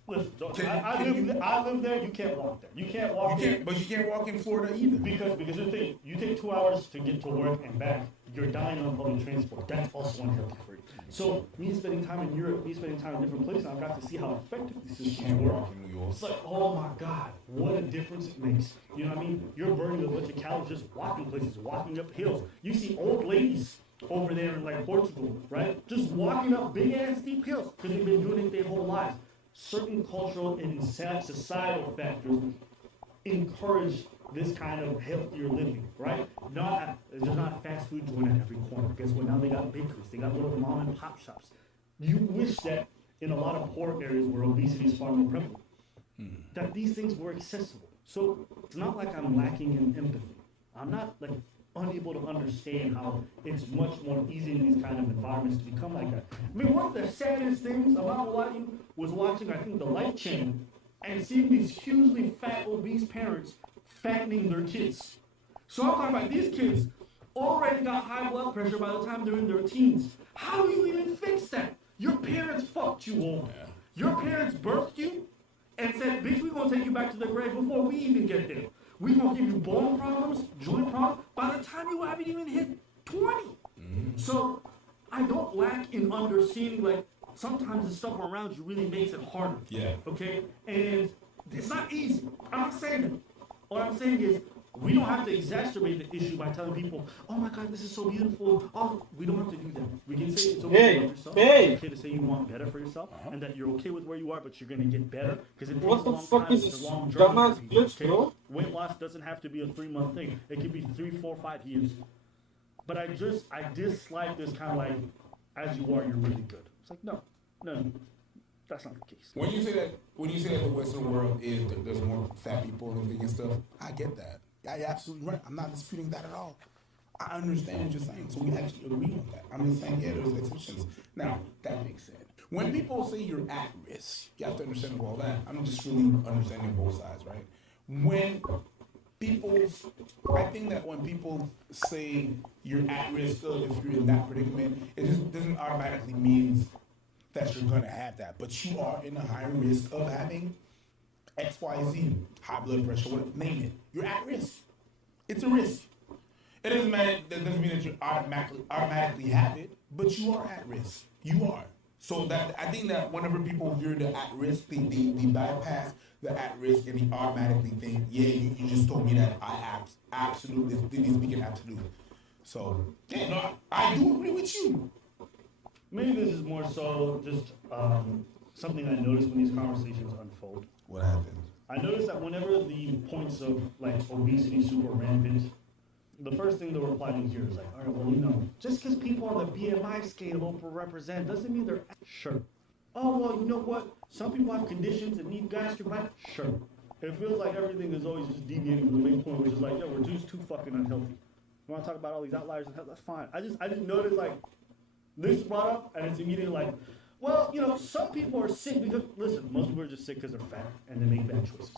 Listen, I live there. You can't walk there. You can't walk there. But you can't walk in Florida either. Because the thing, you take 2 hours to get to work and back. You're dying on public transport. That's also unhealthy for you. So me spending time in Europe, me spending time in different places, I got to see how effective these systems work. It's like, oh my God, what a difference it makes. You know what I mean? You're burning a bunch of calories just walking places, walking up hills. You see old ladies over there in like Portugal, right? Just walking up big ass steep hills because they've been doing it their whole lives. Certain cultural and societal factors encourage this kind of healthier living, right? There's not a fast food joint at every corner. Guess what? Now they got bakeries. They got little mom and pop shops. You wish that in a lot of poor areas where obesity is far more prevalent, that these things were accessible. So it's not like I'm lacking in empathy. I'm not like unable to understand how it's much more easy in these kind of environments to become like that. I mean, one of the saddest things about watching was watching, I think, the Life Channel and seeing these hugely fat, obese parents fattening their kids. So I'm talking about these kids already got high blood pressure by the time they're in their teens. How do you even fix that? Your parents fucked you over. Your parents birthed you and said, bitch, we're going to take you back to the grave before we even get there. We're going to give you bone problems, joint problems, by the time you haven't even hit 20. So I don't lack in understanding, like, sometimes the stuff around you really makes it harder. Yeah. Okay? And it's not easy. I'm not saying that. All I'm saying is, we don't have to exacerbate the issue by telling people, oh my God, this is so beautiful. Oh, we don't have to do that. We can say it's okay to love yourself. It's okay to say you want better for yourself and that you're okay with where you are, but you're going to get better because it takes a long time. It's a long journey. Okay? Weight loss doesn't have to be a 3-month thing. It could be 3, 4, 5 years. But I dislike this kind of like, as you are, you're really good. It's like, no, that's not the case. When you say that the Western world is there's more fat people and vegan stuff, I get that. Yeah, you're absolutely right. I'm not disputing that at all. I understand what you're saying, so we actually agree on that. I'm just saying, yeah, there's exceptions. Now, that makes sense. When people say you're at risk, you have to understand all that. I'm just really understanding both sides, right? I think that when people say you're at risk of if you're in that predicament, it just doesn't automatically mean that you're going to have that. But you are in a higher risk of having XYZ, high blood pressure, name it. You're at risk. It's a risk. It doesn't mean that you automatically have it, but you are at risk. You are. So that I think that whenever people hear the at risk, they bypass the at risk and they automatically think, yeah, you just told me that I absolutely didn't speak in absolute. So yeah, no, I do agree with you. Maybe this is more so just something I noticed when these conversations unfold. What happened? I noticed that whenever the points of like obesity super rampant, the first thing the reply to hear is like, all right, well, just because people on the BMI scale overrepresent doesn't mean they're sure. Oh, well, you know what? Some people have conditions that need gastric bypass. Sure. It feels like everything is always just deviating from the main point, which is like, yo, we're just too fucking unhealthy. We want to talk about all these outliers and health, that's fine. I just noticed like this brought up, and it's immediately like, well, you know, some people are sick because listen, most people are just sick because they're fat and they make bad choices.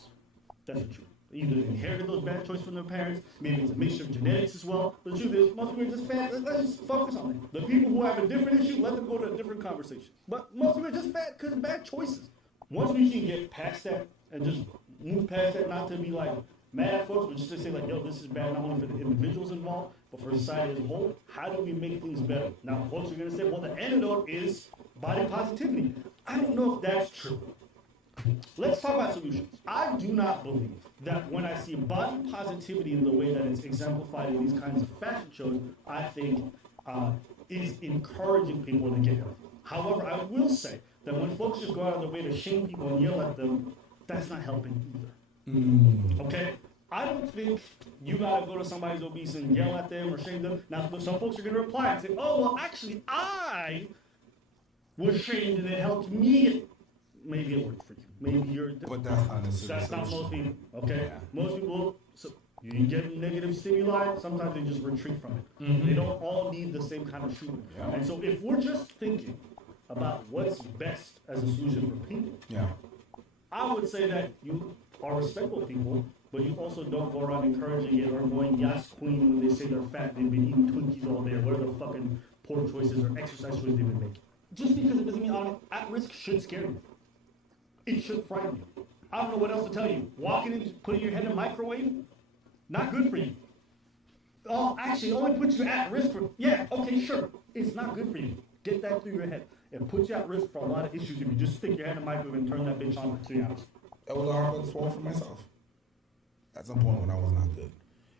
That's the truth. Either they inherited those bad choices from their parents, maybe it's a mixture of genetics as well. But the truth is, most people are just fat. Let's just focus on it. The people who have a different issue, let them go to a different conversation. But most people are just fat because of bad choices. Once we can get past that and just move past that, not to be like mad at folks, but just to say like, yo, this is bad not only for the individuals involved, but for society as a whole. How do we make things better? Now, folks are going to say, well, the antidote is body positivity. I don't know if that's true. Let's talk about solutions. I do not believe that when I see body positivity in the way that it's exemplified in these kinds of fashion shows, I think is encouraging people to get healthy. However, I will say that when folks just go out of their way to shame people and yell at them, that's not helping either. Okay? I don't think you gotta go to somebody's obese and yell at them or shame them. Now, some folks are gonna reply and say, oh, well, actually, I was shamed and it helped me. Maybe it worked for you. Maybe you're. But that's not necessarily. That's not most people. Okay. Most people. So you get negative stimuli. Sometimes they just retreat from it. Mm-hmm. They don't all need the same kind of treatment. Yeah. And so if we're just thinking about what's best as a solution for people, I would say that you are respectful people, but you also don't go around encouraging it or going yes queen when they say they're fat. They've been eating Twinkies all day. What are the fucking poor choices or exercise choices they've been making? Just because it doesn't mean at risk should scare you. It should frighten you. I don't know what else to tell you. Walking in, putting your head in a microwave, not good for you. Oh, actually, it only puts you at risk for, yeah, okay, sure. It's not good for you. Get that through your head. It puts you at risk for a lot of issues if you just stick your head in the microwave and turn that bitch on for 3 hours. That was a hard one to swallow for myself. At some point when I was not good.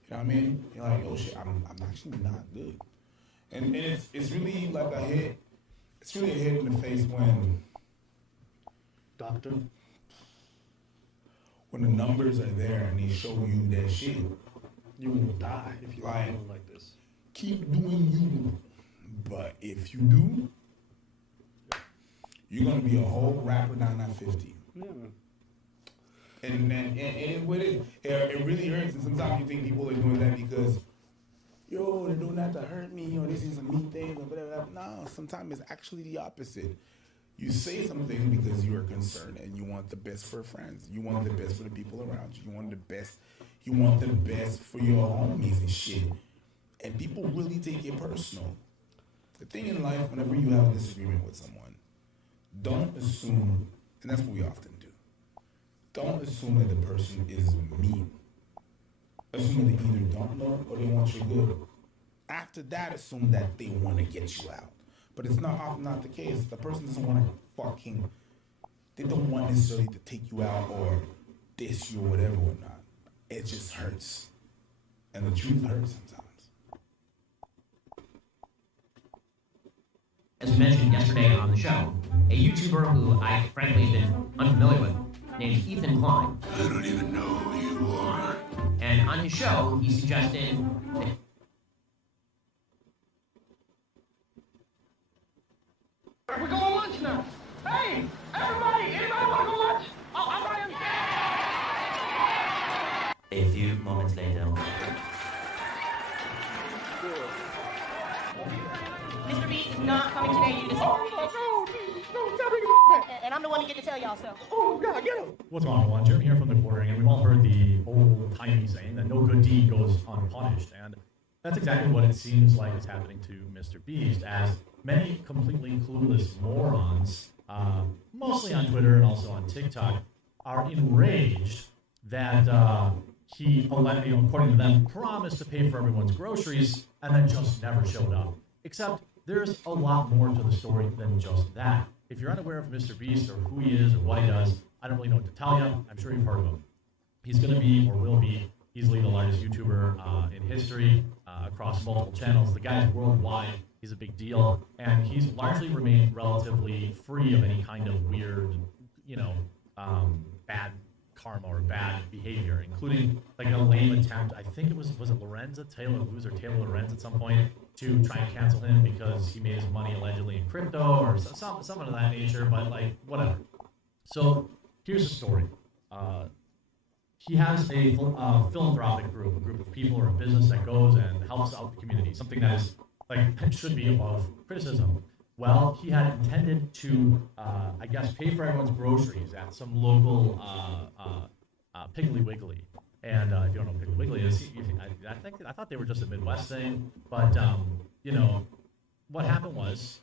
You know what I mean? You're like, oh shit, I'm actually not good. And it's really like a hit. It's really a hit in the face when doctor, when the numbers are there and they show you that shit, you will die if you like this. Keep doing you, but if you do, you're gonna be a whole rapper down that 50. Yeah. And what it really hurts. And sometimes you think people are doing that because, yo, they're doing that to hurt me, or this is a mean thing, or whatever. No, sometimes it's actually the opposite. You say something because you are concerned and you want the best for friends. You want the best for the people around you. You want the best. You want the best for your homies and shit. And people really take it personal. The thing in life, whenever you have a disagreement with someone, don't assume, and that's what we often do. Don't assume that the person is mean. Assume that they either don't know or they want you good. After that, assume that they want to get you out. But it's not often not the case. The person doesn't want to they don't want necessarily to take you out or diss you or whatever or not. It just hurts. And the truth hurts sometimes. As mentioned yesterday on the show, a YouTuber who I frankly have been unfamiliar with, named Ethan Klein. I don't even know who you are. And on his show, he suggested that We're going to lunch now. Hey, everybody, anybody want to go lunch? Oh, I'm Ryan. a few moments later. Mr. B is not coming today due to and I'm the one to get to tell y'all so. Oh, God, get him. What's going on? Jeremy here from the Quartering, and we've all heard the old-timey saying that no good deed goes unpunished, and that's exactly what it seems like is happening to Mr. Beast, as many completely clueless morons, mostly on Twitter and also on TikTok, are enraged that he, according to them, promised to pay for everyone's groceries and then just never showed up. Except there's a lot more to the story than just that. If you're unaware of Mr. Beast or who he is or what he does, I don't really know what to tell you. I'm sure you've heard of him. He's going to be, or will be, easily the largest YouTuber in history across multiple channels. The guy's worldwide. He's a big deal. And he's largely remained relatively free of any kind of weird, bad karma or bad behavior, including like a lame attempt. I think it was it Taylor Lorenz at some point to try and cancel him because he made his money allegedly in crypto or something of that nature, but like whatever. So here's the story. he has a philanthropic group, a group of people or a business that goes and helps out the community, something that is like should be above criticism. Well, he had intended to, I guess, pay for everyone's groceries at some local Piggly Wiggly. And if you don't know what Piggly Wiggly is, I thought they were just a Midwest thing. But, you know, what happened was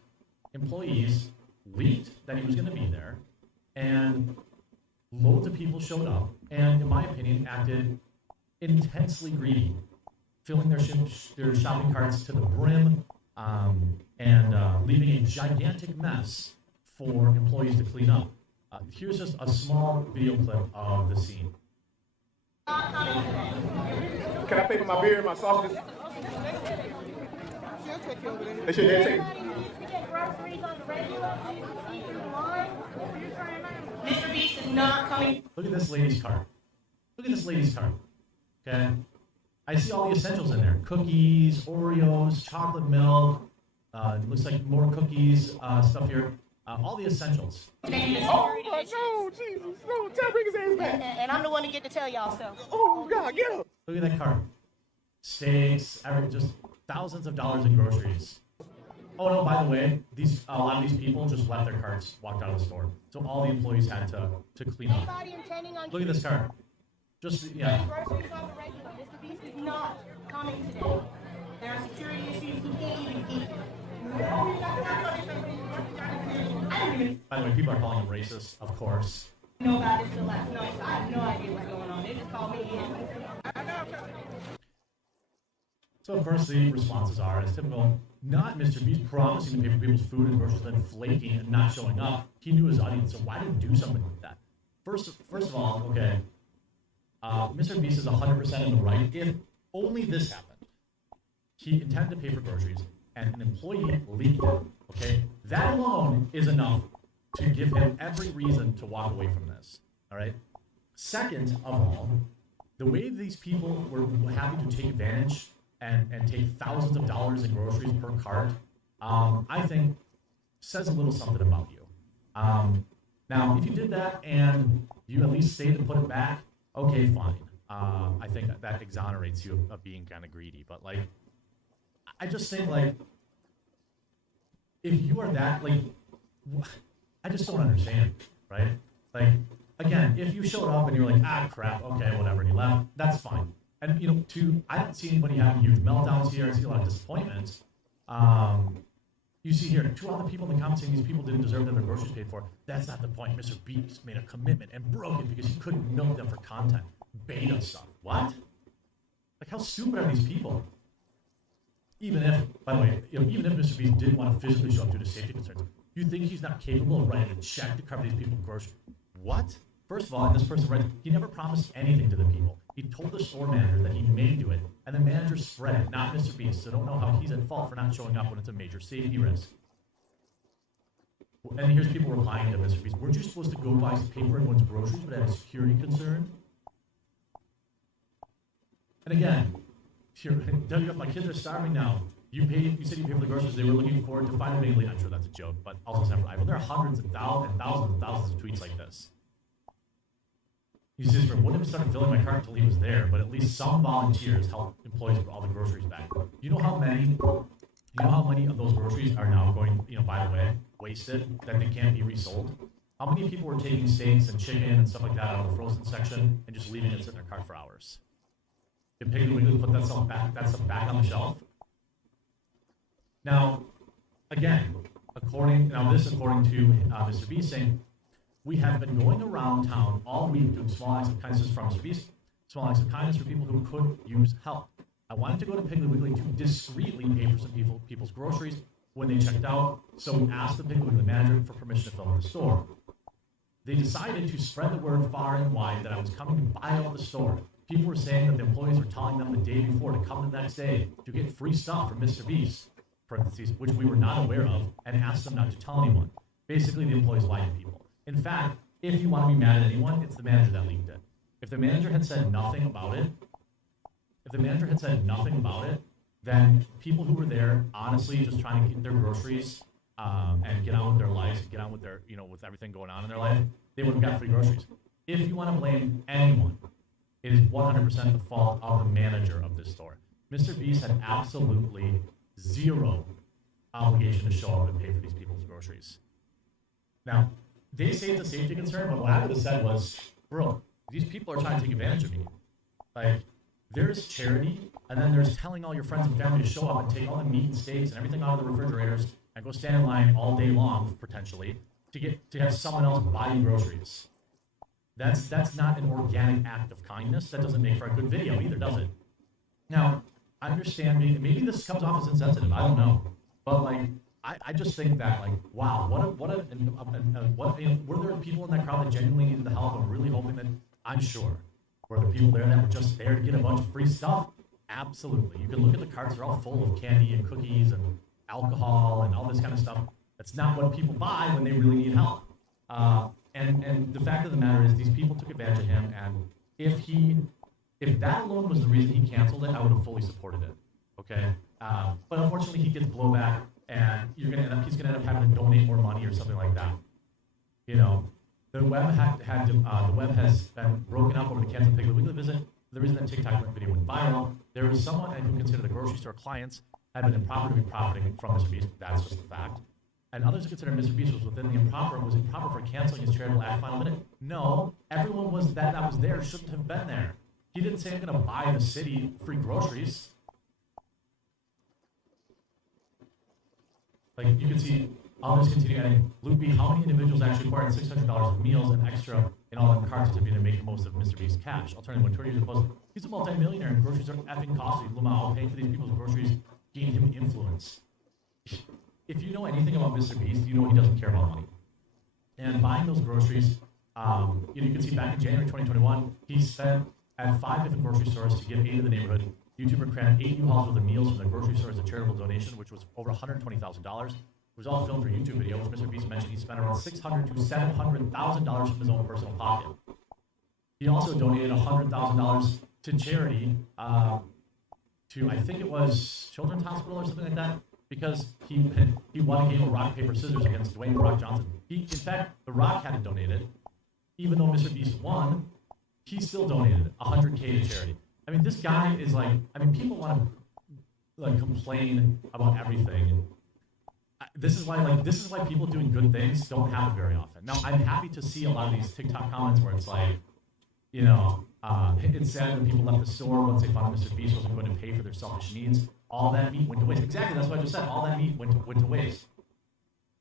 employees leaked that he was going to be there, and loads of people showed up and, in my opinion, acted intensely greedy, filling their shopping carts to the brim, and leaving a gigantic mess for employees to clean up. Here's just a small video clip of the scene. Can I pay for my beer and my sausages? They should take. Mr. Beast is not coming. Look at this lady's cart. Look at this lady's cart. Okay? I see all the essentials in there. Cookies, Oreos, chocolate milk. Looks like more cookies, stuff here. All the essentials. Oh, no, Jesus. No, tell bring his ass back. And I'm the one to get to tell y'all so. Oh, God, get him. Look at that cart. Steaks, just thousands of dollars in groceries. Oh, no, by the way, a lot of these people just left their carts, walked out of the store. So all the employees had to clean up. Look at this cart. Just, yeah. Groceries on the regular. Mr. Beast is not coming today. There are security issues. He can't even eat. By the way, people are calling him racist, of course. Know about this till last night, so I have no idea what's going on. They just called me in. So of course the responses are, as typical, not Mr. Beast promising to pay for people's food and groceries, then flaking and not showing up. He knew his audience, so why didn't he do something like that? First of all, okay, Mr. Beast is 100% in the right if only this happened. He intended to pay for groceries, and an employee leaked it, okay? That alone is enough to give him every reason to walk away from this, all right? Second of all, the way these people were happy to take advantage and take thousands of dollars in groceries per cart, I think says a little something about you. Now, if you did that and you at least stayed and put it back, okay, fine. I think that exonerates you of being kind of greedy, but like, I just think, like, if you are that, like, I just don't understand, right? Like, again, if you showed up and you were like, ah, crap, okay, whatever, and you left, that's fine. And, you know, I don't see anybody having huge meltdowns here. I see a lot of disappointments. You see here, 2 other people in the comments saying these people didn't deserve their groceries paid for. That's not the point. Mr. Beast made a commitment and broke it because he couldn't milk them for content. Beta stuff. What? Like, how stupid are these people? Even if, by the way, you know, even if Mr. Beast didn't want to physically show up due to safety concerns, you think he's not capable of writing a check to cover these people's groceries? What? First of all, and this person writes, he never promised anything to the people. He told the store manager that he may do it, and the manager spread it, not Mr. Beast, so don't know how he's at fault for not showing up when it's a major safety risk. And here's people replying to Mr. Beast, weren't you supposed to go pay for everyone's groceries but had a security concern? And again, Doug, my kids are starving now. You said you paid for the groceries. They were looking forward to finding me. I'm sure that's a joke, but also it's never. There are hundreds and thousands of tweets like this. He says, wouldn't have started filling my cart until he was there, but at least some volunteers helped employees put all the groceries back. You know how many of those groceries are now going, by the way, wasted, that they can't be resold? How many people were taking steaks and chicken and stuff like that out of the frozen section and just leaving it sit in their cart for hours? Did Piggly Wiggly put that stuff back on the shelf? Now, again, according to Mr. Beast saying, we have been going around town all week doing small acts of kindness from Mr. Beast, small acts of kindness for people who could use help. I wanted to go to Piggly Wiggly to discreetly pay for some people's groceries when they checked out, so we asked the Piggly Wiggly manager for permission to film the store. They decided to spread the word far and wide that I was coming to buy out the store. People were saying that the employees were telling them the day before to come the next day to get free stuff from Mr. Beast, parentheses, which we were not aware of, and asked them not to tell anyone. Basically, the employees lied to people. In fact, if you want to be mad at anyone, it's the manager that leaked it. If the manager had said nothing about it, then people who were there, honestly, just trying to get their groceries and get on with their lives, get on with their, with everything going on in their life, they would have got free groceries. If you want to blame anyone, it is 100% the fault of the manager of this store. Mr. Beast had absolutely zero obligation to show up and pay for these people's groceries. Now, they say it's a safety concern, but what I would have said was, bro, these people are trying to take advantage of me. Like, there's charity, and then there's telling all your friends and family to show up and take all the meat and steaks and everything out of the refrigerators and go stand in line all day long, potentially, to have someone else buy you groceries. That's not an organic act of kindness. That doesn't make for a good video either, does it? Now, I understand, maybe this comes off as insensitive, I don't know. But like, I just think that, like, wow, were there people in that crowd that genuinely needed the help and really hoping that, I'm sure, were there people there that were just there to get a bunch of free stuff? Absolutely. You can look at the carts, they're all full of candy and cookies and alcohol and all this kind of stuff. That's not what people buy when they really need help. And the fact of the matter is, these people took advantage of him, and if that alone was the reason he canceled it, I would have fully supported it. Okay? But unfortunately, he gets blowback, and he's gonna end up having to donate more money or something like that. You know, the web the web has been broken up over the cancel Piggly Wiggly visit. The reason that TikTok video went viral, there was someone who considered the grocery store clients had been improper to be profiting from Mr. Beast. That's just a fact. And others who considered Mr. Beast was improper for canceling his charitable act final minute. No, everyone that was there shouldn't have been there. He didn't say, I'm going to buy the city free groceries. Like, you can see others continue adding, Luke B, how many individuals actually acquired $600 of meals and extra in all them carts to be to make the most of Mr. Beast's cash? Alternatively, when 20 years ago, he's a multi-millionaire and groceries are effing costly. Lamau paying for these people's groceries gained him influence. If you know anything about Mr. Beast, you know he doesn't care about money. And buying those groceries, you can see back in January 2021, he spent at 5 different grocery stores to give aid to the neighborhood. YouTuber crammed 8 U-Hauls worth of meals from the grocery store as a charitable donation, which was over $120,000. It was all filmed for a YouTube video, which Mr. Beast mentioned he spent around $600,000 to $700,000 from his own personal pocket. He also donated $100,000 to charity, to, I think it was Children's Hospital or something like that, because he won a game of rock, paper, scissors against Dwayne "The Rock" Johnson. In fact, The Rock had to donate it. Even though Mr. Beast won, he still donated $100K to charity. I mean, this guy is like, people want to like complain about everything. This is why people doing good things don't happen very often. Now, I'm happy to see a lot of these TikTok comments where it's like, you know, it's sad when people left the store once they found Mr. Beast wasn't going to pay for their selfish needs. All that meat went to waste. Exactly, that's what I just said. All that meat went to waste.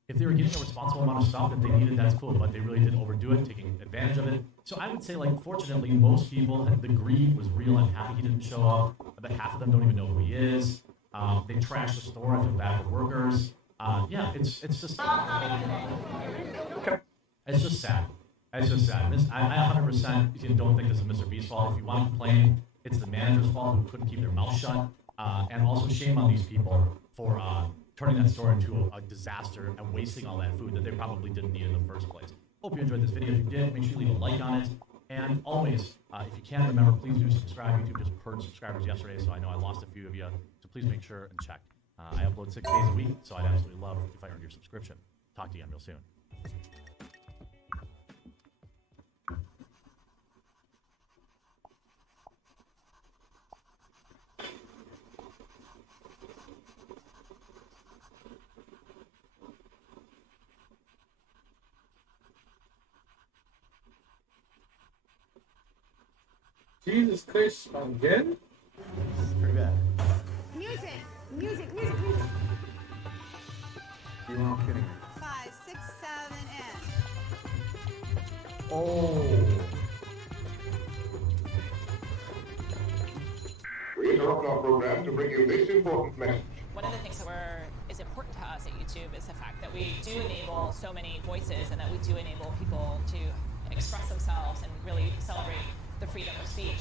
If they were getting a responsible amount of stuff that they needed, that's cool, but they really did overdo it, taking advantage of it. So I would say, like, fortunately, most people, the greed was real. I'm happy he didn't show up. About half of them don't even know who he is. They trashed the store. I feel bad for workers. Yeah, it's just it's just sad. It's just sad. I 100% don't think this is Mr. Beast's fault. If you want to complain, it's the manager's fault who couldn't keep their mouth shut. And also shame on these people for turning that store into a disaster and wasting all that food that they probably didn't need in the first place. Hope you enjoyed this video. If you did, make sure you leave a like on it. And always, if you can, remember, please do subscribe. YouTube just purged subscribers yesterday, so I know I lost a few of you. So please make sure and check. I upload 6 days a week, so I'd absolutely love if I earned your subscription. Talk to you again real soon. Jesus Christ, again? Pretty bad. Music. You aren't kidding me. 5, 6, 7, and. Oh. We interrupt our program to bring you this important message. One of the things that is important to us at YouTube is the fact that we do enable so many voices and that we do enable people to express themselves and really celebrate the freedom of speech.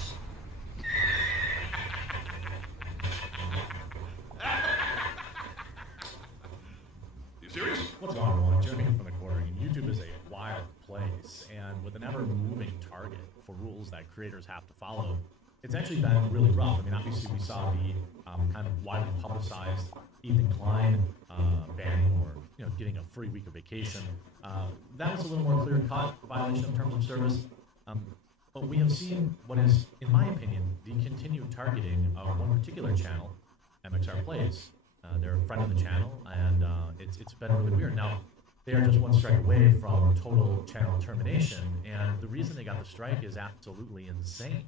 You serious? What's going on, everyone? Jeremy here from the Quarter. YouTube is a wild place, and with an ever-moving target for rules that creators have to follow, it's actually been really rough. I mean, obviously we saw the kind of widely publicized Ethan Klein banning or getting a free week of vacation. That was a little more clear-cut violation of terms of service. But we have seen what is, in my opinion, the continued targeting of one particular channel, MXR Plays. They're a friend of the channel, and it's been really weird. Now, they are just one strike away from total channel termination, and the reason they got the strike is absolutely insane.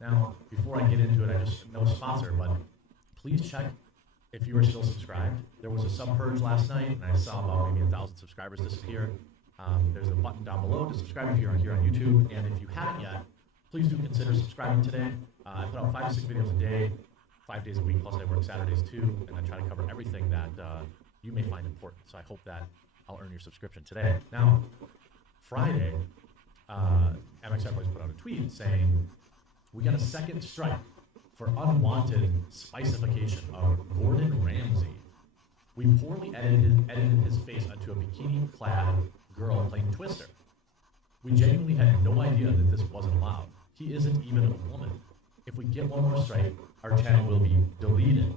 Now, before I get into it, I just, no sponsor, but please check if you are still subscribed. There was a sub purge last night, and I saw about maybe 1,000 subscribers disappear. There's a button down below to subscribe if you're here on YouTube, and if you haven't yet, please do consider subscribing today. I put out 5 to 6 videos a day, 5 days a week, plus I work Saturdays too, and I try to cover everything that you may find important. So I hope that I'll earn your subscription today. Now, Friday, MXR Boys put out a tweet saying, we got a second strike for unwanted spicification of Gordon Ramsay. We poorly edited his face onto a bikini-clad girl playing Twister. We genuinely had no idea that this wasn't allowed. He isn't even a woman. If we get one more strike, our channel will be deleted.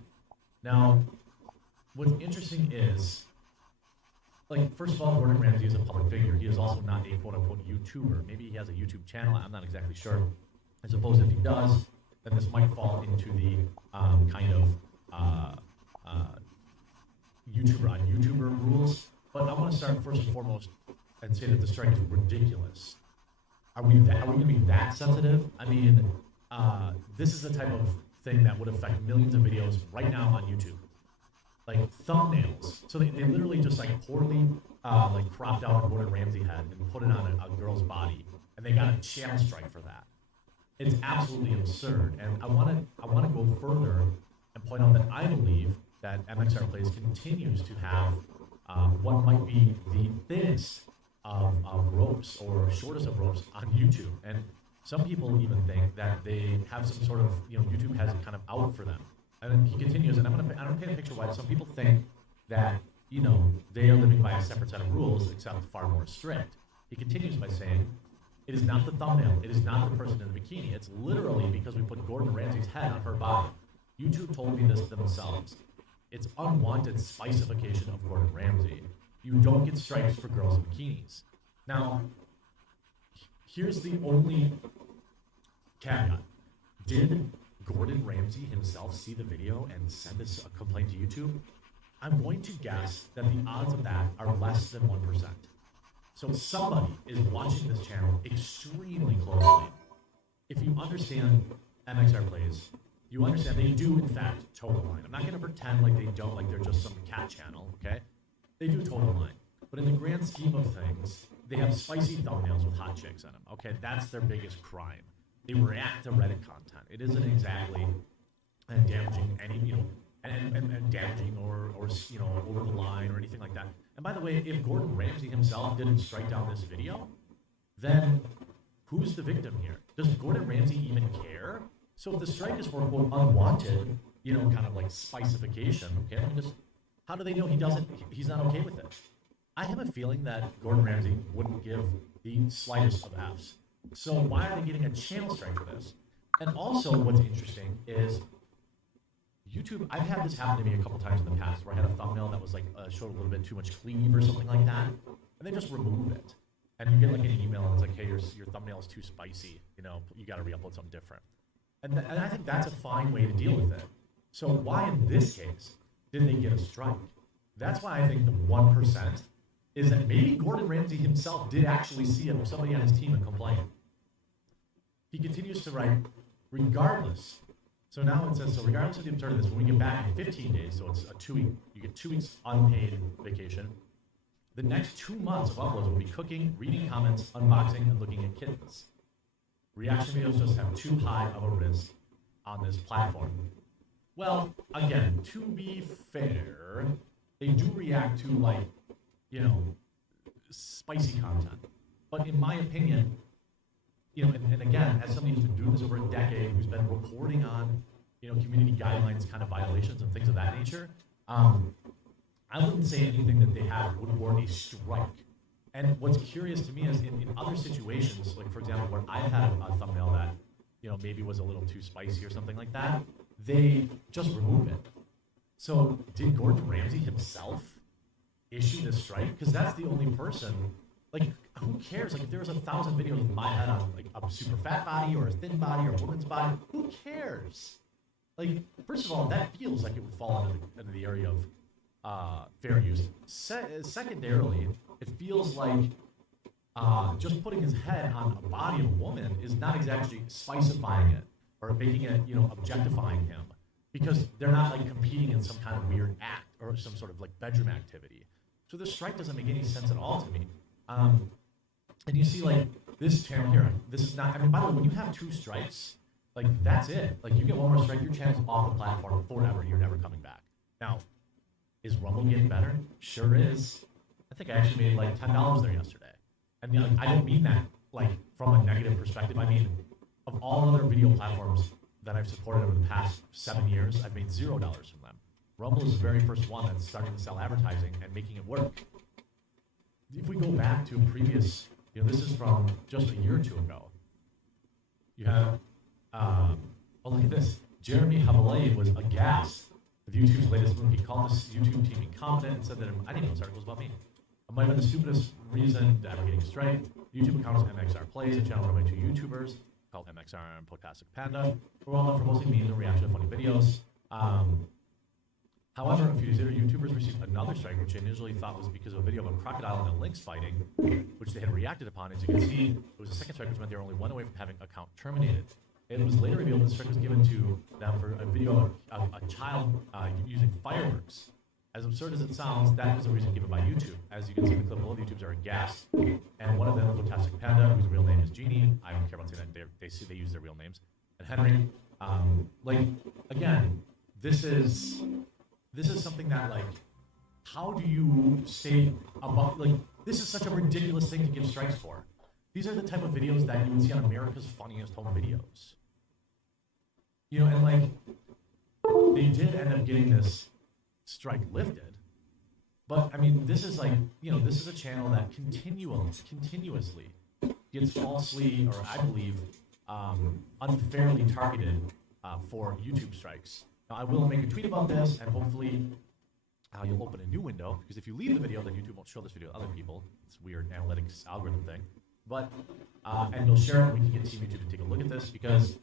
Now, what's interesting is, like, first of all, Gordon Ramsay is a public figure. He is also not a quote-unquote YouTuber. Maybe he has a YouTube channel. I'm not exactly sure. I suppose if he does, then this might fall into the kind of YouTuber on YouTuber rules. But I want to start first and foremost and say that the strike is ridiculous. Are we going to be that sensitive? I mean, this is the type of thing that would affect millions of videos right now on YouTube. Like thumbnails. So they literally just like poorly like cropped out a Gordon Ramsay head and put it on a girl's body, and they got a channel strike for that. It's absolutely absurd, and I want to go further and point out that I believe that MXR Plays continues to have what might be the thinnest of ropes or shortest of ropes on YouTube, and some people even think that they have some sort of, YouTube has it kind of out for them. And then he continues, and I'm gonna paint a picture why some people think that they are living by a separate set of rules, except far more strict. He continues by saying, it is not the thumbnail, it is not the person in the bikini, it's literally because we put Gordon Ramsay's head on her body. YouTube told me this themselves. It's unwanted spicification of Gordon Ramsay. You don't get strikes for girls in bikinis. Now, here's the only caveat. Did Gordon Ramsay himself see the video and send this complaint to YouTube? I'm going to guess that the odds of that are less than 1%. So somebody is watching this channel extremely closely. If you understand MXR Plays, you understand they do in fact toe the line. I'm not going to pretend like they don't, like they're just some cat channel, okay? They do toe the line. But in the grand scheme of things, they have spicy thumbnails with hot chicks in them, okay? That's their biggest crime. They react to Reddit content. It isn't exactly damaging any, and damaging or over the line or anything like that. And by the way, if Gordon Ramsay himself didn't strike down this video, then who's the victim here? Does Gordon Ramsay even care? So if the strike is for quote unwanted, kind of like spicification, okay, how do they know he's not okay with it? I have a feeling that Gordon Ramsay wouldn't give the slightest of F's. So why are they getting a channel strike for this? And also what's interesting is YouTube, I've had this happen to me a couple times in the past where I had a thumbnail that was like showed a little bit too much cleave or something like that, and they just remove it. And you get like an email and it's like, hey, your thumbnail is too spicy, you got to re-upload something different. And I think that's a fine way to deal with it. So why in this case did they get a strike? That's why I think the 1% is that maybe Gordon Ramsay himself did actually see it or somebody on his team and complain. He continues to write, regardless. So now it says, so regardless of the absurdity of this, when we get back in 15 days, so it's a 2-week, you get 2 weeks unpaid vacation, the next 2 months of uploads will be cooking, reading comments, unboxing, and looking at kittens. Reaction videos just have too high of a risk on this platform. Well, again, to be fair, they do react to spicy content. But in my opinion, and again, as somebody who's been doing this over a decade, who's been reporting on, community guidelines kind of violations and things of that nature, I wouldn't say anything that they have would warrant a strike. And what's curious to me is in other situations, like for example, when I've had a thumbnail that, maybe was a little too spicy or something like that, they just remove it. So did Gordon Ramsay himself issue this strike? Because that's the only person, like, who cares? Like, if there was 1,000 videos of my head on like a super fat body or a thin body or a woman's body, who cares? Like, first of all, that feels like it would fall into the area of fair use. Secondarily, it feels like just putting his head on a body of a woman is not exactly spicifying it or making it, objectifying him, because they're not like competing in some kind of weird act or some sort of like bedroom activity. So this strike doesn't make any sense at all to me. And you see, like, this channel here, this is not, I mean, by the way, when you have 2 strikes, like, that's it. Like, you get one more strike, your channel's off the platform forever, you're never coming back. Now, is Rumble getting better? Sure is. I think I actually made like $10 there yesterday. And like, I don't mean that like from a negative perspective. I mean, of all other video platforms that I've supported over the past 7 years, I've made $0 from them. Rumble is the very first one that's starting to sell advertising and making it work. If we go back to a previous, this is from just a year or two ago. You have, look at this. Jeremy Habalay was aghast with YouTube's latest move. He called this YouTube team incompetent and said that I didn't know this article was about me. It might have been the stupidest reason ever getting a strike. YouTube account is MXR Plays, a channel run by 2 YouTubers called MXR and Potastic Panda, who are well known for posting memes and reaction to funny videos. However, a few days later, YouTubers received another strike, which they initially thought was because of a video of a crocodile and a lynx fighting, which they had reacted upon. As you can see, it was a second strike, which meant they were only 1 away from having account terminated. It was later revealed that the strike was given to them for a video of a child using fireworks. As absurd as it sounds, that was the reason given by YouTube. As you can see in the clip below, the YouTubers are aghast. And one of them, Fantastic Panda, whose real name is Genie. I don't care about saying that. They use their real names. And Henry. Again, this is something that, like, how do you say about, like, this is such a ridiculous thing to give strikes for. These are the type of videos that you would see on America's Funniest Home Videos. And, like, they did end up getting this strike lifted. But, I mean, this is, like, this is a channel that continuously gets falsely, or I believe, unfairly targeted for YouTube strikes. Now, I will make a tweet about this, and hopefully you'll open a new window, because if you leave the video, then YouTube won't show this video to other people. It's a weird analytics algorithm thing. But, and you'll share it, and we can get Team YouTube to take a look at this, because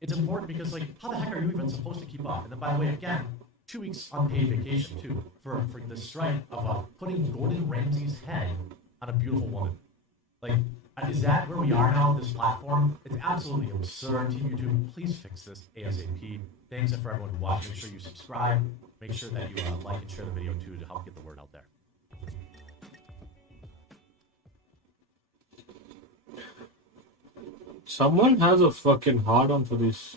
it's important, because, like, how the heck are you even supposed to keep up? And then, by the way, again, 2 weeks unpaid vacation, too, for the strike of putting Gordon Ramsay's head on a beautiful woman. Like, is that where we are now with this platform? It's absolutely absurd. Team YouTube, please fix this ASAP. Thanks, and for everyone who watched, make sure you subscribe. Make sure that you like and share the video, too, to help get the word out there. Someone has a fucking hard-on for these